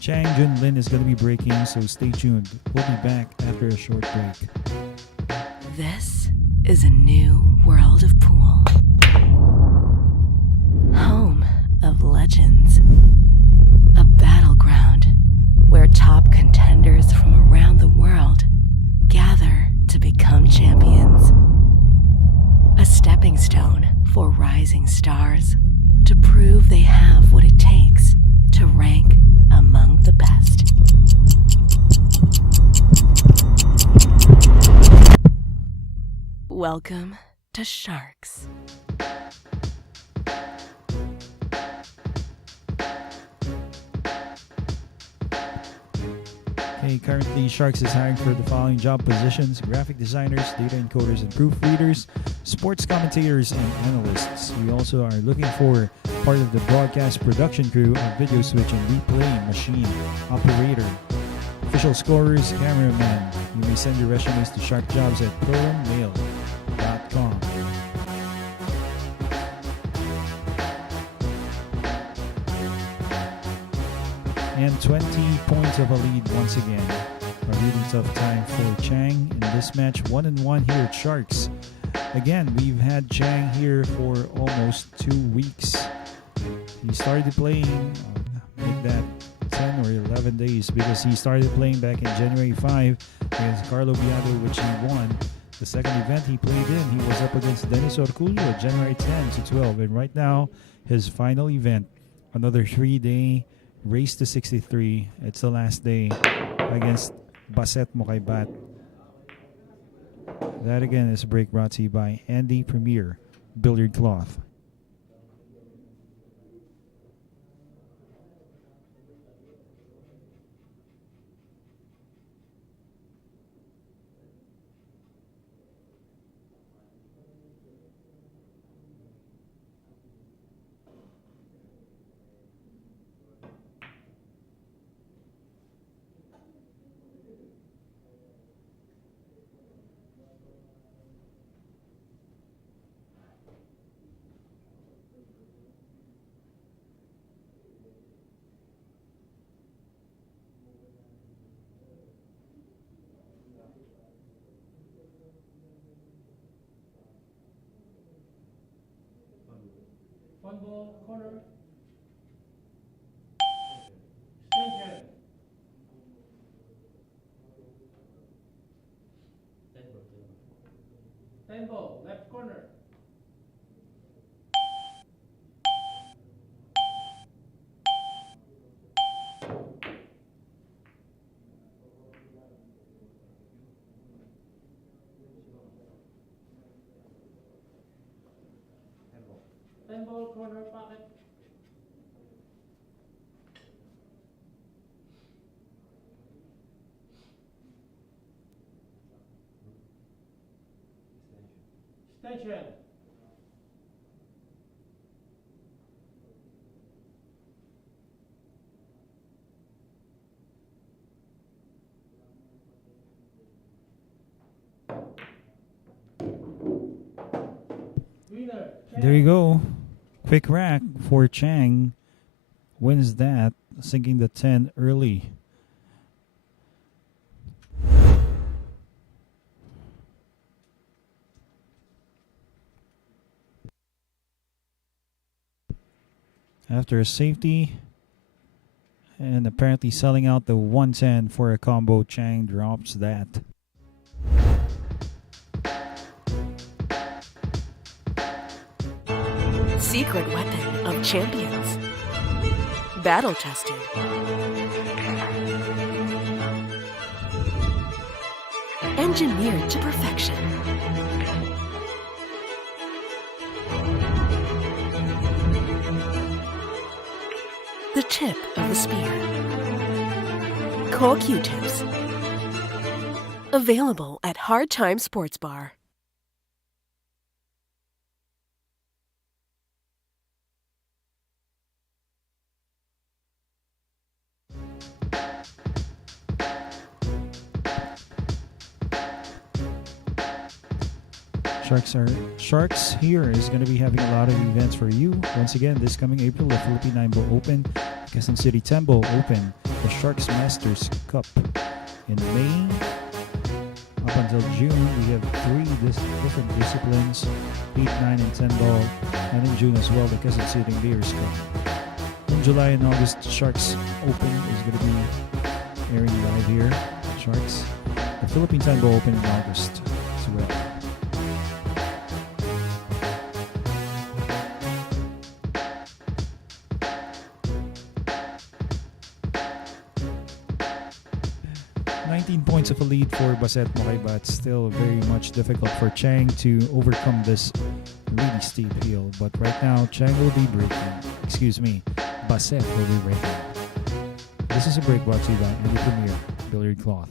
Chang Jung-Lin is going to be breaking, so stay tuned. We'll be back after a short break. This is a new world of pool. Home of legends. A battleground where top contenders from around the world gather to become champions. A stepping stone for rising stars to prove they have what it takes to rank among the best. Welcome to Sharks. Hey, currently Sharks is hiring for the following job positions: graphic designers, data encoders and proofreaders, sports commentators, and analysts. We also are looking for part of the broadcast production crew of video switch and replay machine operator, official scorers, cameraman. You may send your resumes to sharkjobs@protonmail.com. And 20 points of a lead once again. A really tough time for Chang in this match. 1-1 here at Sharks. Again, we've had Chang here for almost 2 weeks. He started playing, make that 10 or 11 days because he started playing back in January 5 against Carlo Biado, which he won. The second event he played in, he was up against Dennis Orculio, January 10 to 12. And right now, his final event, another 3-day race to 63. It's the last day against Baseth Mocaibat. That again is a break brought to you by Andy Premier Billiard Cloth. One ball, corner. Extension. Ten ball, left corner. Ten ball, corner, pocket. Extension. Winner. There you go. Quick rack for Chang. Wins that, sinking the 10 early. After a safety and apparently selling out the 110 for a combo, Chang drops that. Secret weapon of champions. Battle tested. Engineered to perfection. The tip of the spear. Cool Q-tips. Available at Hard Time Sports Bar. Sharks here is going to be having a lot of events for you. Once again, this coming April, the Philippine 9-Ball Open, Quezon City 10-Ball Open, the Sharks Masters Cup. In May, up until June, we have 3 different disciplines, 8, 9, and 10-ball, and in June as well, the Quezon City Bears Cup. In July and August, Sharks Open is going to be airing live here. Sharks, the Philippine 10-Ball Open in August as well. Points of a lead for Baseth Mocaibat. Still very much difficult for Chang to overcome this really steep hill. But right now, Chang will be breaking. Excuse me, Baseth will be breaking. This is a break brought to you by Andy Premier Billiard Cloth.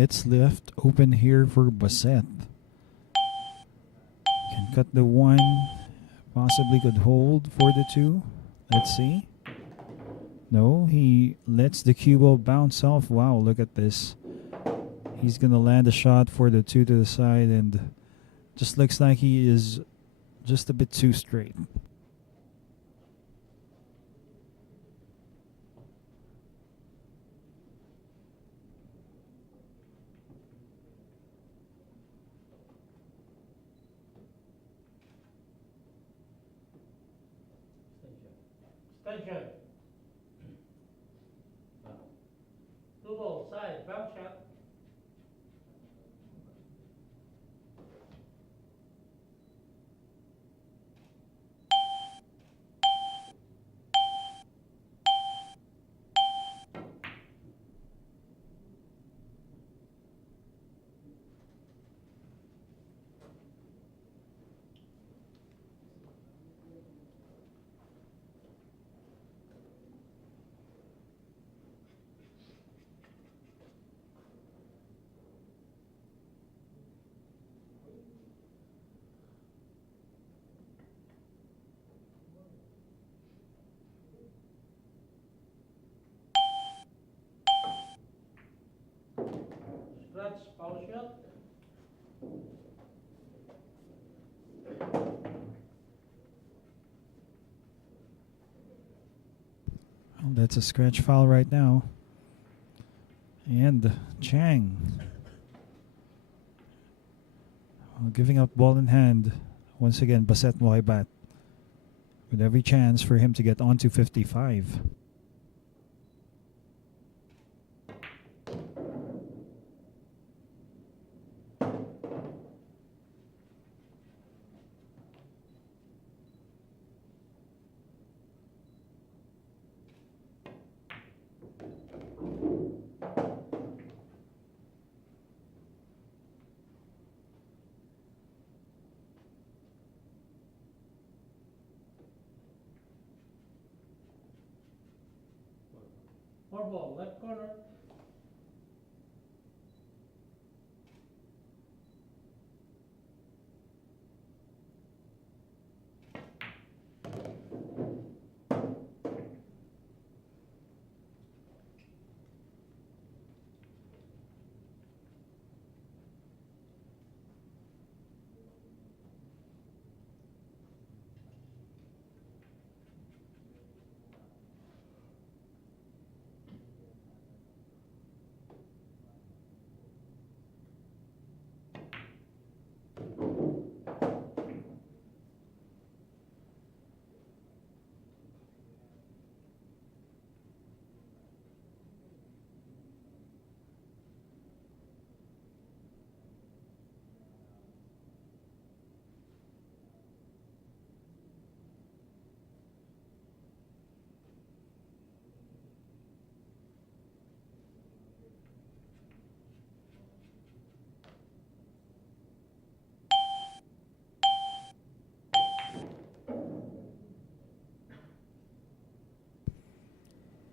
It's left open here for Baseth. Can cut the 1. Possibly could hold for the 2. Let's see. No, he lets the cue ball bounce off. Wow, look at this. He's going to land a shot for the 2 to the side, and just looks like he is just a bit too straight. Extension. Two ball, side, bounce shot. Scratch, foul shot. Well, that's a scratch foul right now. And Chang. Giving up ball in hand. Once again, Baseth Mocaibat. With every chance for him to get onto 55. Four ball, left corner.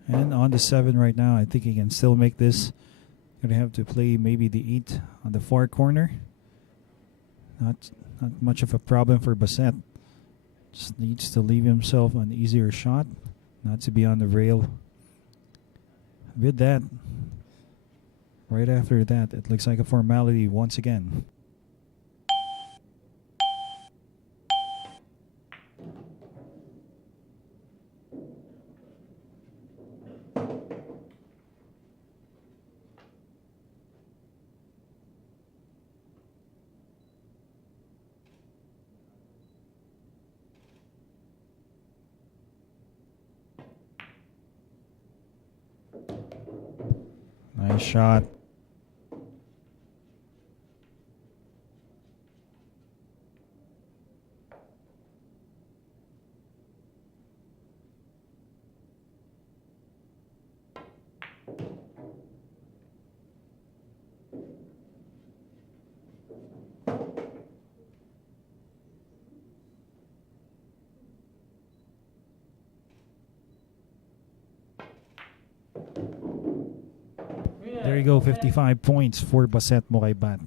And on the 7 right now. I think he can still make this. Gonna have to play maybe the 8 on the far corner. Not much of a problem for Baseth. Just needs to leave himself an easier shot, not to be on the rail. With that, right after that, it looks like a formality once again. Nice shot. There you go, 55 points for Baseth Mocaibat.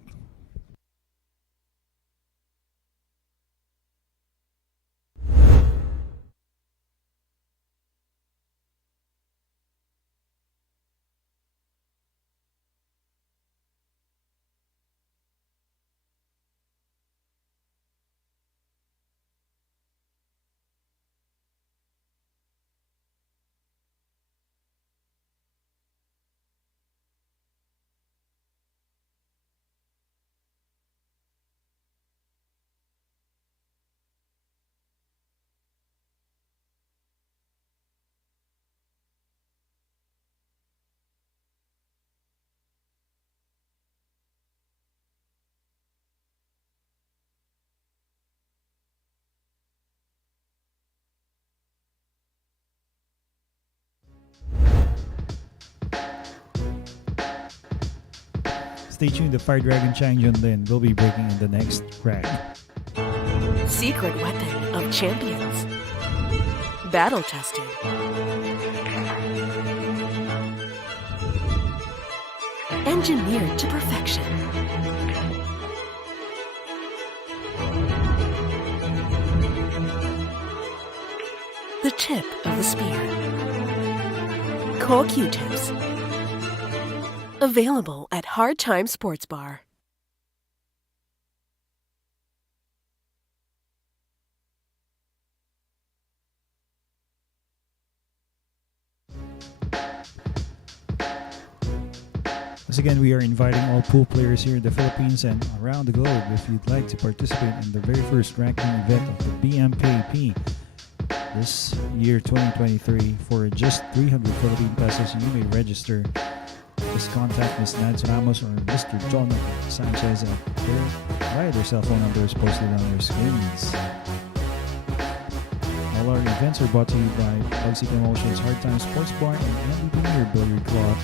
Stay tuned, the Fire Dragon Chang Jung-Lin will be breaking in the next rack. Secret weapon of champions. Battle tested. Engineered to perfection. The tip of the spear. Cool Q-tips. Available at Hard Time Sports Bar. Once again, we are inviting all pool players here in the Philippines and around the globe if you'd like to participate in the very first ranking event of the BMKP this year 2023 for just 300 Philippine pesos. You may register. Just contact Ms. Nancy Ramos or Mr. John Sanchez via their cell phone numbers posted on your screens. All our events are brought to you by Bugsy Promotions, Hard Time Sports Bar, and Andy Premier Billiard Club.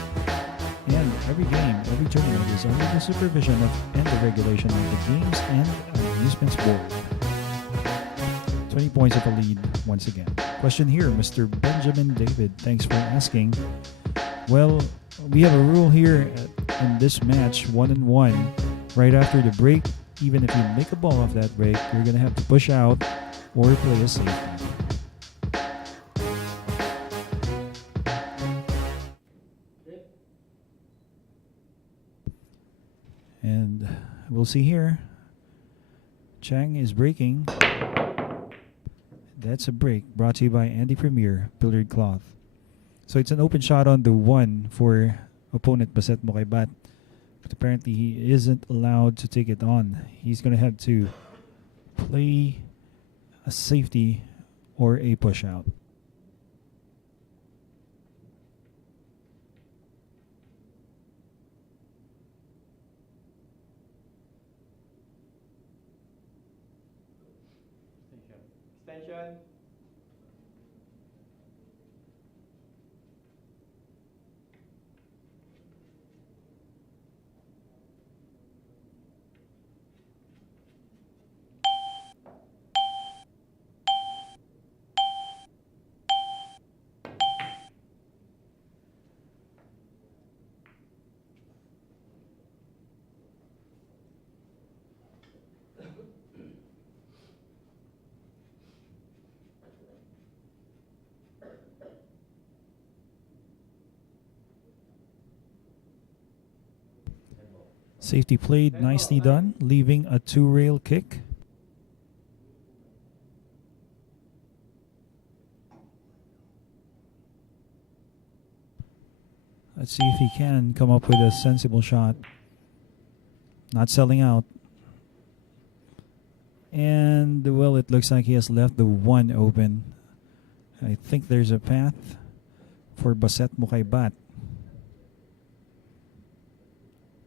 And every game, every tournament is under the supervision of and the regulation of the Games and Amusements Board. 20 points of a lead once again. Question here, Mr. Benjamin David. Thanks for asking. Well, we have a rule here in this match, 1-1. Right after the break, even if you make a ball off that break, you're going to have to push out or play a safety. And we'll see here. Chang is breaking. That's a break brought to you by Andy Premier Billiard Cloth. So it's an open shot on the 1 for opponent Baseth Mocaibat. But apparently he isn't allowed to take it on. He's going to have to play a safety or a push out. Extension. Safety played, nicely done, leaving a 2-rail kick. Let's see if he can come up with a sensible shot. Not selling out. And, well, it looks like he has left the 1 open. I think there's a path for Baseth Mocaibat.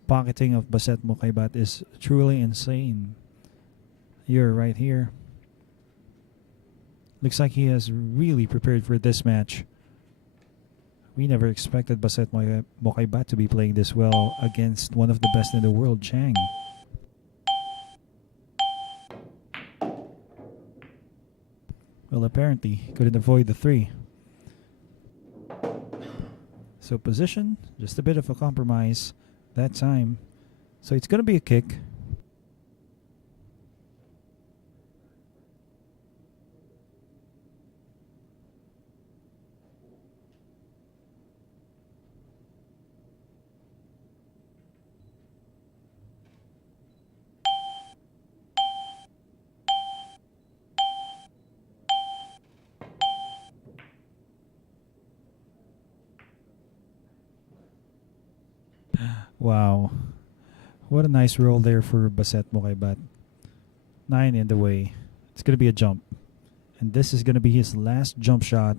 Pocketing of Baseth Mocaibat is truly insane. You're right here. Looks like he has really prepared for this match. We never expected Baseth Mocaibat to be playing this well against one of the best in the world, Chang. Well, apparently, couldn't avoid the 3. So position, just a bit of a compromise that time. So it's going to be a kick. Wow. What a nice roll there for Baseth Mocaibat. 9 in the way. It's going to be a jump. And this is going to be his last jump shot.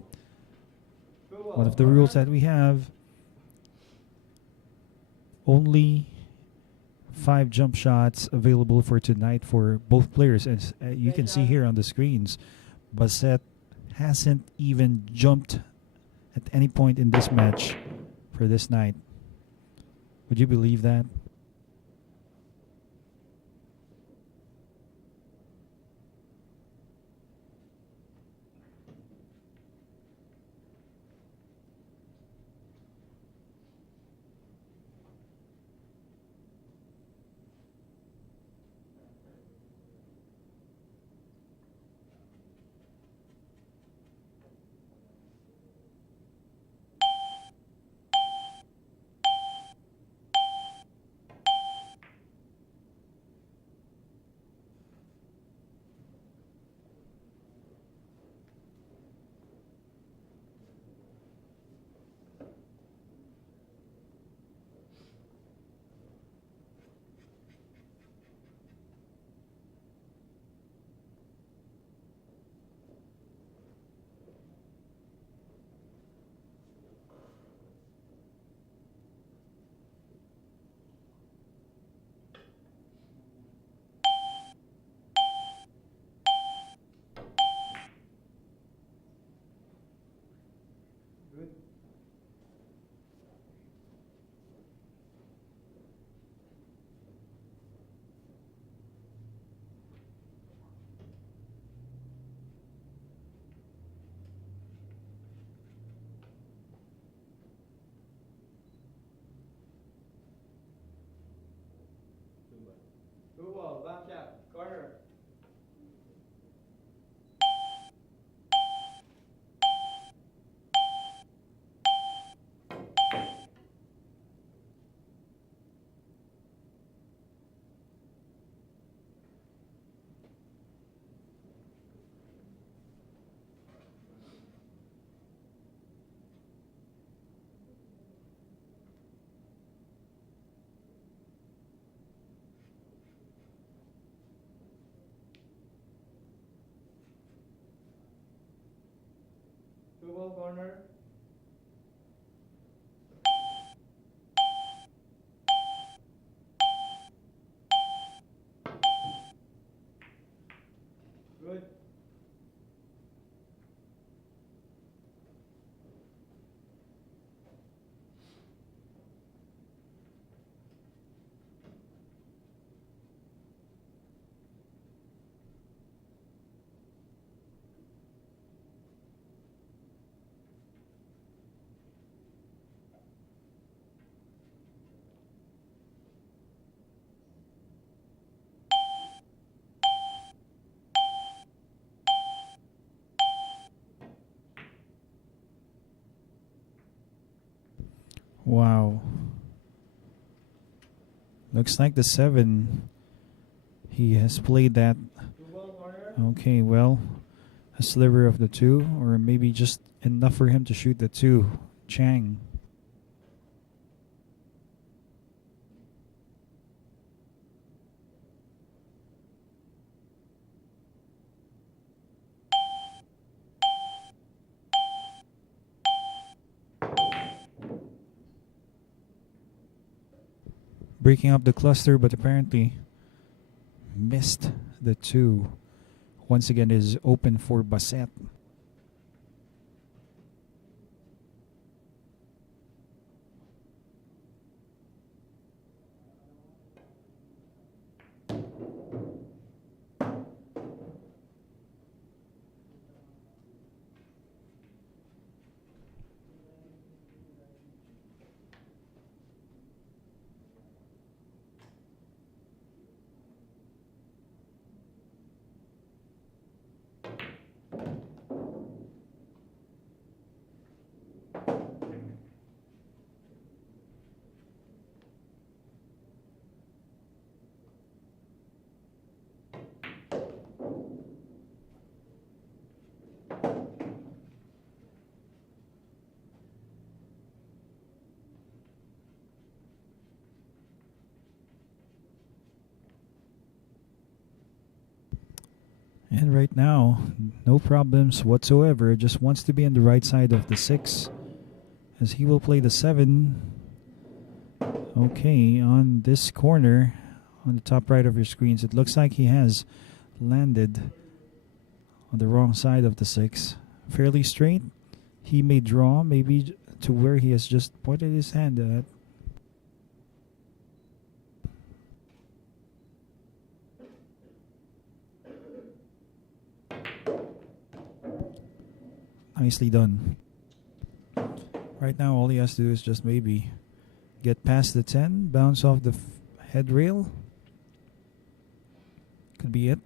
One of the rules that we have, only 5 jump shots available for tonight for both players. As you can see here on the screens, Baseth hasn't even jumped at any point in this match for this night. Would you believe that? Good. Two ball, back shot, corner. Two ball, corner. Good. Wow. Looks like the 7. He has played that. Two ball, corner. Okay, well, a sliver of the 2, or maybe just enough for him to shoot the 2. Chang. Breaking up the cluster, but apparently missed the 2. Once again, it is open for Baseth. And right now, no problems whatsoever. Just wants to be on the right side of the 6 as he will play the 7. Okay, on this corner, on the top right of your screens, it looks like he has landed on the wrong side of the 6. Fairly straight. He may draw maybe to where he has just pointed his hand at. Nicely done. Right now, all he has to do is just maybe get past the 10, bounce off the head rail. Could be it.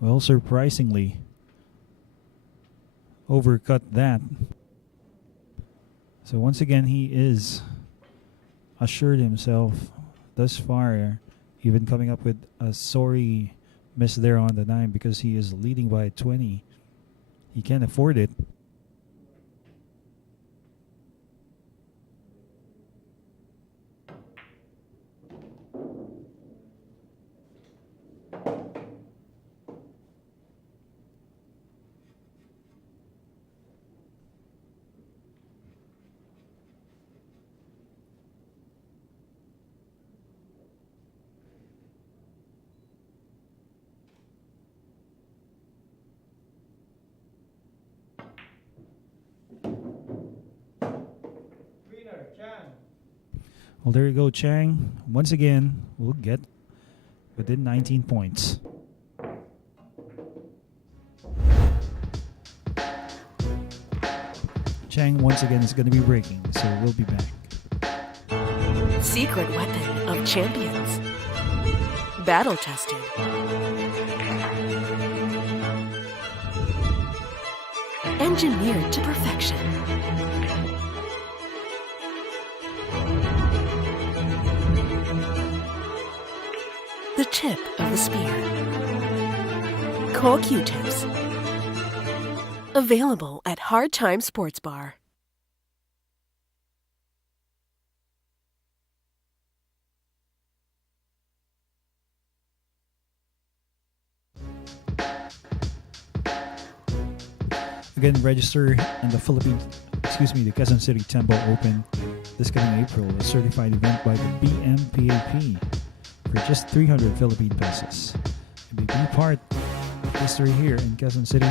Well, surprisingly, overcut that. So once again, he is assured himself thus far, even coming up with a sorry miss there on the 9 because he is leading by 20. He can't afford it. Chang. Well, there you go, Chang. Once again, will get within 19 points. Chang once again is going to be breaking, so we'll be back. Secret weapon of champions. Battle tested. Engineered to perfection. The tip of the spear. Cool Q-tips. Available at Hard Time Sports Bar. Again, register in the the Quezon City Temple Open this coming April, a certified event by the BMPAP for just 300 Philippine pesos. And be part of history here in Quezon City,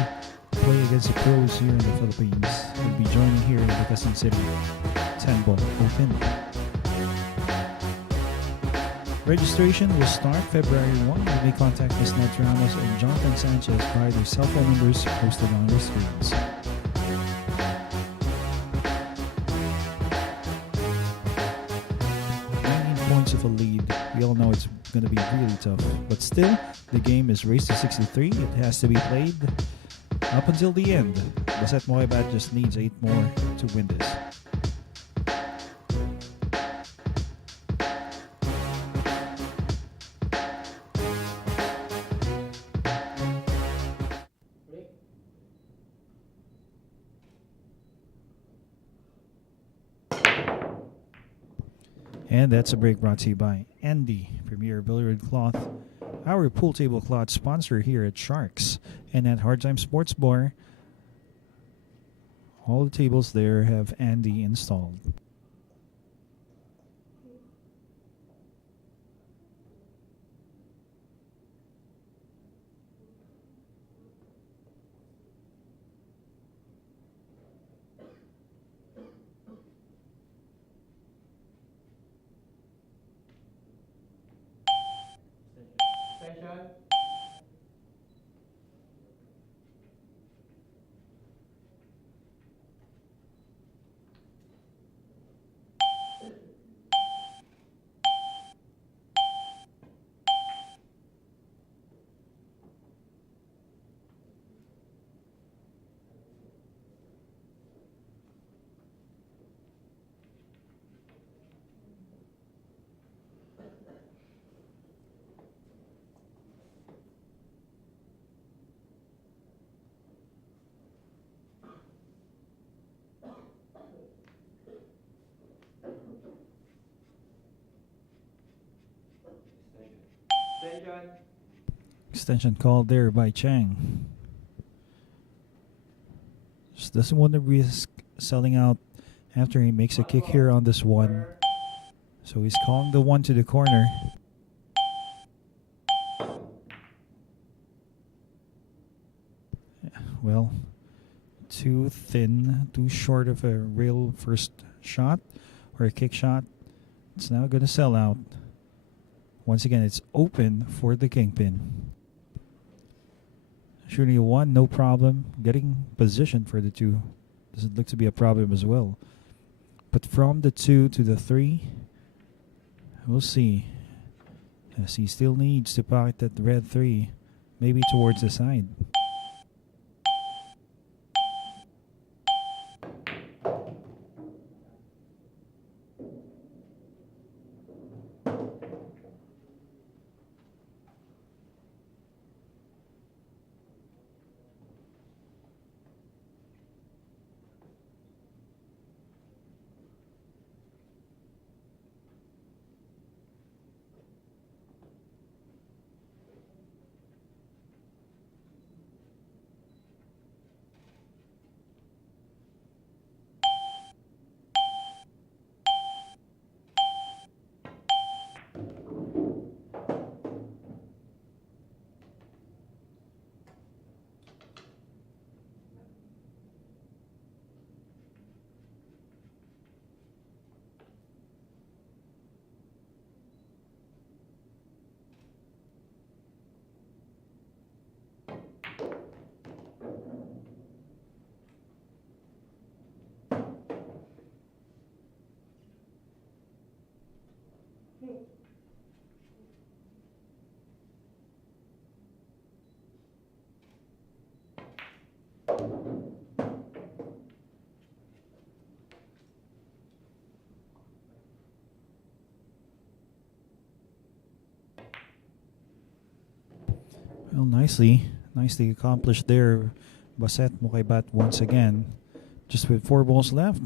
play against the pros here in the Philippines. We'll be joining here in the Quezon City Temple Open. Registration will start February 1. You may contact Ms. Ned Ramos and Jonathan Sanchez via their cell phone numbers posted on your screens. Points of a lead. We all know it's going to be really tough. But still, the game is raised to 63. It has to be played up until the end. Baseth Mocaibat just needs 8 more to win this. And that's a break brought to you by Andy, Premier Billiard Cloth, our pool table cloth sponsor here at Sharks. And at Hard Time Sports Bar, all the tables there have Andy installed. Station. Station. Extension called there by Chang. Just doesn't want to risk selling out after he makes a kick here on this one. Corner. So he's calling the one to the corner. Well, too thin, too short of a real first shot or a kick shot. It's now going to sell out. Once again, it's open for the Kingpin. Shooting a one, no problem. Getting position for the two doesn't look to be a problem as well. But from the 2 to the 3, we'll see. Yes, he still needs to pocket that red 3, maybe towards the side. Well, nicely accomplished there. Baseth Mocaibat once again, just with 4 balls left.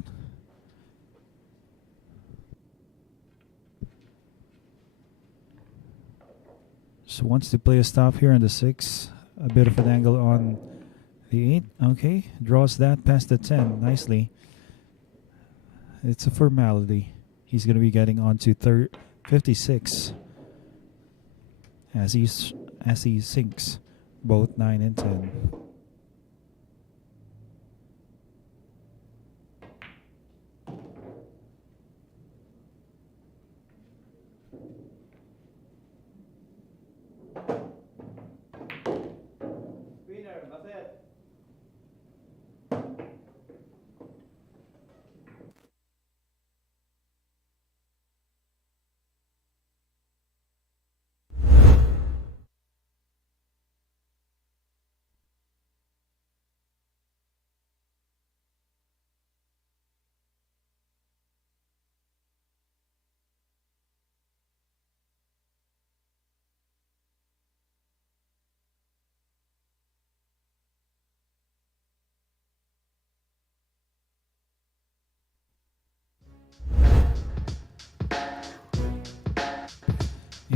So wants to play a stop here on the 6. A bit of an angle on the 8. Okay, draws that past the 10 nicely. It's a formality. He's going to be getting on to 56 as he sinks both 9 and 10. Winner, Baseth.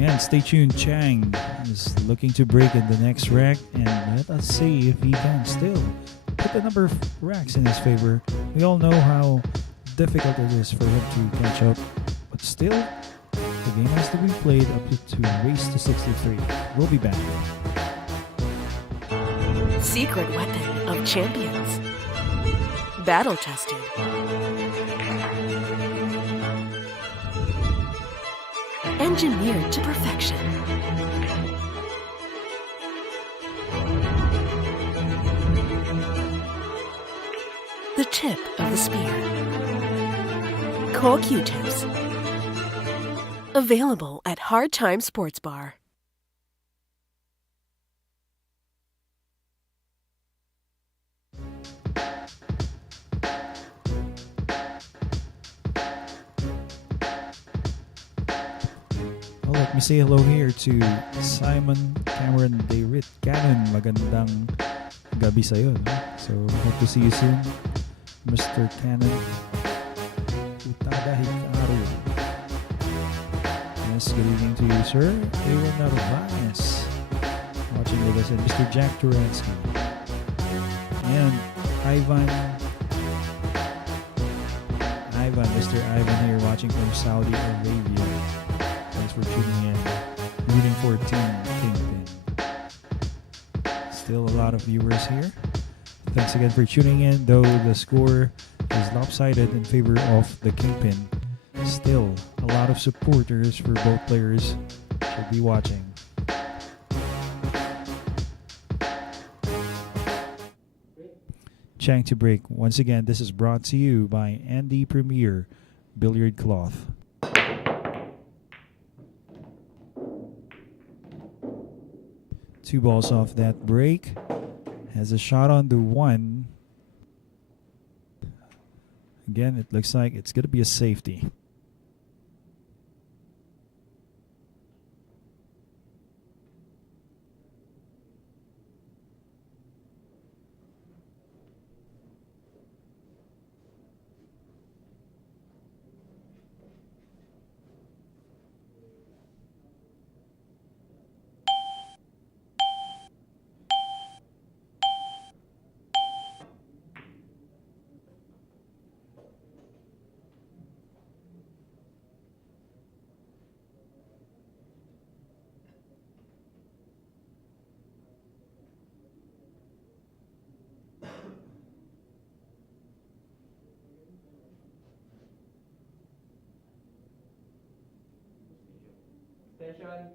And stay tuned, Chang is looking to break in the next rack, and let us see if he can still put the number of racks in his favor. We all know how difficult it is for him to catch up, but still, the game has to be played up to race to 63. We'll be back. Secret weapon of champions. Battle tested. Engineered to perfection. The tip of the spear. Core Q-tips. Available at Hard Time Sports Bar. Let me say hello here to Simon Cameron Dayrit. Canon, magandang gabi sa'yo. No? So, hope to see you soon, Mr. Canon. Utada Hikaru. Yes, good evening to you, sir. Aaron Narvaez, watching with us, and Mr. Jack Turansky. And Mr. Ivan here, watching from Saudi Arabia. Thanks for tuning in. Rooting for Team Kingpin. Still a lot of viewers here. Thanks again for tuning in, though the score is lopsided in favor of the Kingpin. Still, a lot of supporters for both players should be watching. Chang to break. Once again, this is brought to you by Andy Premier Billiard Cloth. Two balls off that break. Has a shot on the one. Again, it looks like it's going to be a safety. Attention.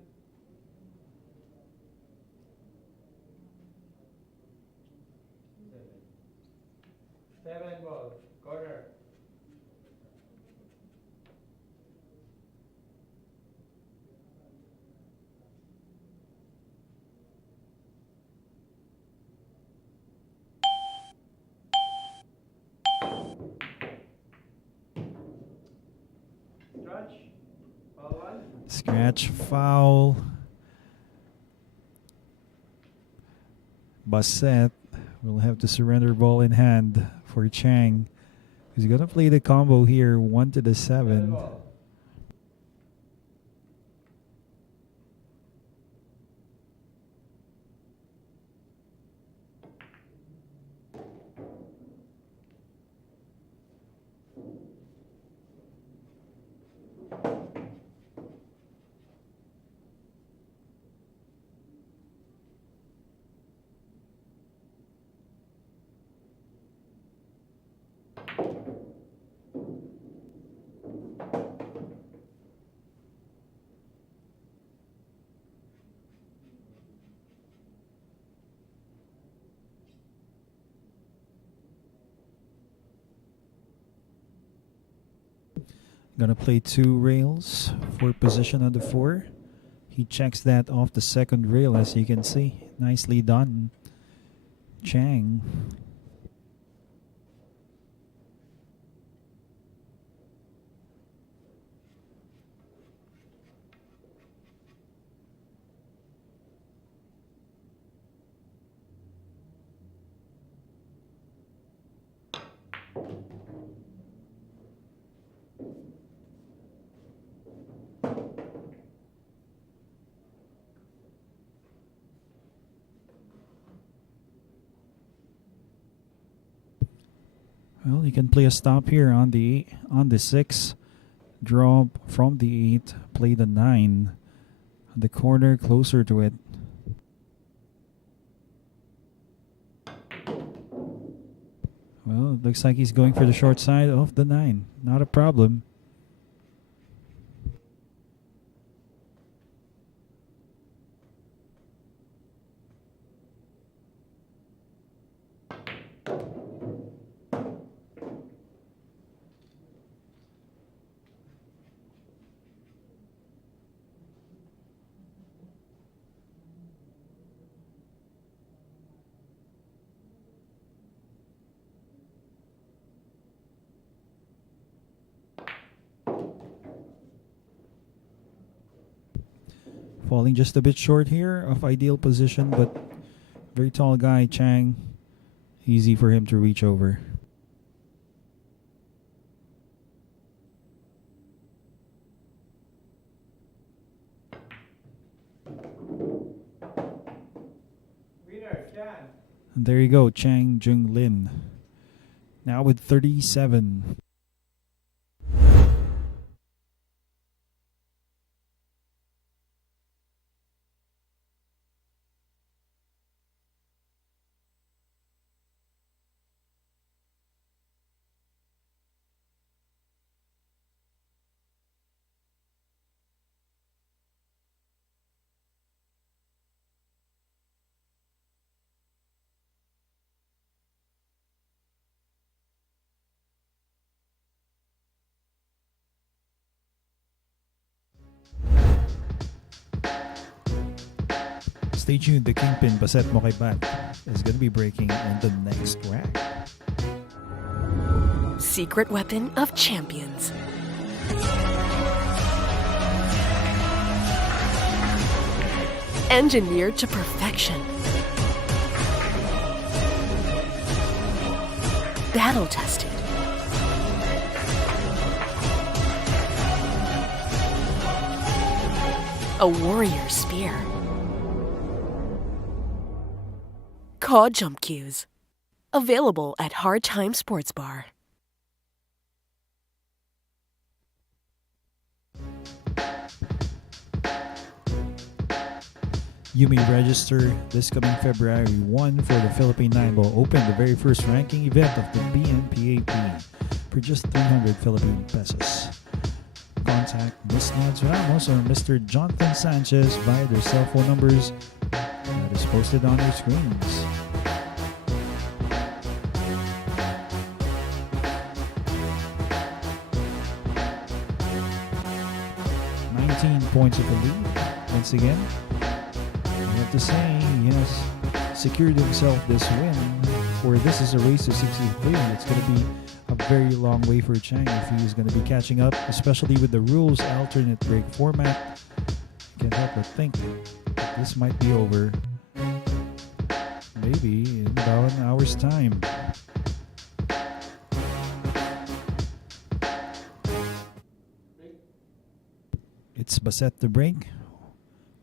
7 ball, corner. Stretch. Ball 1. Scratch, foul. Baseth will have to surrender ball in hand for Chang. He's going to play the combo here, 1 to the 7. Ball. Gonna play 2 rails for position on the 4. He checks that off the second rail, as you can see. Nicely done, Chang. Well, you can play a stop here on the 6. Draw from the 8. Play the 9. The corner closer to it. Well, it looks like he's going for the short side of the 9. Not a problem. Falling just a bit short here of ideal position, but very tall guy, Chang. Easy for him to reach over. Winner, Chan. And there you go, Chang Jung-Lin. Now with 37. Stay tuned, the Kingpin, Baseth Mocaibat, is going to be breaking in the next rack. Secret weapon of champions. Engineered to perfection. Battle tested. A warrior spear. Caw Jump Cues. Available at Hard Time Sports Bar. You may register this coming February 1 for the Philippine 9 Ball Open, the very first ranking event of the BNPAP, for just 300 Philippine pesos. Contact Ms. Nads Ramos or Mr. Jonathan Sanchez via their cell phone numbers that is posted on your screens. Points of the lead. Once again, I have to say, he has secured himself this win. For this is a race to 63. It's going to be a very long way for Chang if he is going to be catching up, especially with the rules alternate break format. I can't help but think that this might be over maybe in about an hour's time. It's Baseth to break.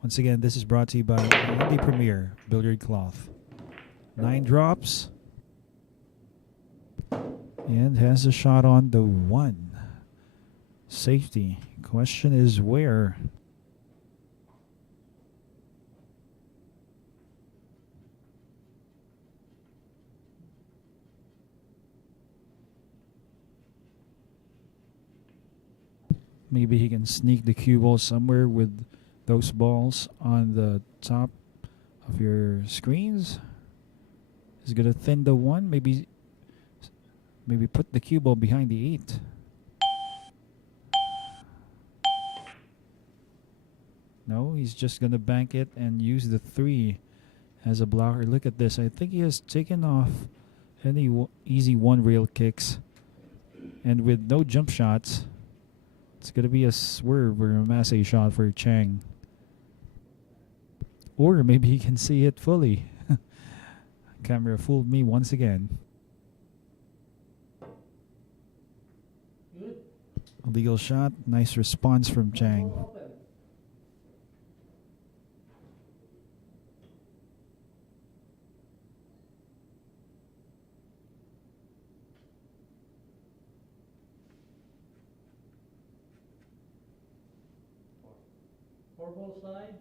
Once again, this is brought to you by Andy Premier Billiard Cloth. 9 drops. And has a shot on the 1. Safety. Question is where? Maybe he can sneak the cue ball somewhere with those balls on the top of your screens. He's gonna thin the 1. Maybe put the cue ball behind the 8. No, he's just gonna bank it and use the 3 as a blocker. Look at this. I think he has taken off any easy 1 rail kicks, and with no jump shots, it's going to be a swerve or a masse shot for Chang. Or maybe he can see it fully. Camera fooled me once again. Good. Illegal shot. Nice response from Chang. Open. 4-ball slide.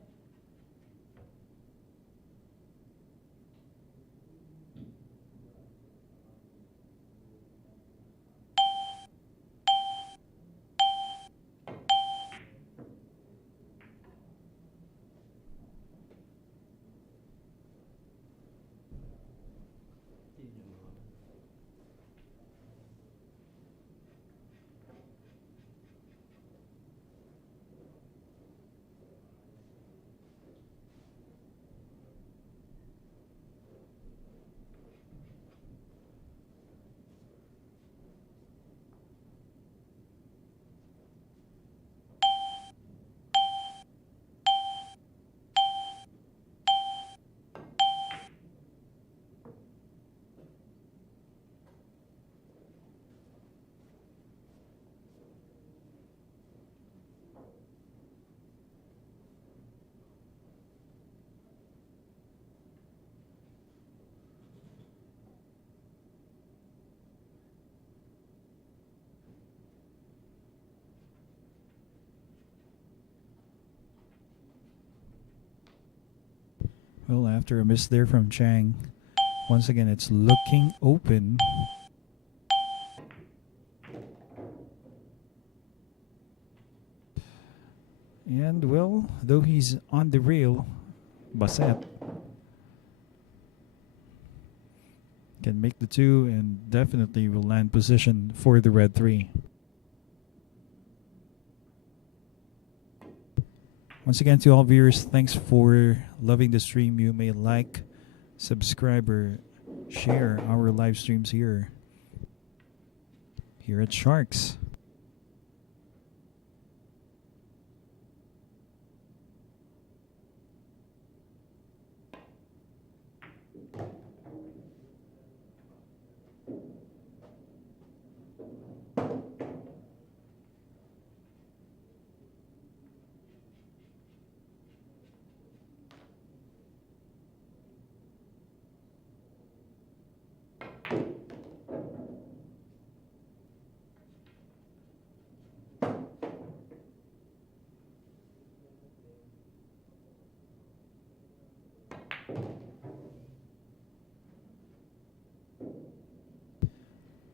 Well, after a miss there from Chang, once again it's looking open. And well, though he's on the rail, Baseth can make the 2 and definitely will land position for the red 3. Once again, to all viewers, thanks for loving the stream. You may like, subscribe, or share our live streams here at Sharks.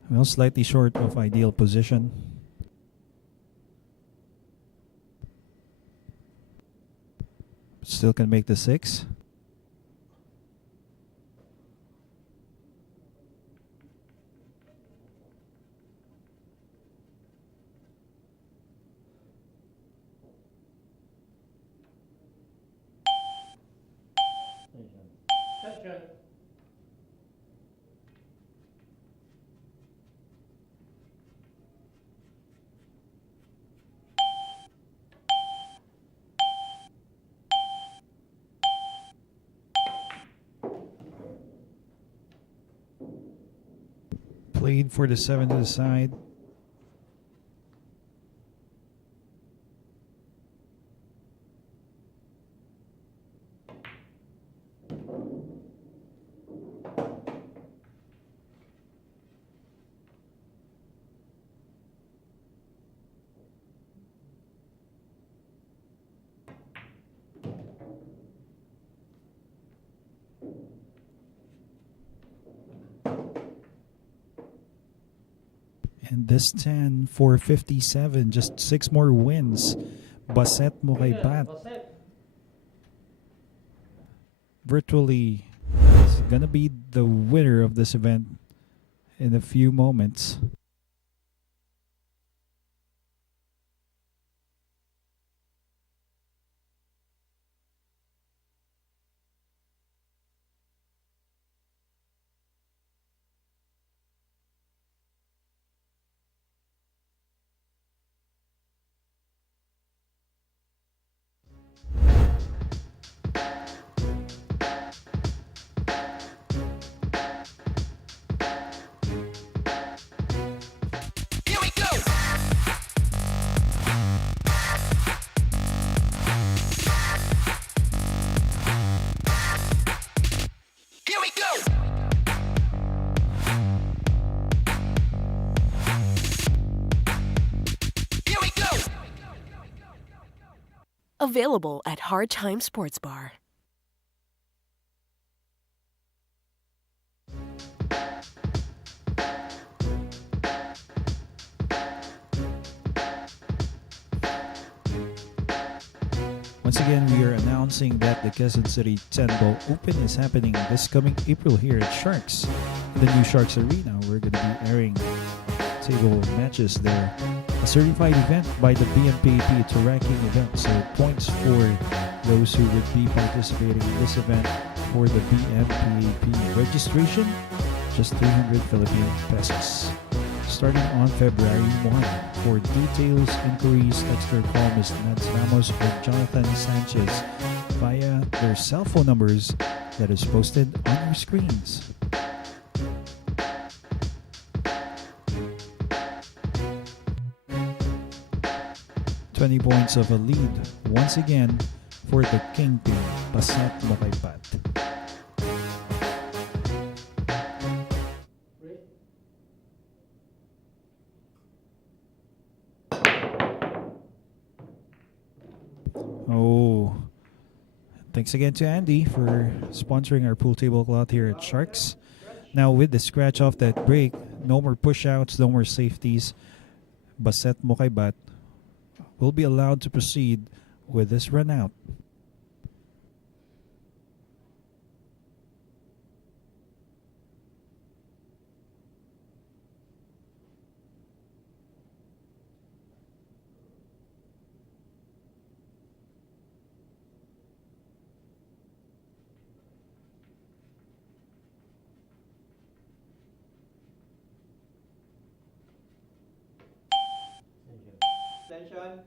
Well, slightly short of ideal position. Still can make the 6. Touch. Played for the 7 to the side. And this 10 for 57, just 6 more wins. Baseth Mocaibat Baseth. virtually is gonna be the winner of this event in a few moments. Available at Hard Time Sports Bar. Once again, we are announcing that the Quezon City Tenbo Open is happening this coming April here at Sharks, the new Sharks Arena. We're going to be airing table matches there. A certified event by the BMPAP. It's a ranking event, so points for those who would be participating in this event for the BMPAP. Registration, just 300 Philippine pesos. Starting on February 1. For details, inquiries, text or call Ms. Nance Ramos or Jonathan Sanchez via their cell phone numbers that is posted on your screens. $20 points of a lead once again for the Kingpin, Baseth Mocaibat. Oh, thanks again to Andy for sponsoring our pool tablecloth here at Sharks. Now with the scratch off that break, no more push-outs, no more safeties. Baseth Mocaibat will be allowed to proceed with this run out. Attention.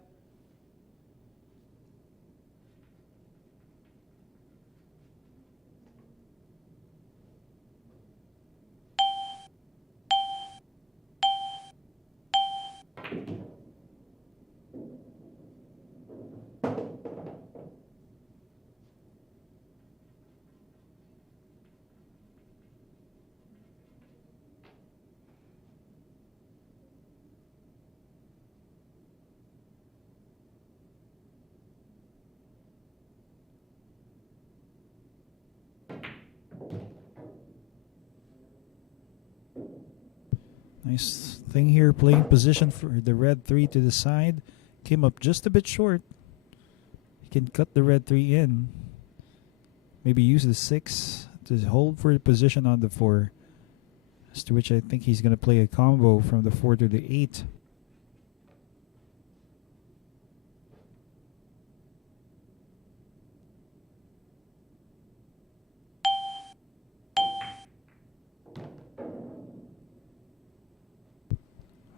Nice thing here, playing position for the red 3 to the side. Came up just a bit short. He can cut the red 3 in. Maybe use the 6 to hold for the position on the 4. As to which I think he's going to play a combo from the 4 to the 8.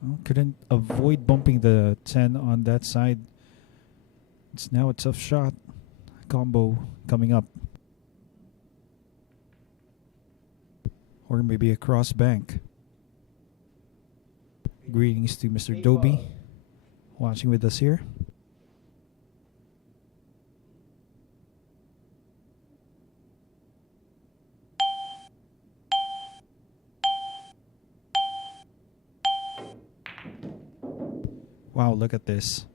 Well, couldn't avoid bumping the 10 on that side. It's now a tough shot. Combo coming up. Or maybe a cross bank. Greetings to Mr. Dobie watching with us here. Wow, look at this.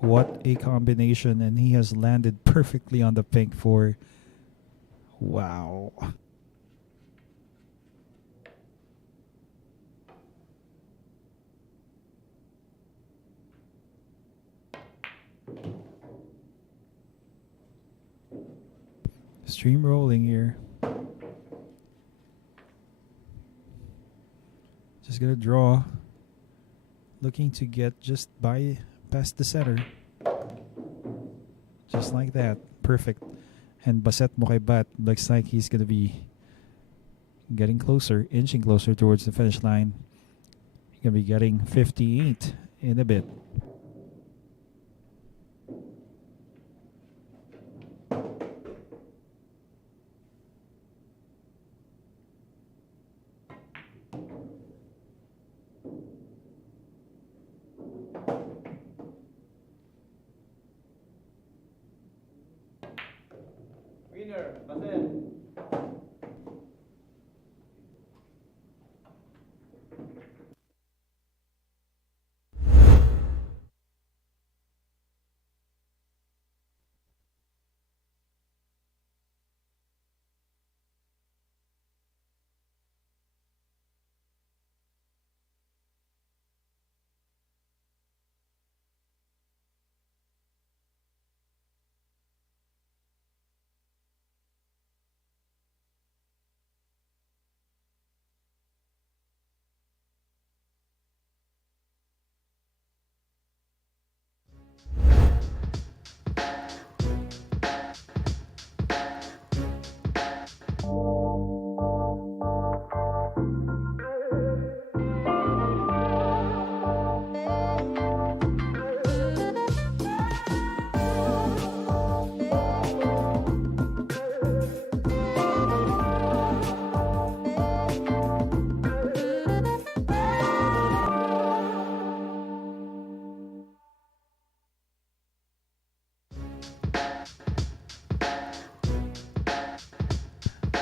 What a combination. And he has landed perfectly on the pink 4. Wow. Stream rolling here. Just gonna draw. Looking to get just by past the center. Just like that. Perfect. And Baseth Mocaibat looks like he's going to be getting closer, inching closer towards the finish line. He's going to be getting 58 in a bit. Winner, Baseth.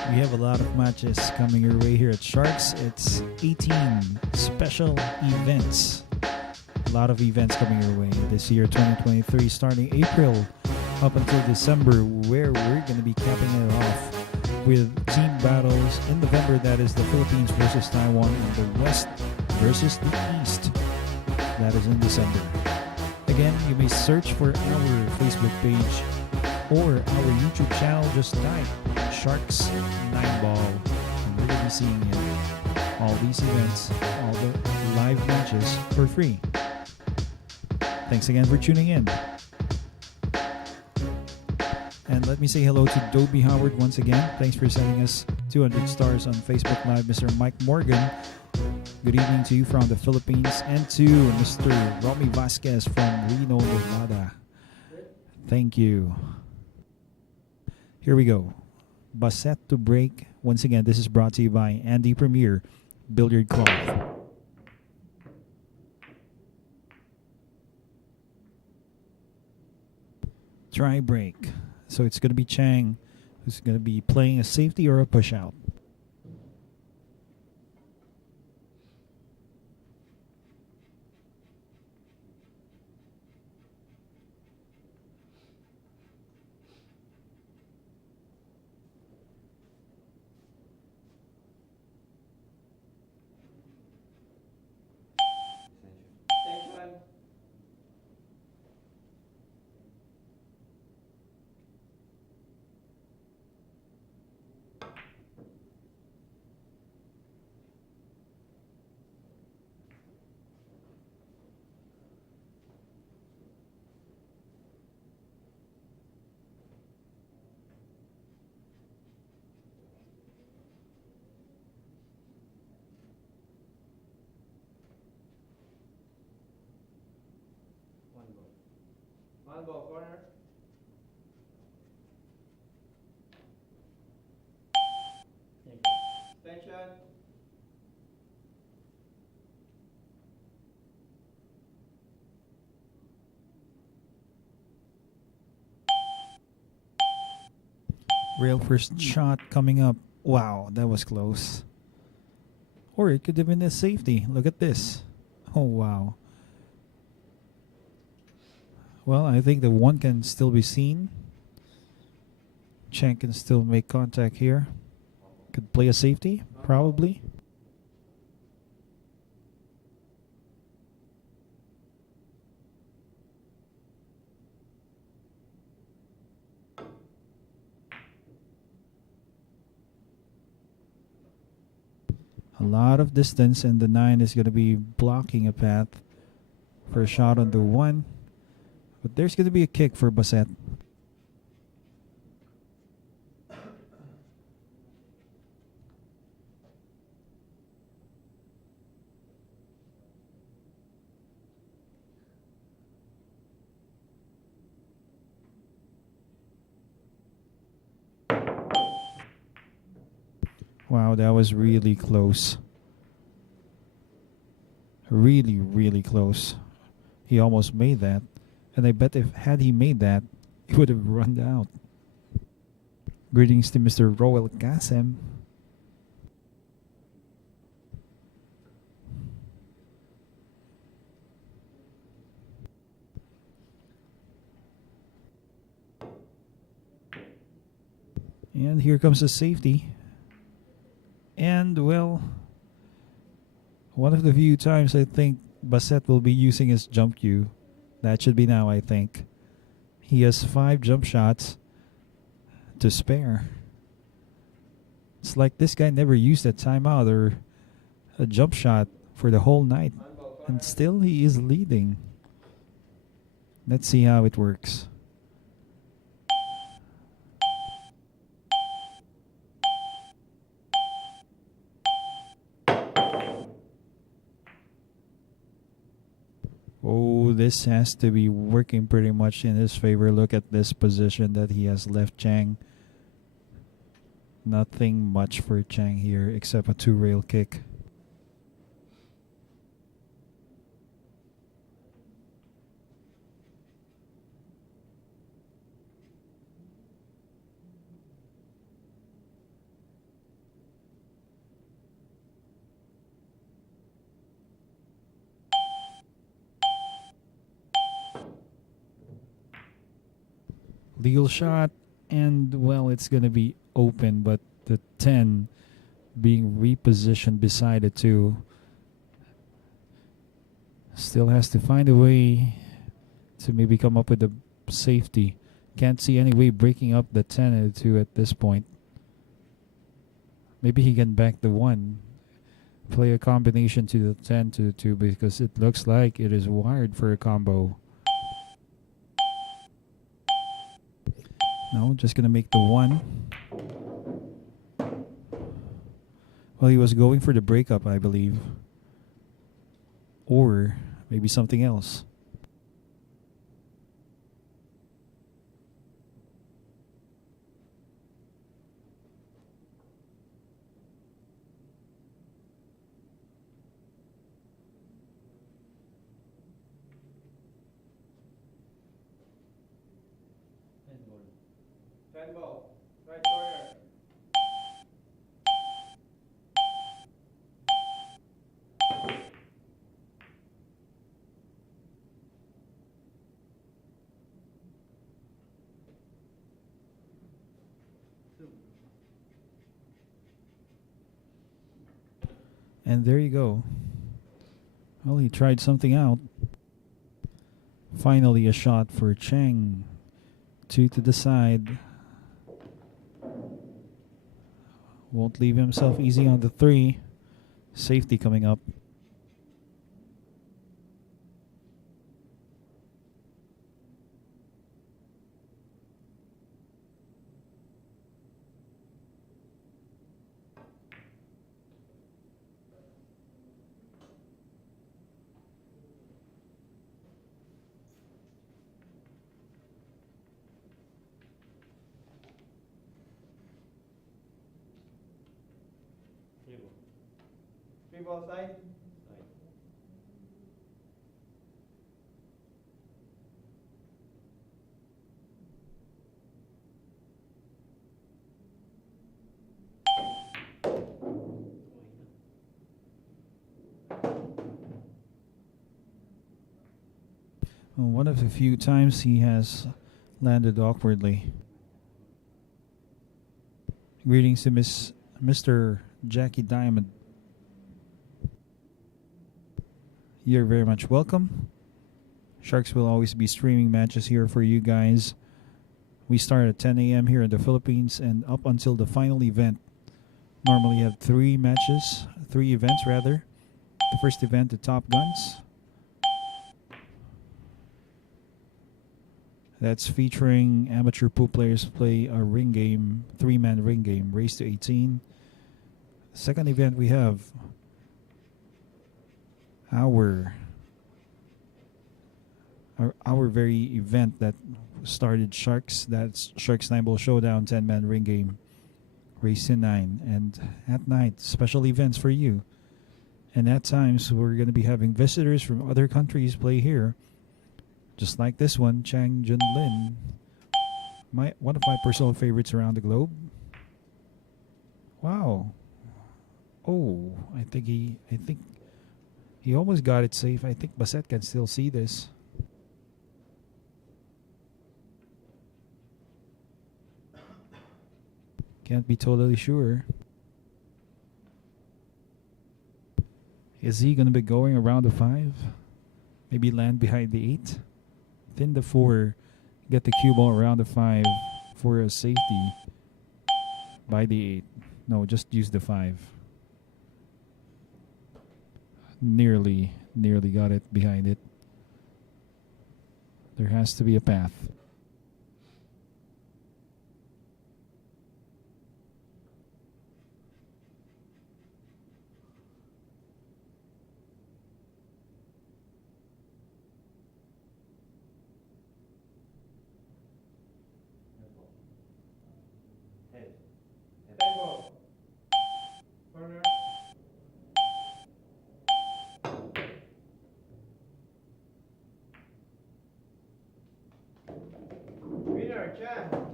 We have a lot of matches coming your way here at Sharks. It's 18 special events. A lot of events coming your way this year, 2023, starting April up until December, where we're going to be capping it off with team battles in November. That is the Philippines versus Taiwan, and the West versus the East. That is in December. Again, you may search for our Facebook page or our YouTube channel. Just type Sharks 9 Ball, and we're going to be seeing it. All these events, all the live matches for free. Thanks again for tuning in. And let me say hello to Dobie Howard once again. Thanks for sending us 200 stars on Facebook Live, Mr. Mike Morgan. Good evening to you from the Philippines, and to Mr. Romy Vasquez from Reno, Nevada. Thank you. Here we go. Baseth to break. Once again, this is brought to you by Andy Premier Billiard Club. Try break. So it's going to be Chang who's going to be playing a safety or a push out. Attention. One ball corner. Extension. Real first shot coming up. Wow, that was close. Or it could have been a safety. Look at this. Oh, wow. Well, I think the one can still be seen. Chang can still make contact here. Could play a safety, probably. A lot of distance, and the 9 is going to be blocking a path for a shot on the 1. But there's going to be a kick for Baseth. Wow, that was really close. Really, really close. He almost made that. And I bet if had he made that, he would have run out. Greetings to Mr. Roel Kasem. And here comes the safety. And, well, one of the few times I think Baseth will be using his jump cue. That should be now, I think. He has 5 jump shots to spare. It's like this guy never used a timeout or a jump shot for the whole night. And still he is leading. Let's see how it works. Oh, this has to be working pretty much in his favor. Look at this position that he has left Chang. Nothing much for Chang here except a 2-rail kick. Legal shot, and well, it's gonna be open, but the 10 being repositioned beside the 2 still has to find a way to maybe come up with a safety. Can't see any way breaking up the 10 and the 2 at this point. Maybe he can back the 1. Play a combination to the 10 to the 2 because it looks like it is wired for a combo. No, just gonna make the 1. Well, he was going for the breakup, I believe. Or maybe something else. Ten ball. Right corner. And there you go. Well, he tried something out. Finally, a shot for Chang. 2 to the side. Won't leave himself easy on the 3. Safety coming up. Three ball side. Well, one of the few times he has landed awkwardly. Greetings to Mr. Jackie Diamond. You're very much welcome. Sharks will always be streaming matches here for you guys. We start at 10 a.m. here in the Philippines and up until the final event. Normally have 3 events rather. The first event, the Top Guns. That's featuring amateur pool players play a ring game, 3-man ring game, race to 18. Second event we have our very event that started Sharks. That's Sharks 9 Ball Showdown 10-man ring game, race to 9. And at night, special events for you. And at times, we're going to be having visitors from other countries play here. Just like this one, Chang Jung-Lin, one of my personal favorites around the globe. Wow. Oh, I think he almost got it safe. I think Baseth can still see this. Can't be totally sure. Is he going to be going around the 5? Maybe land behind the 8? Then the 4, get the cue ball around the 5 for a safety by the 8. No, just use the 5. Nearly got it behind it. There has to be a path. Ten ball. Corner. Winner, Chang.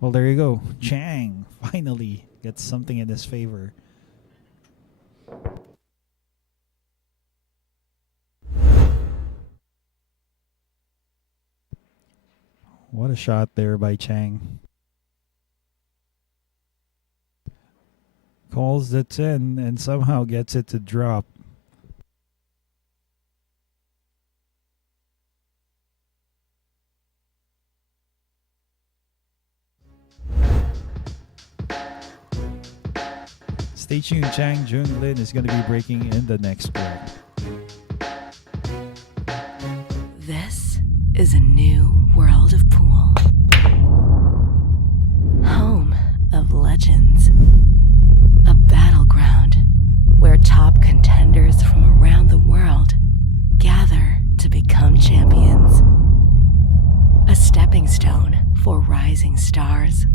Well, there you go. Chang finally gets something in his favor. What a shot there by Chang. Calls the 10 and somehow gets it to drop. Stay tuned, Chang. Jung-Lin is going to be breaking in the next break. This is a new world of pool. Home of legends. A battleground where top contenders from around the world gather to become champions. A stepping stone for rising stars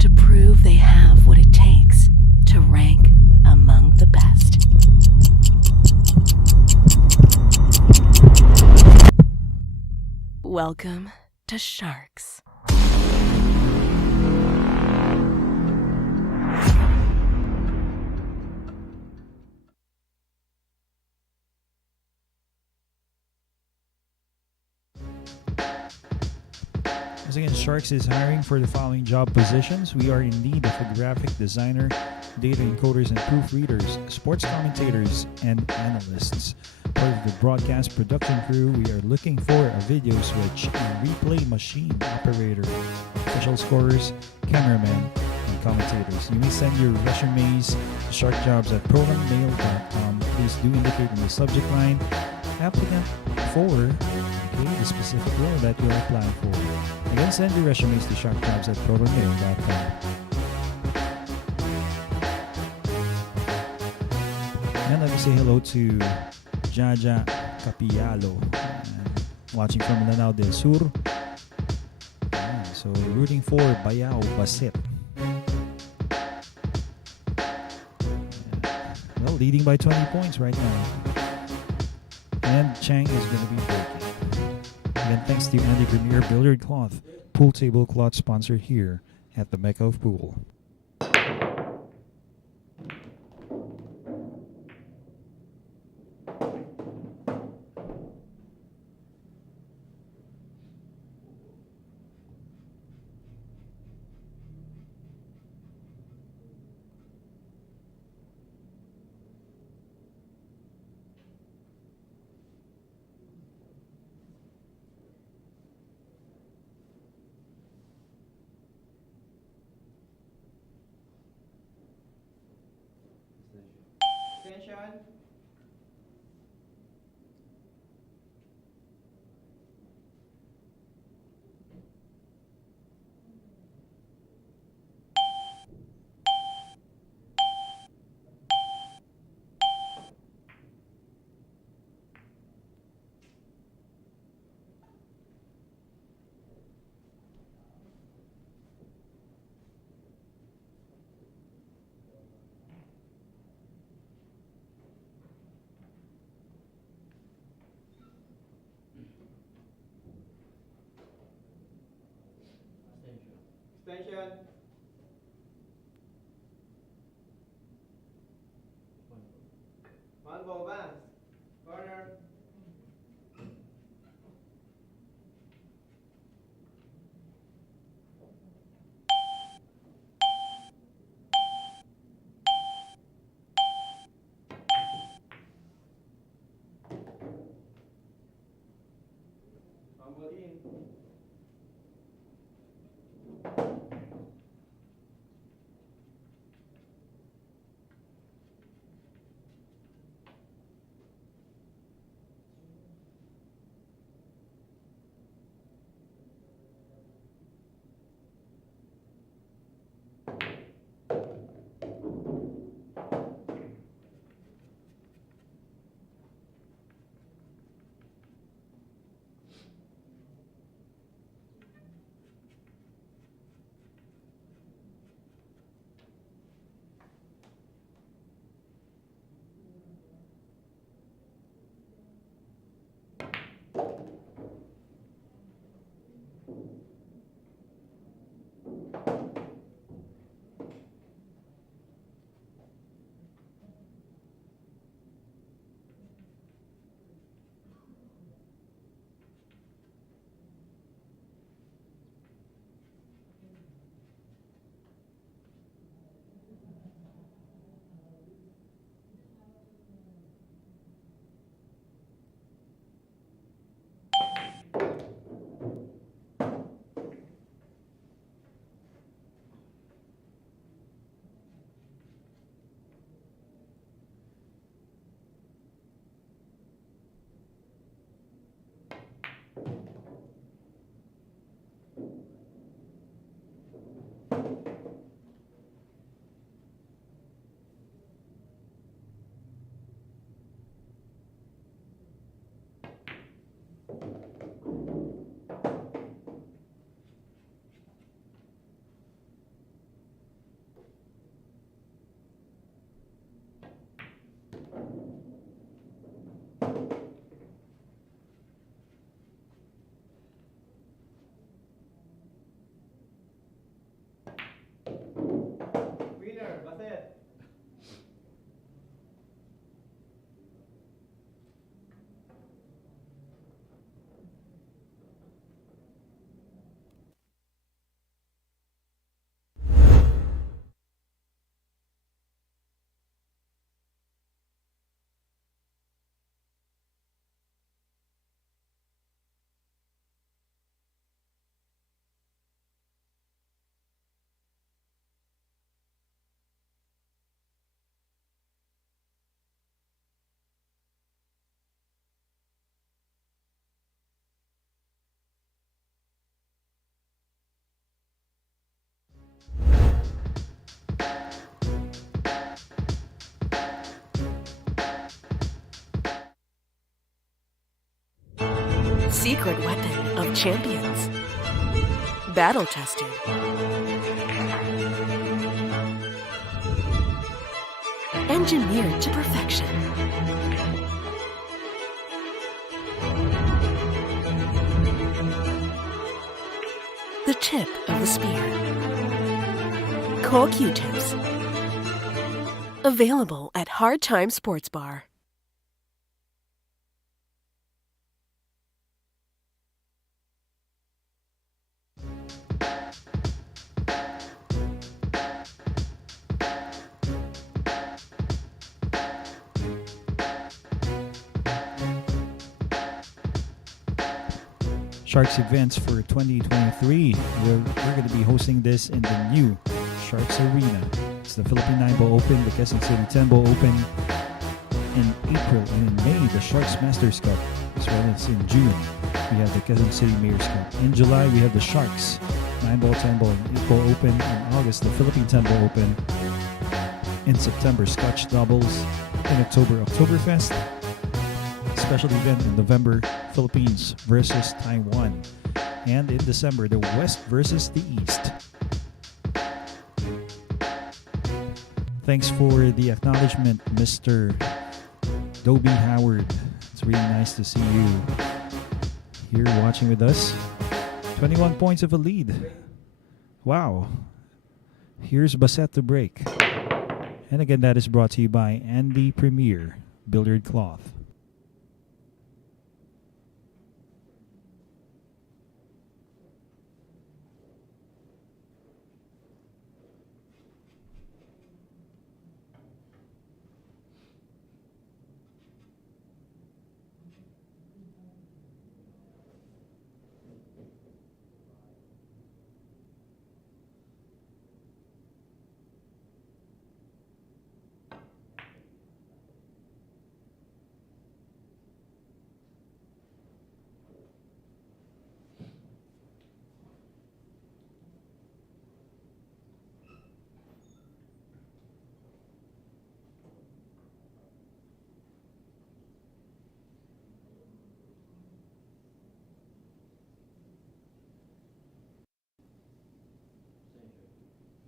to prove they have what it takes to rank among the best. Welcome to Sharks. Once again, Sharks is hiring for the following job positions. We are in need of a graphic designer, data encoders and proofreaders, sports commentators, and analysts. Part of the broadcast production crew, we are looking for a video switch and replay machine operator, official scorers, cameramen, and commentators. You may send your resumes to sharkjobs@programmail.com. Please do indicate in the subject line applicant for the specific role that you are applying for. Again, send your resumes to sharkjobs@programmail.com. And let me say hello to Jaja Capialo, watching from Lanao del Sur. So rooting for Bayao Baseth. Well, leading by 20 points right now. And Chang is going to be breaking. Again, thanks to Andy Premier Billiard Cloth, pool table cloth sponsor here at the Mecca of Pool. Attention. Extension. One ball advance. Corner. One ball in. Secret weapon of champions. Battle tested. Engineered to perfection. The tip of the spear. Cool Q-tips. Available at Hard Time Sports Bar. Sharks events for 2023. We're going to be hosting this in the new Sharks Arena. It's the Philippine 9-Ball Open, the Quezon City 10-Ball Open in April, and in May, the Sharks Masters Cup, as well as in June, we have the Quezon City Mayor's Cup. In July, we have the Sharks 9-Ball, 10-Ball, and 8-Ball Open. In August, the Philippine 10-Ball Open. In September, Scotch Doubles. In October, Oktoberfest. Special event in November, Philippines versus Taiwan. And in December, the West versus the East. Thanks for the acknowledgement, Mr. Dobie Howard. It's really nice to see you here watching with us. 21 points of a lead. Wow. Here's Baseth to break. And again, that is brought to you by Andy Premier Billiard Cloth.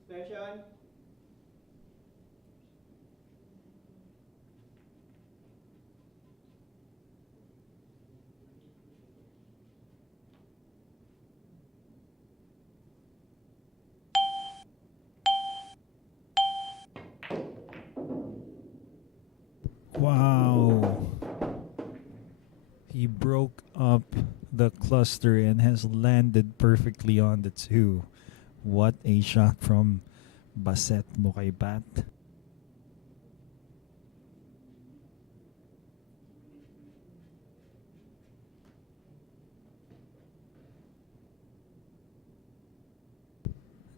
Station. Wow. He broke up the cluster and has landed perfectly on the 2. What a shot from Baseth Mocaibat.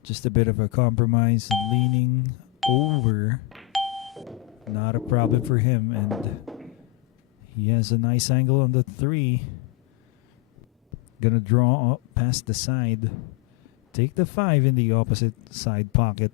Just a bit of a compromise, leaning over. Not a problem for him, and he has a nice angle on the 3. Gonna draw up past the side. Take the 5 in the opposite side pocket.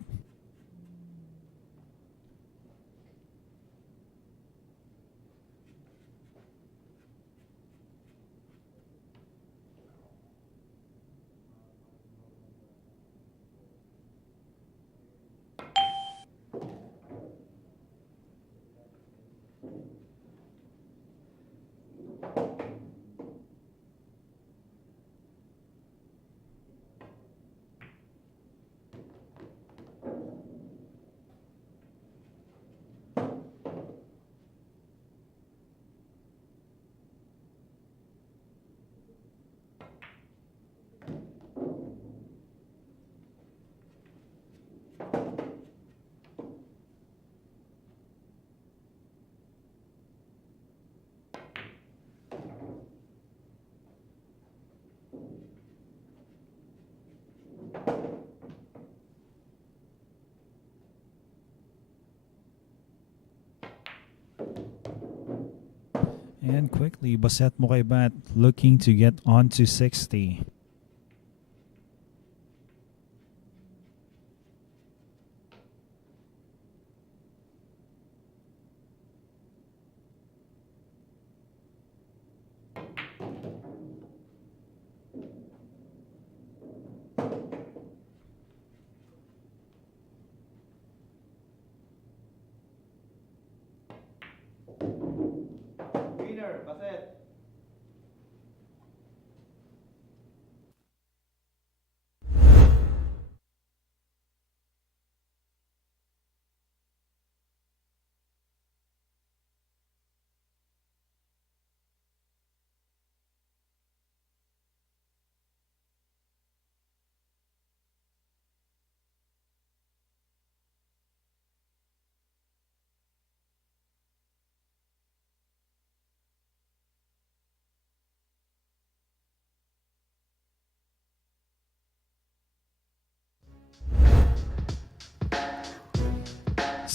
And quickly, Baseth Mocaibat looking to get onto 60.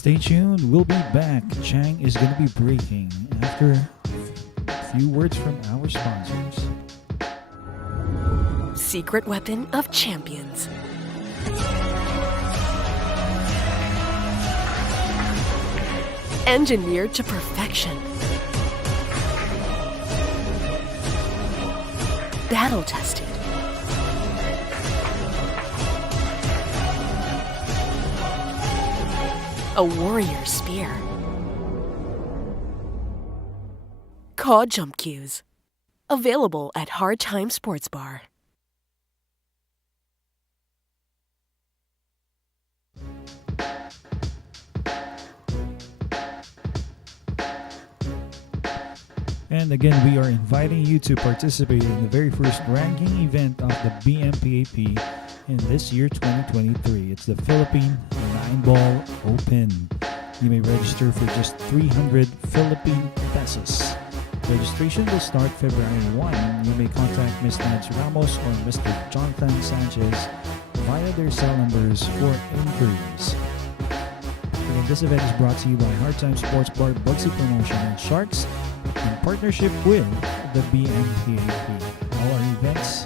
Stay tuned. We'll be back. Chang is going to be breaking after a few words from our sponsors. Secret weapon of champions. Engineered to perfection. Battle tested. A warrior spear. Cod jump cues. Available at Hard Time Sports Bar. And again, we are inviting you to participate in the very first ranking event of the BMPAP in this year 2023. It's the Philippine 9-Ball Open. You may register for just 300 Philippine pesos. Registration will start February 1. You may contact Ms. Nancy Ramos or Mr. Jonathan Sanchez via their cell numbers for inquiries. Again, this event is brought to you by Hard Time Sports Bar, Bugsy Promotion, and Sharks in partnership with the BMPAP. All our events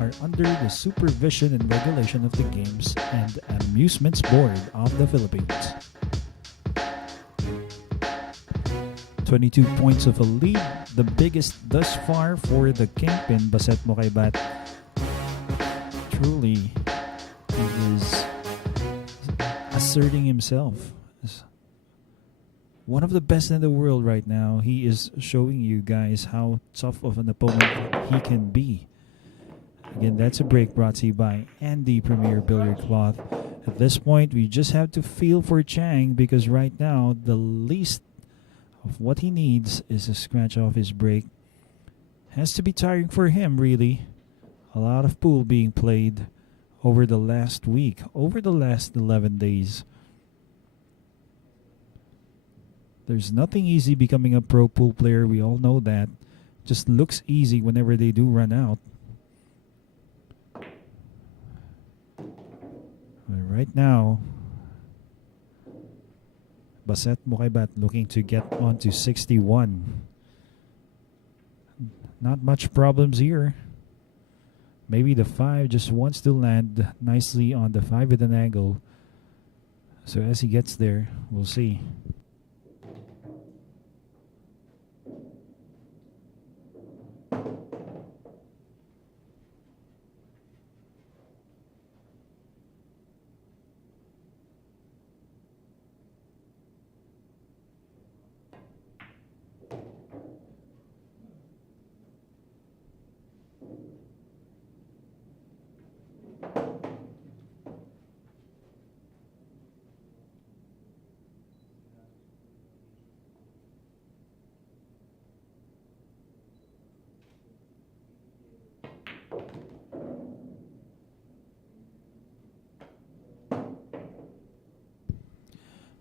are under the supervision and regulation of the Games and Amusements Board of the Philippines. 22 points of a lead, the biggest thus far for the Kingpin, Baseth Mocaibat. Truly, he is asserting himself as one of the best in the world right now. He is showing you guys how tough of an opponent he can be. Again, that's a break brought to you by Andy Premier Billiard Cloth. At this point, we just have to feel for Chang because right now, the least of what he needs is a scratch off his break. Has to be tiring for him, really. A lot of pool being played over the last week, over the last 11 days. There's nothing easy becoming a pro pool player. We all know that. Just looks easy whenever they do run out. But right now, Baseth Mocaibat looking to get onto 61. Not much problems here. Maybe the 5 just wants to land nicely on the 5 with an angle. So as he gets there, we'll see.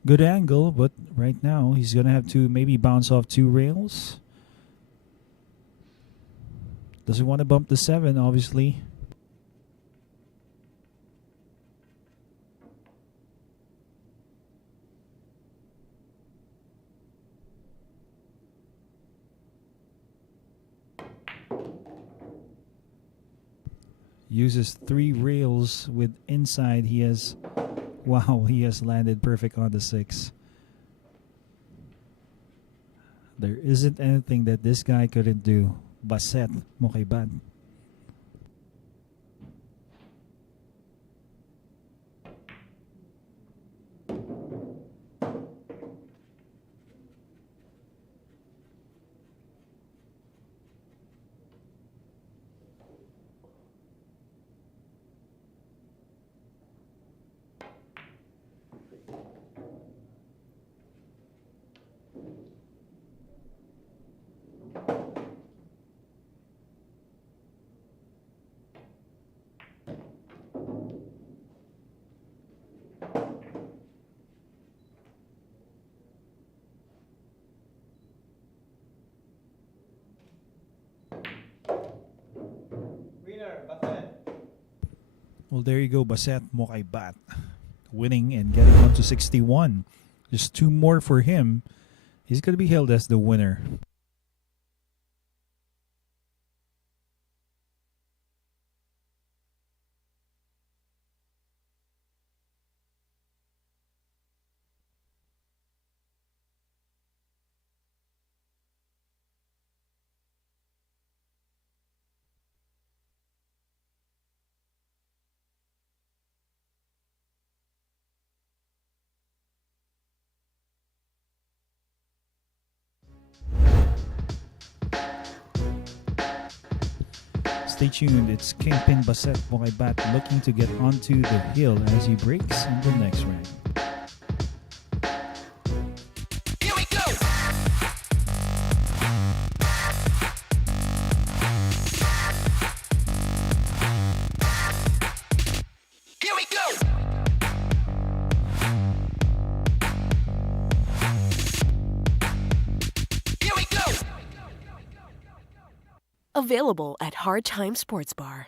Good angle, but right now he's going to have to maybe bounce off 2 rails. Doesn't want to bump the 7, obviously. Uses 3 rails with inside. He has... Wow, he has landed perfect on the 6. There isn't anything that this guy couldn't do. Baseth Mocaibat. Well, there you go, Baseth Mocaibat winning and getting on to 61. Just two more for him. He's going to be hailed as the winner. Stay tuned. It's Kingpin Baseth Mocaibat looking to get onto the hill as he breaks in the next round. Here we go. Here we go. Here we go. Available at Hard Time Sports Bar.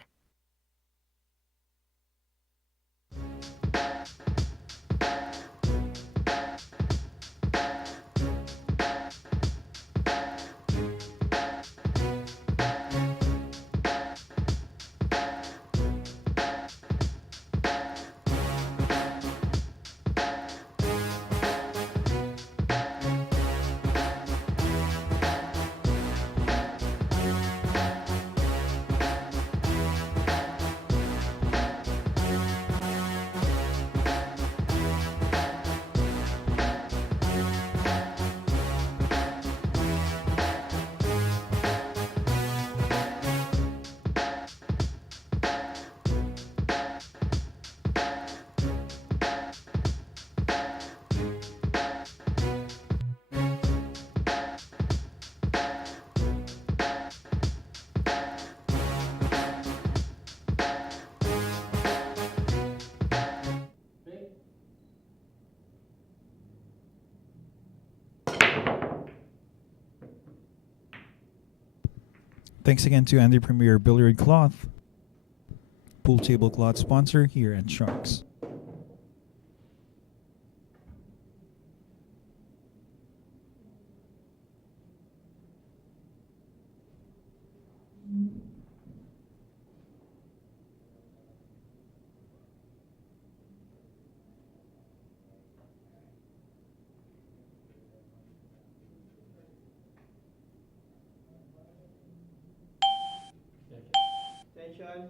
Thanks again to Andy Premier Billiard Cloth, pool tablecloth sponsor here at Sharks. Attention.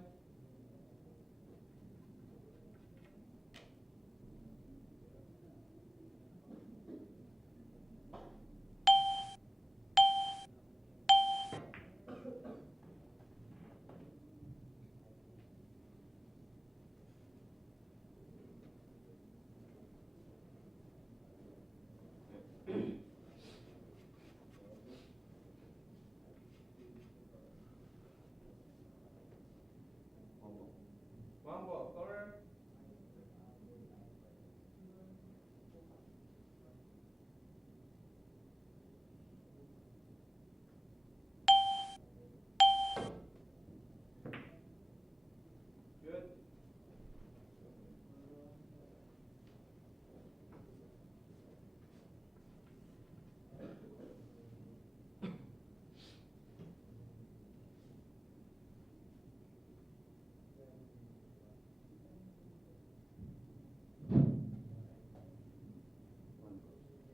One ball, corner. Good.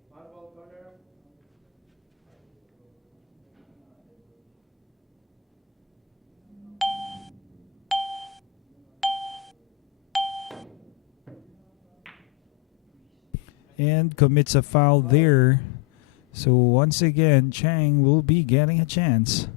One ball, corner. And commits a foul there. So once again, Chang will be getting a chance.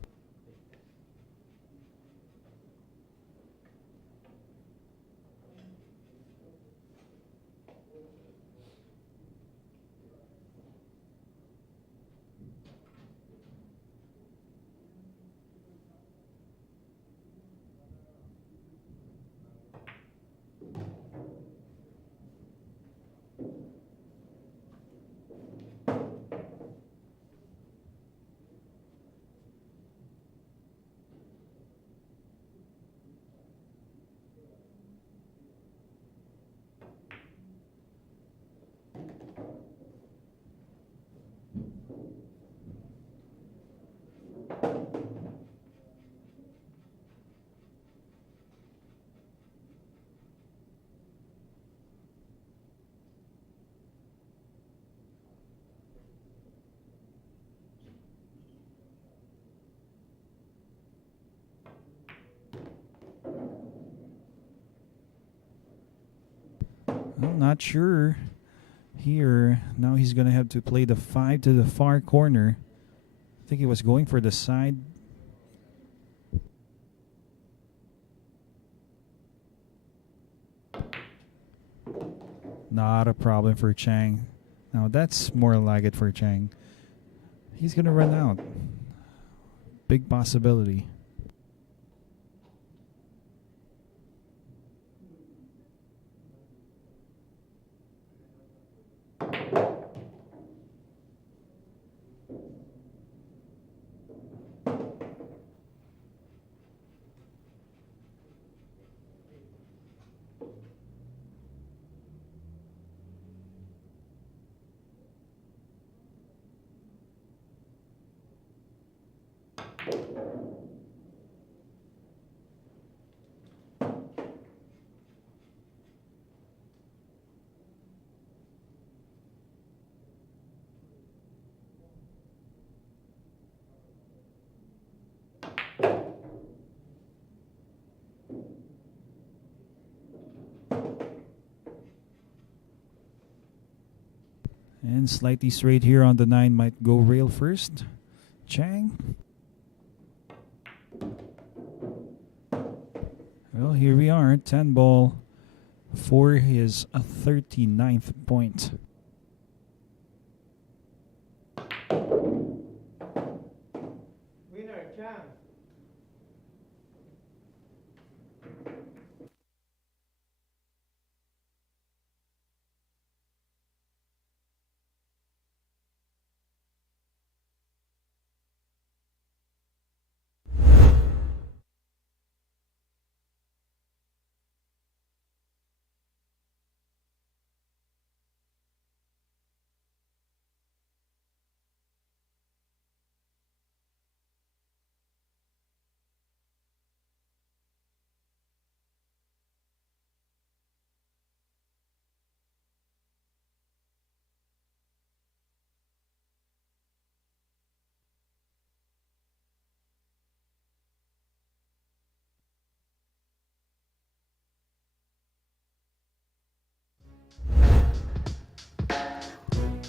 not sure. Here, now he's going to have to play the 5 to the far corner. I think he was going for the side. Not a problem for Chang. Now that's more like it for Chang. He's going to run out. Big possibility. And slightly straight here on the 9 might go rail first. Chang. Well, here we are. 10 ball for his 39th point. Winner, Chang.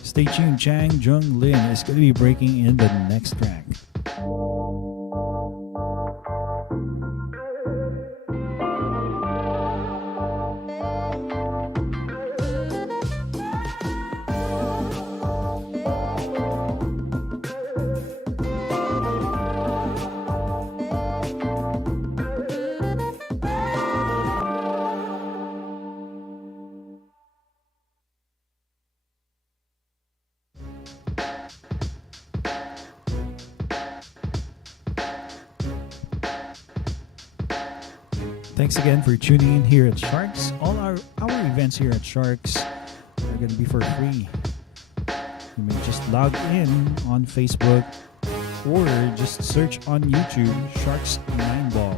Stay tuned, Chang. Jung-Lin is going to be breaking in the next track. Thanks again for tuning in here at Sharks. All our events here at Sharks are going to be for free. You may just log in on Facebook or just search on YouTube Sharks 9 Ball.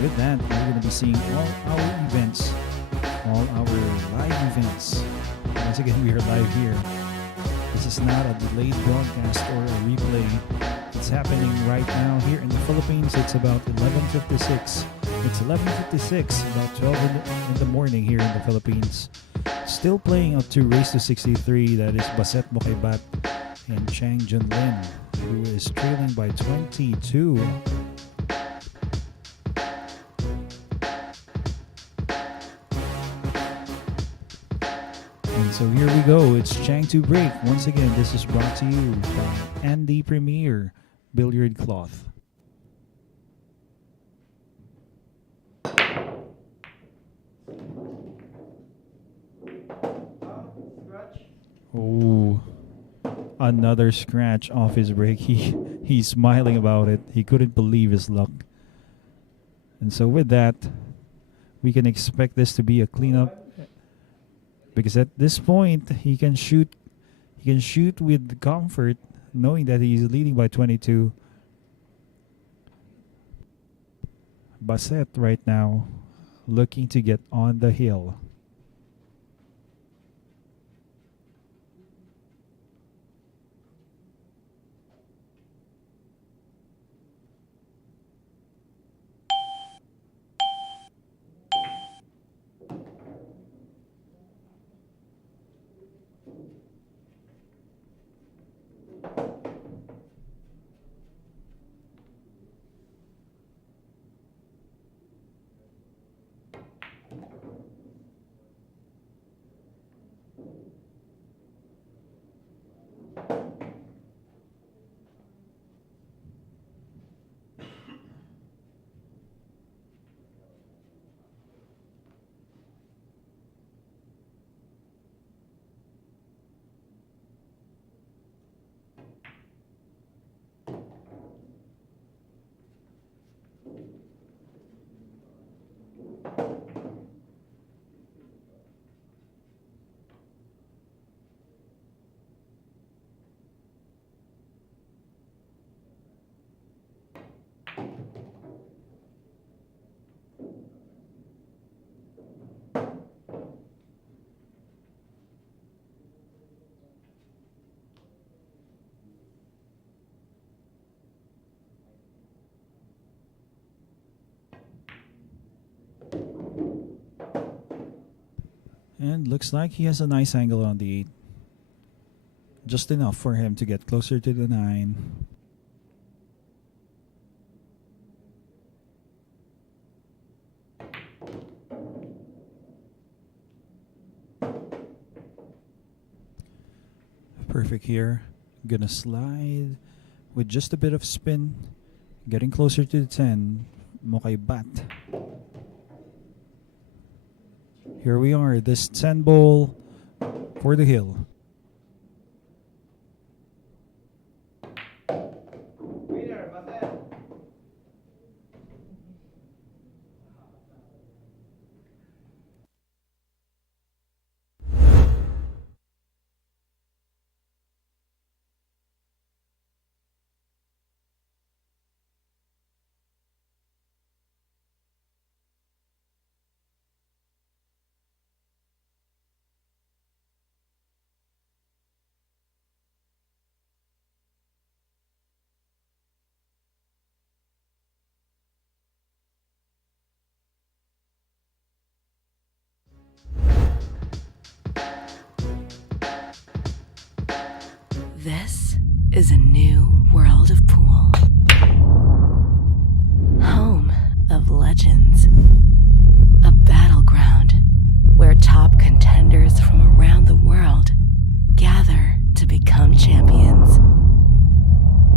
With that, we're going to be seeing all our events, all our live events. Once again, we are live here. This is not a delayed broadcast or a replay. It's happening right now here in the Philippines. It's about 11:56. It's 11:56, about 12 in the morning here in the Philippines. Still playing up to race to 63. That is Baseth Mocaibat and Chang Jung-Lin, who is trailing by 22. And so here we go. It's Chang to break. Once again, this is brought to you by Andy Premier Billiard Cloth. Scratch. Oh, another scratch off his break. He's smiling about it. He couldn't believe his luck. And so with that, we can expect this to be a cleanup, because at this point he can shoot with comfort, knowing that he's leading by 22. Baseth right now looking to get on the hill. And looks like he has a nice angle on the 8. Just enough for him to get closer to the 9. Perfect here. Gonna slide with just a bit of spin. Getting closer to the 10. Mocaibat. Here we are. This 10 ball for the hill. Winner, Baseth. This is a new world of pool. Home of legends. A battleground where top contenders from around the world gather to become champions.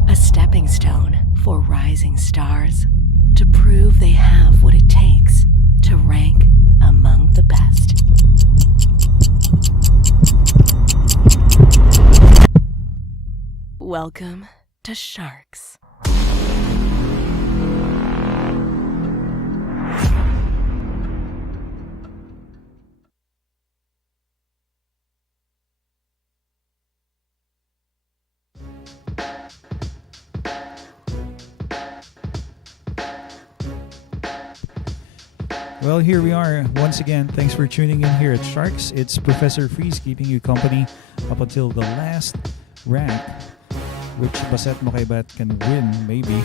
A stepping stone for rising stars to prove they have what it takes to rank among the best. Welcome to Sharks. Well, here we are once again. Thanks for tuning in here at Sharks. It's Professor Freeze keeping you company up until the last rank, which Baseth Mocaibat can win, maybe.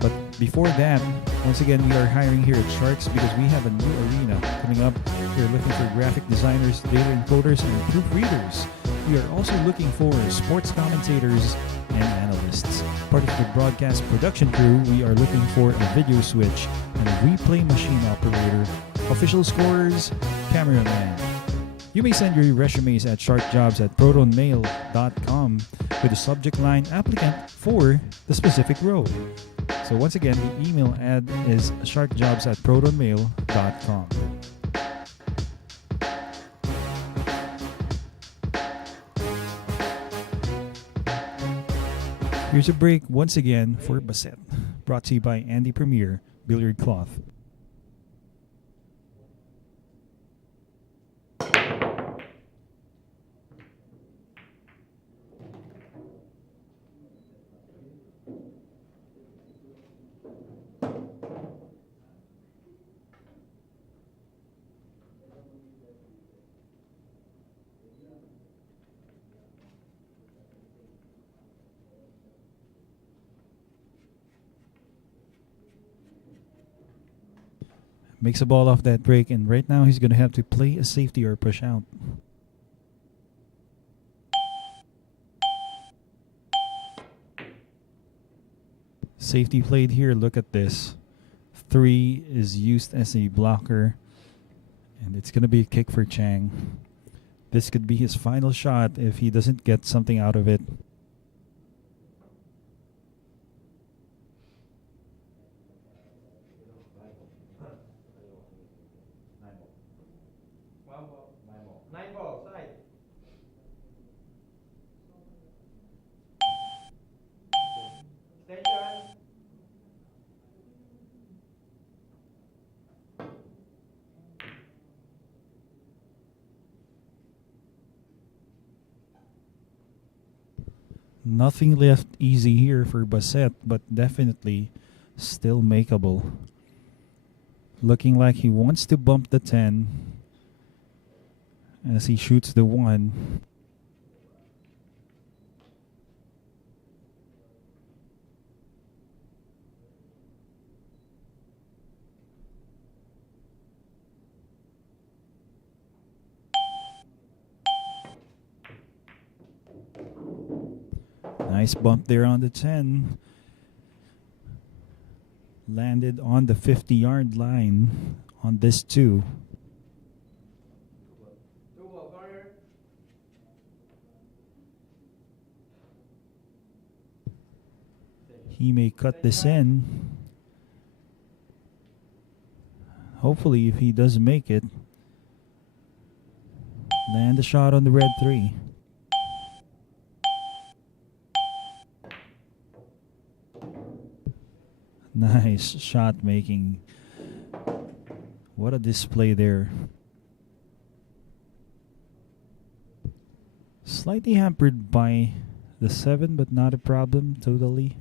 But before that, once again, we are hiring here at Sharks because we have a new arena coming up. We're looking for graphic designers, data encoders, and proofreaders. We are also looking for sports commentators and analysts. Part of the broadcast production crew, we are looking for a video switch and a replay machine operator, official scorers, cameraman. You may send your resumes at sharkjobs@protonmail.com with the subject line applicant for the specific role. So once again, the email ad is sharkjobs@protonmail.com. Here's a break once again for Baseth, brought to you by Andy Premier Billiard Cloth. Makes a ball off that break, and right now he's going to have to play a safety or push out. Safety played here. Look at this. 3 is used as a blocker, and it's going to be a kick for Chang. This could be his final shot if he doesn't get something out of it. Nine ball, side. Station. Nothing left easy here for Baseth, but definitely still makeable. Looking like he wants to bump the 10 as he shoots the 1. Nice bump there on the 10. Landed on the 50-yard line on this 2. Two ball corner. He may cut this in. Hopefully, if he does make it, land a shot on the red 3. Nice shot making. What a display there. Slightly hampered by the 7, but not a problem totally.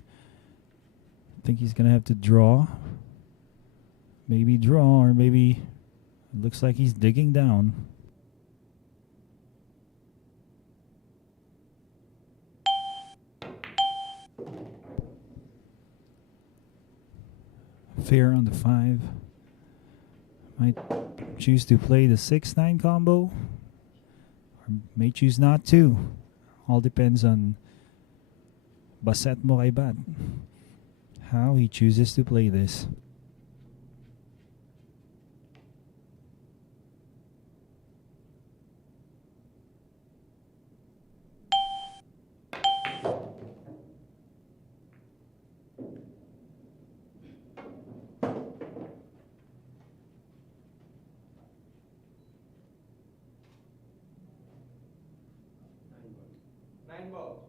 I think he's going to have to draw. Maybe draw, or maybe it looks like he's digging down. Fair on the 5. Might choose to play the 6-9 combo, or may choose not to. All depends on Baseth Mocaibat, how he chooses to play this. Nine balls.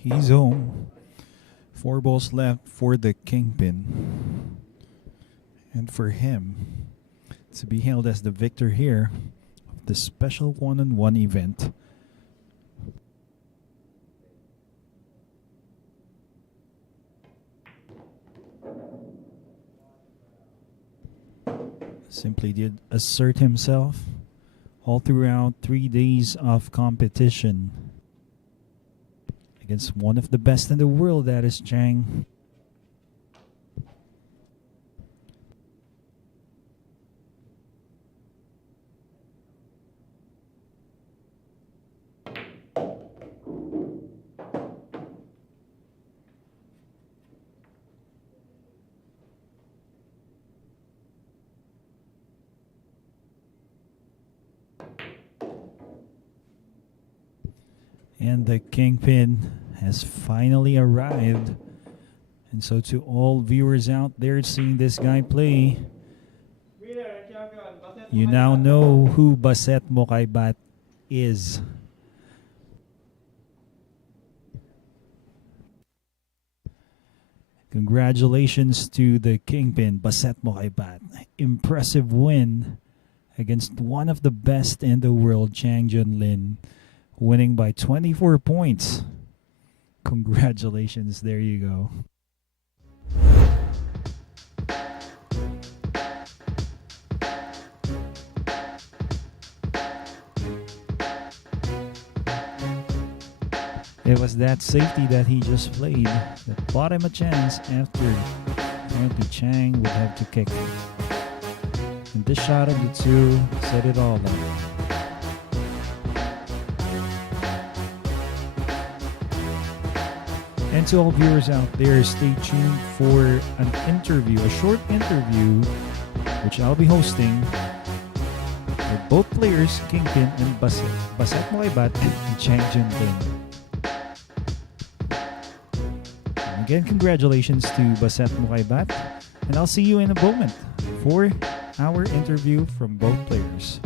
He's home. 4 balls left for the Kingpin. And for him to be hailed as the victor here of the special one-on-one event. Simply did assert himself all throughout 3 days of competition against one of the best in the world, that is Chang. And the Kingpin has finally arrived. And so to all viewers out there seeing this guy play, Winner and champion, Baseth you now Mocaibat. know who Baseth Mocaibat is. Congratulations to the Kingpin, Baseth Mocaibat. Impressive win against one of the best in the world, Chang Jung-Lin, winning by 24 points. Congratulations, there you go. It was that safety that he just played that bought him a chance after apparently Chang would have to kick. And this shot of the 2 set it all up. And to all viewers out there, stay tuned for an interview, a short interview, which I'll be hosting with both players, Kingpin and Baseth Mocaibat and Chang Jung-Lin. Again, congratulations to Baseth Mocaibat, and I'll see you in a moment for our interview from both players.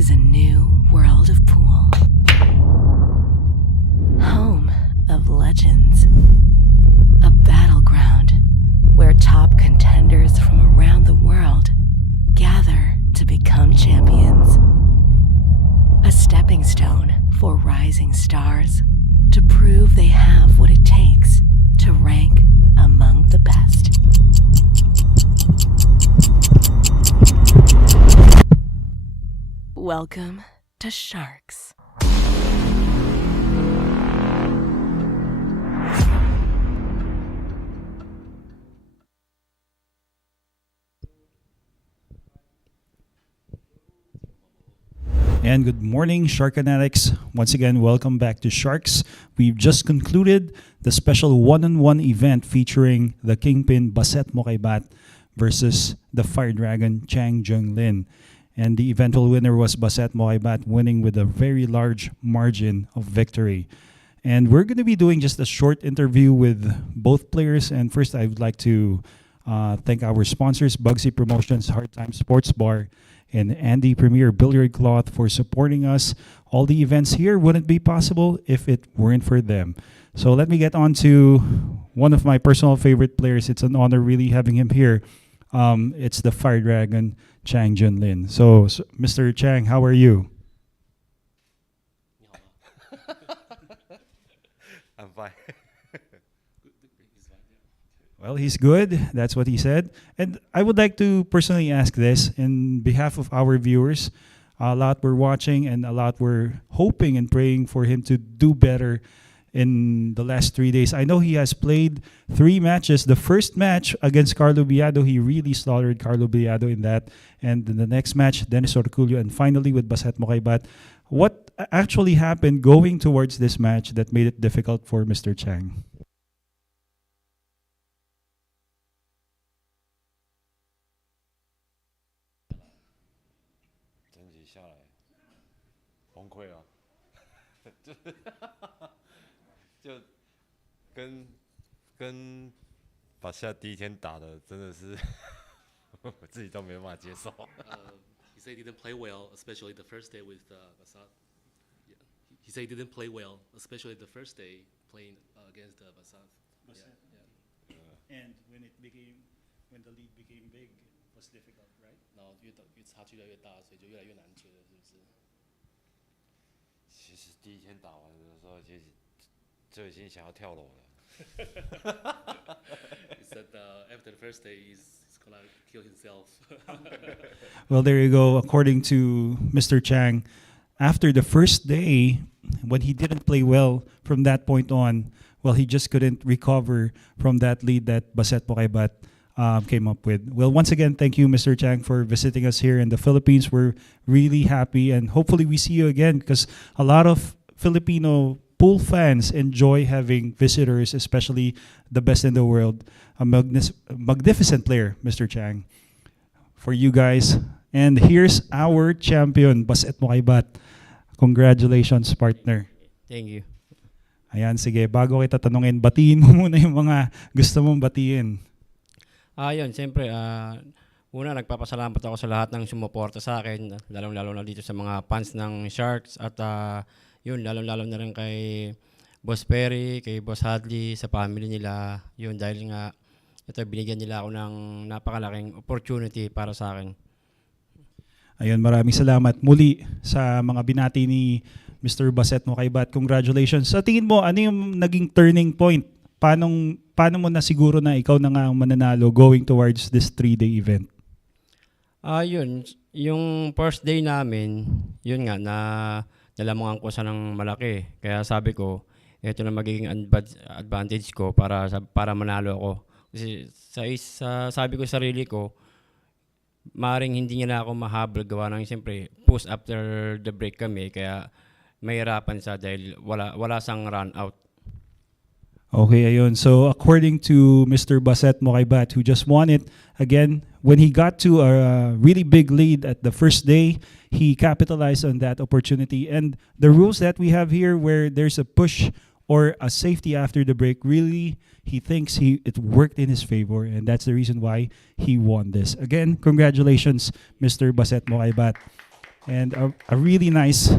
is a new world of pool. Home of legends. A battleground where top contenders from around the world gather to become champions. A stepping stone for rising stars to prove they have what it takes to rank among the best. Welcome to Sharks. And good morning, Shark Fanatics. Once again, welcome back to Sharks. We've just concluded the special one-on-one event featuring the Kingpin Baseth Mocaibat versus the Fire Dragon Chang Jung-Lin. And the eventual winner was Baseth Mocaibat, winning with a very large margin of victory. And we're going to be doing just a short interview with both players. And first, I would like to thank our sponsors, Bugsy Promotions, Hard Time Sports Bar, and Andy Premier Billiard Cloth for supporting us. All the events here wouldn't be possible if it weren't for them. So let me get on to one of my personal favorite players. It's an honor really having him here. It's the Fire Dragon, Chang Jung-Lin. So, Mr. Chang, how are you? I'm fine. Well, he's good. That's what he said. And I would like to personally ask this in behalf of our viewers. A lot were watching and a lot were hoping and praying for him to do better in the last 3 days. I know he has played 3 matches. The first match against Carlo Biado, he really slaughtered Carlo Biado in that. And in the next match, Dennis Orculio, and finally with Baseth Mocaibat. What actually happened going towards this match that made it difficult for Mr. Chang?就跟把下第一天打的真的是我自己都没办法接受。He said he didn't play well, especially the first day with Baseth. Yeah. He said he didn't play well, especially the first day playing against Baseth. Yeah. And when the lead became big, it was difficult, right? 然后越差距越来越大，所以就越来越难追了，是不是？其实第一天打完的时候，其实就已经想要跳楼了。He said after the first day, he's gonna kill himself. Well, there you go. According to Mr. Chang, after the first day, when he didn't play well from that point on, well, he just couldn't recover from that lead that Baseth Mocaibat came up with. Well, once again, thank you, Mr. Chang, for visiting us here in the Philippines. We're really happy, and hopefully we see you again because a lot of Filipino pool fans enjoy having visitors, especially the best in the world. A magnificent player, Mr. Chang, for you guys. And here's our champion, Baseth Mocaibat. Congratulations, partner. Thank you. Ayan, sige. Bago kita tanungin, batiin mo muna yung mga gusto mong batiin. Yun, siyempre, una, nagpapasalamat ako sa lahat ng sumuporta sa akin, lalong-lalo na dito sa mga fans ng Sharks at yun, lalong-lalo na rin kay Boss Perry, kay Boss Hadley, sa family nila. Yun, dahil nga, ito, binigyan nila ako ng napakalaking opportunity para sa akin. Ayun, maraming salamat muli sa mga binati ni Mr. Baseth Mocaibat. Congratulations. Sa tingin mo, ano yung naging turning point? Paano mo na siguro na ikaw na nga ang mananalo going towards this 3-day event? Yun, yung first day namin, yun nga, na nalamangan ko sa ng malaki. Kaya sabi ko, ito na magiging advantage ko para manalo ako. Kasi sabi ko sa sarili ko, maring hindi nila ako mahabol gawa ng siyempre push after the break kami. Kaya mahirapan siya dahil wala sang run out. Okay, ayun. So according to Mr. Baseth Mocaibat, who just won it, again, when he got to a really big lead at the first day, he capitalized on that opportunity. And the rules that we have here where there's a push or a safety after the break, really, he thinks it worked in his favor, and that's the reason why he won this. Again, congratulations, Mr. Baseth Mocaibat. and a really nice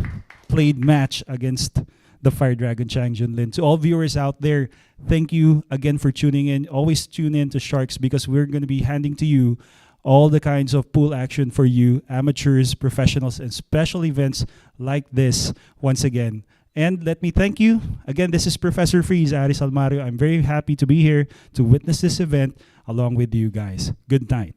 played match against the Fire Dragon Chang Jung-Lin. To all viewers out there, thank you again for tuning in. Always tune in to Sharks because we're going to be handing to you all the kinds of pool action for you, amateurs, professionals, and special events like this once again. And let me thank you. Again, this is Professor Freeze, Aris Almario. I'm very happy to be here to witness this event along with you guys. Good night.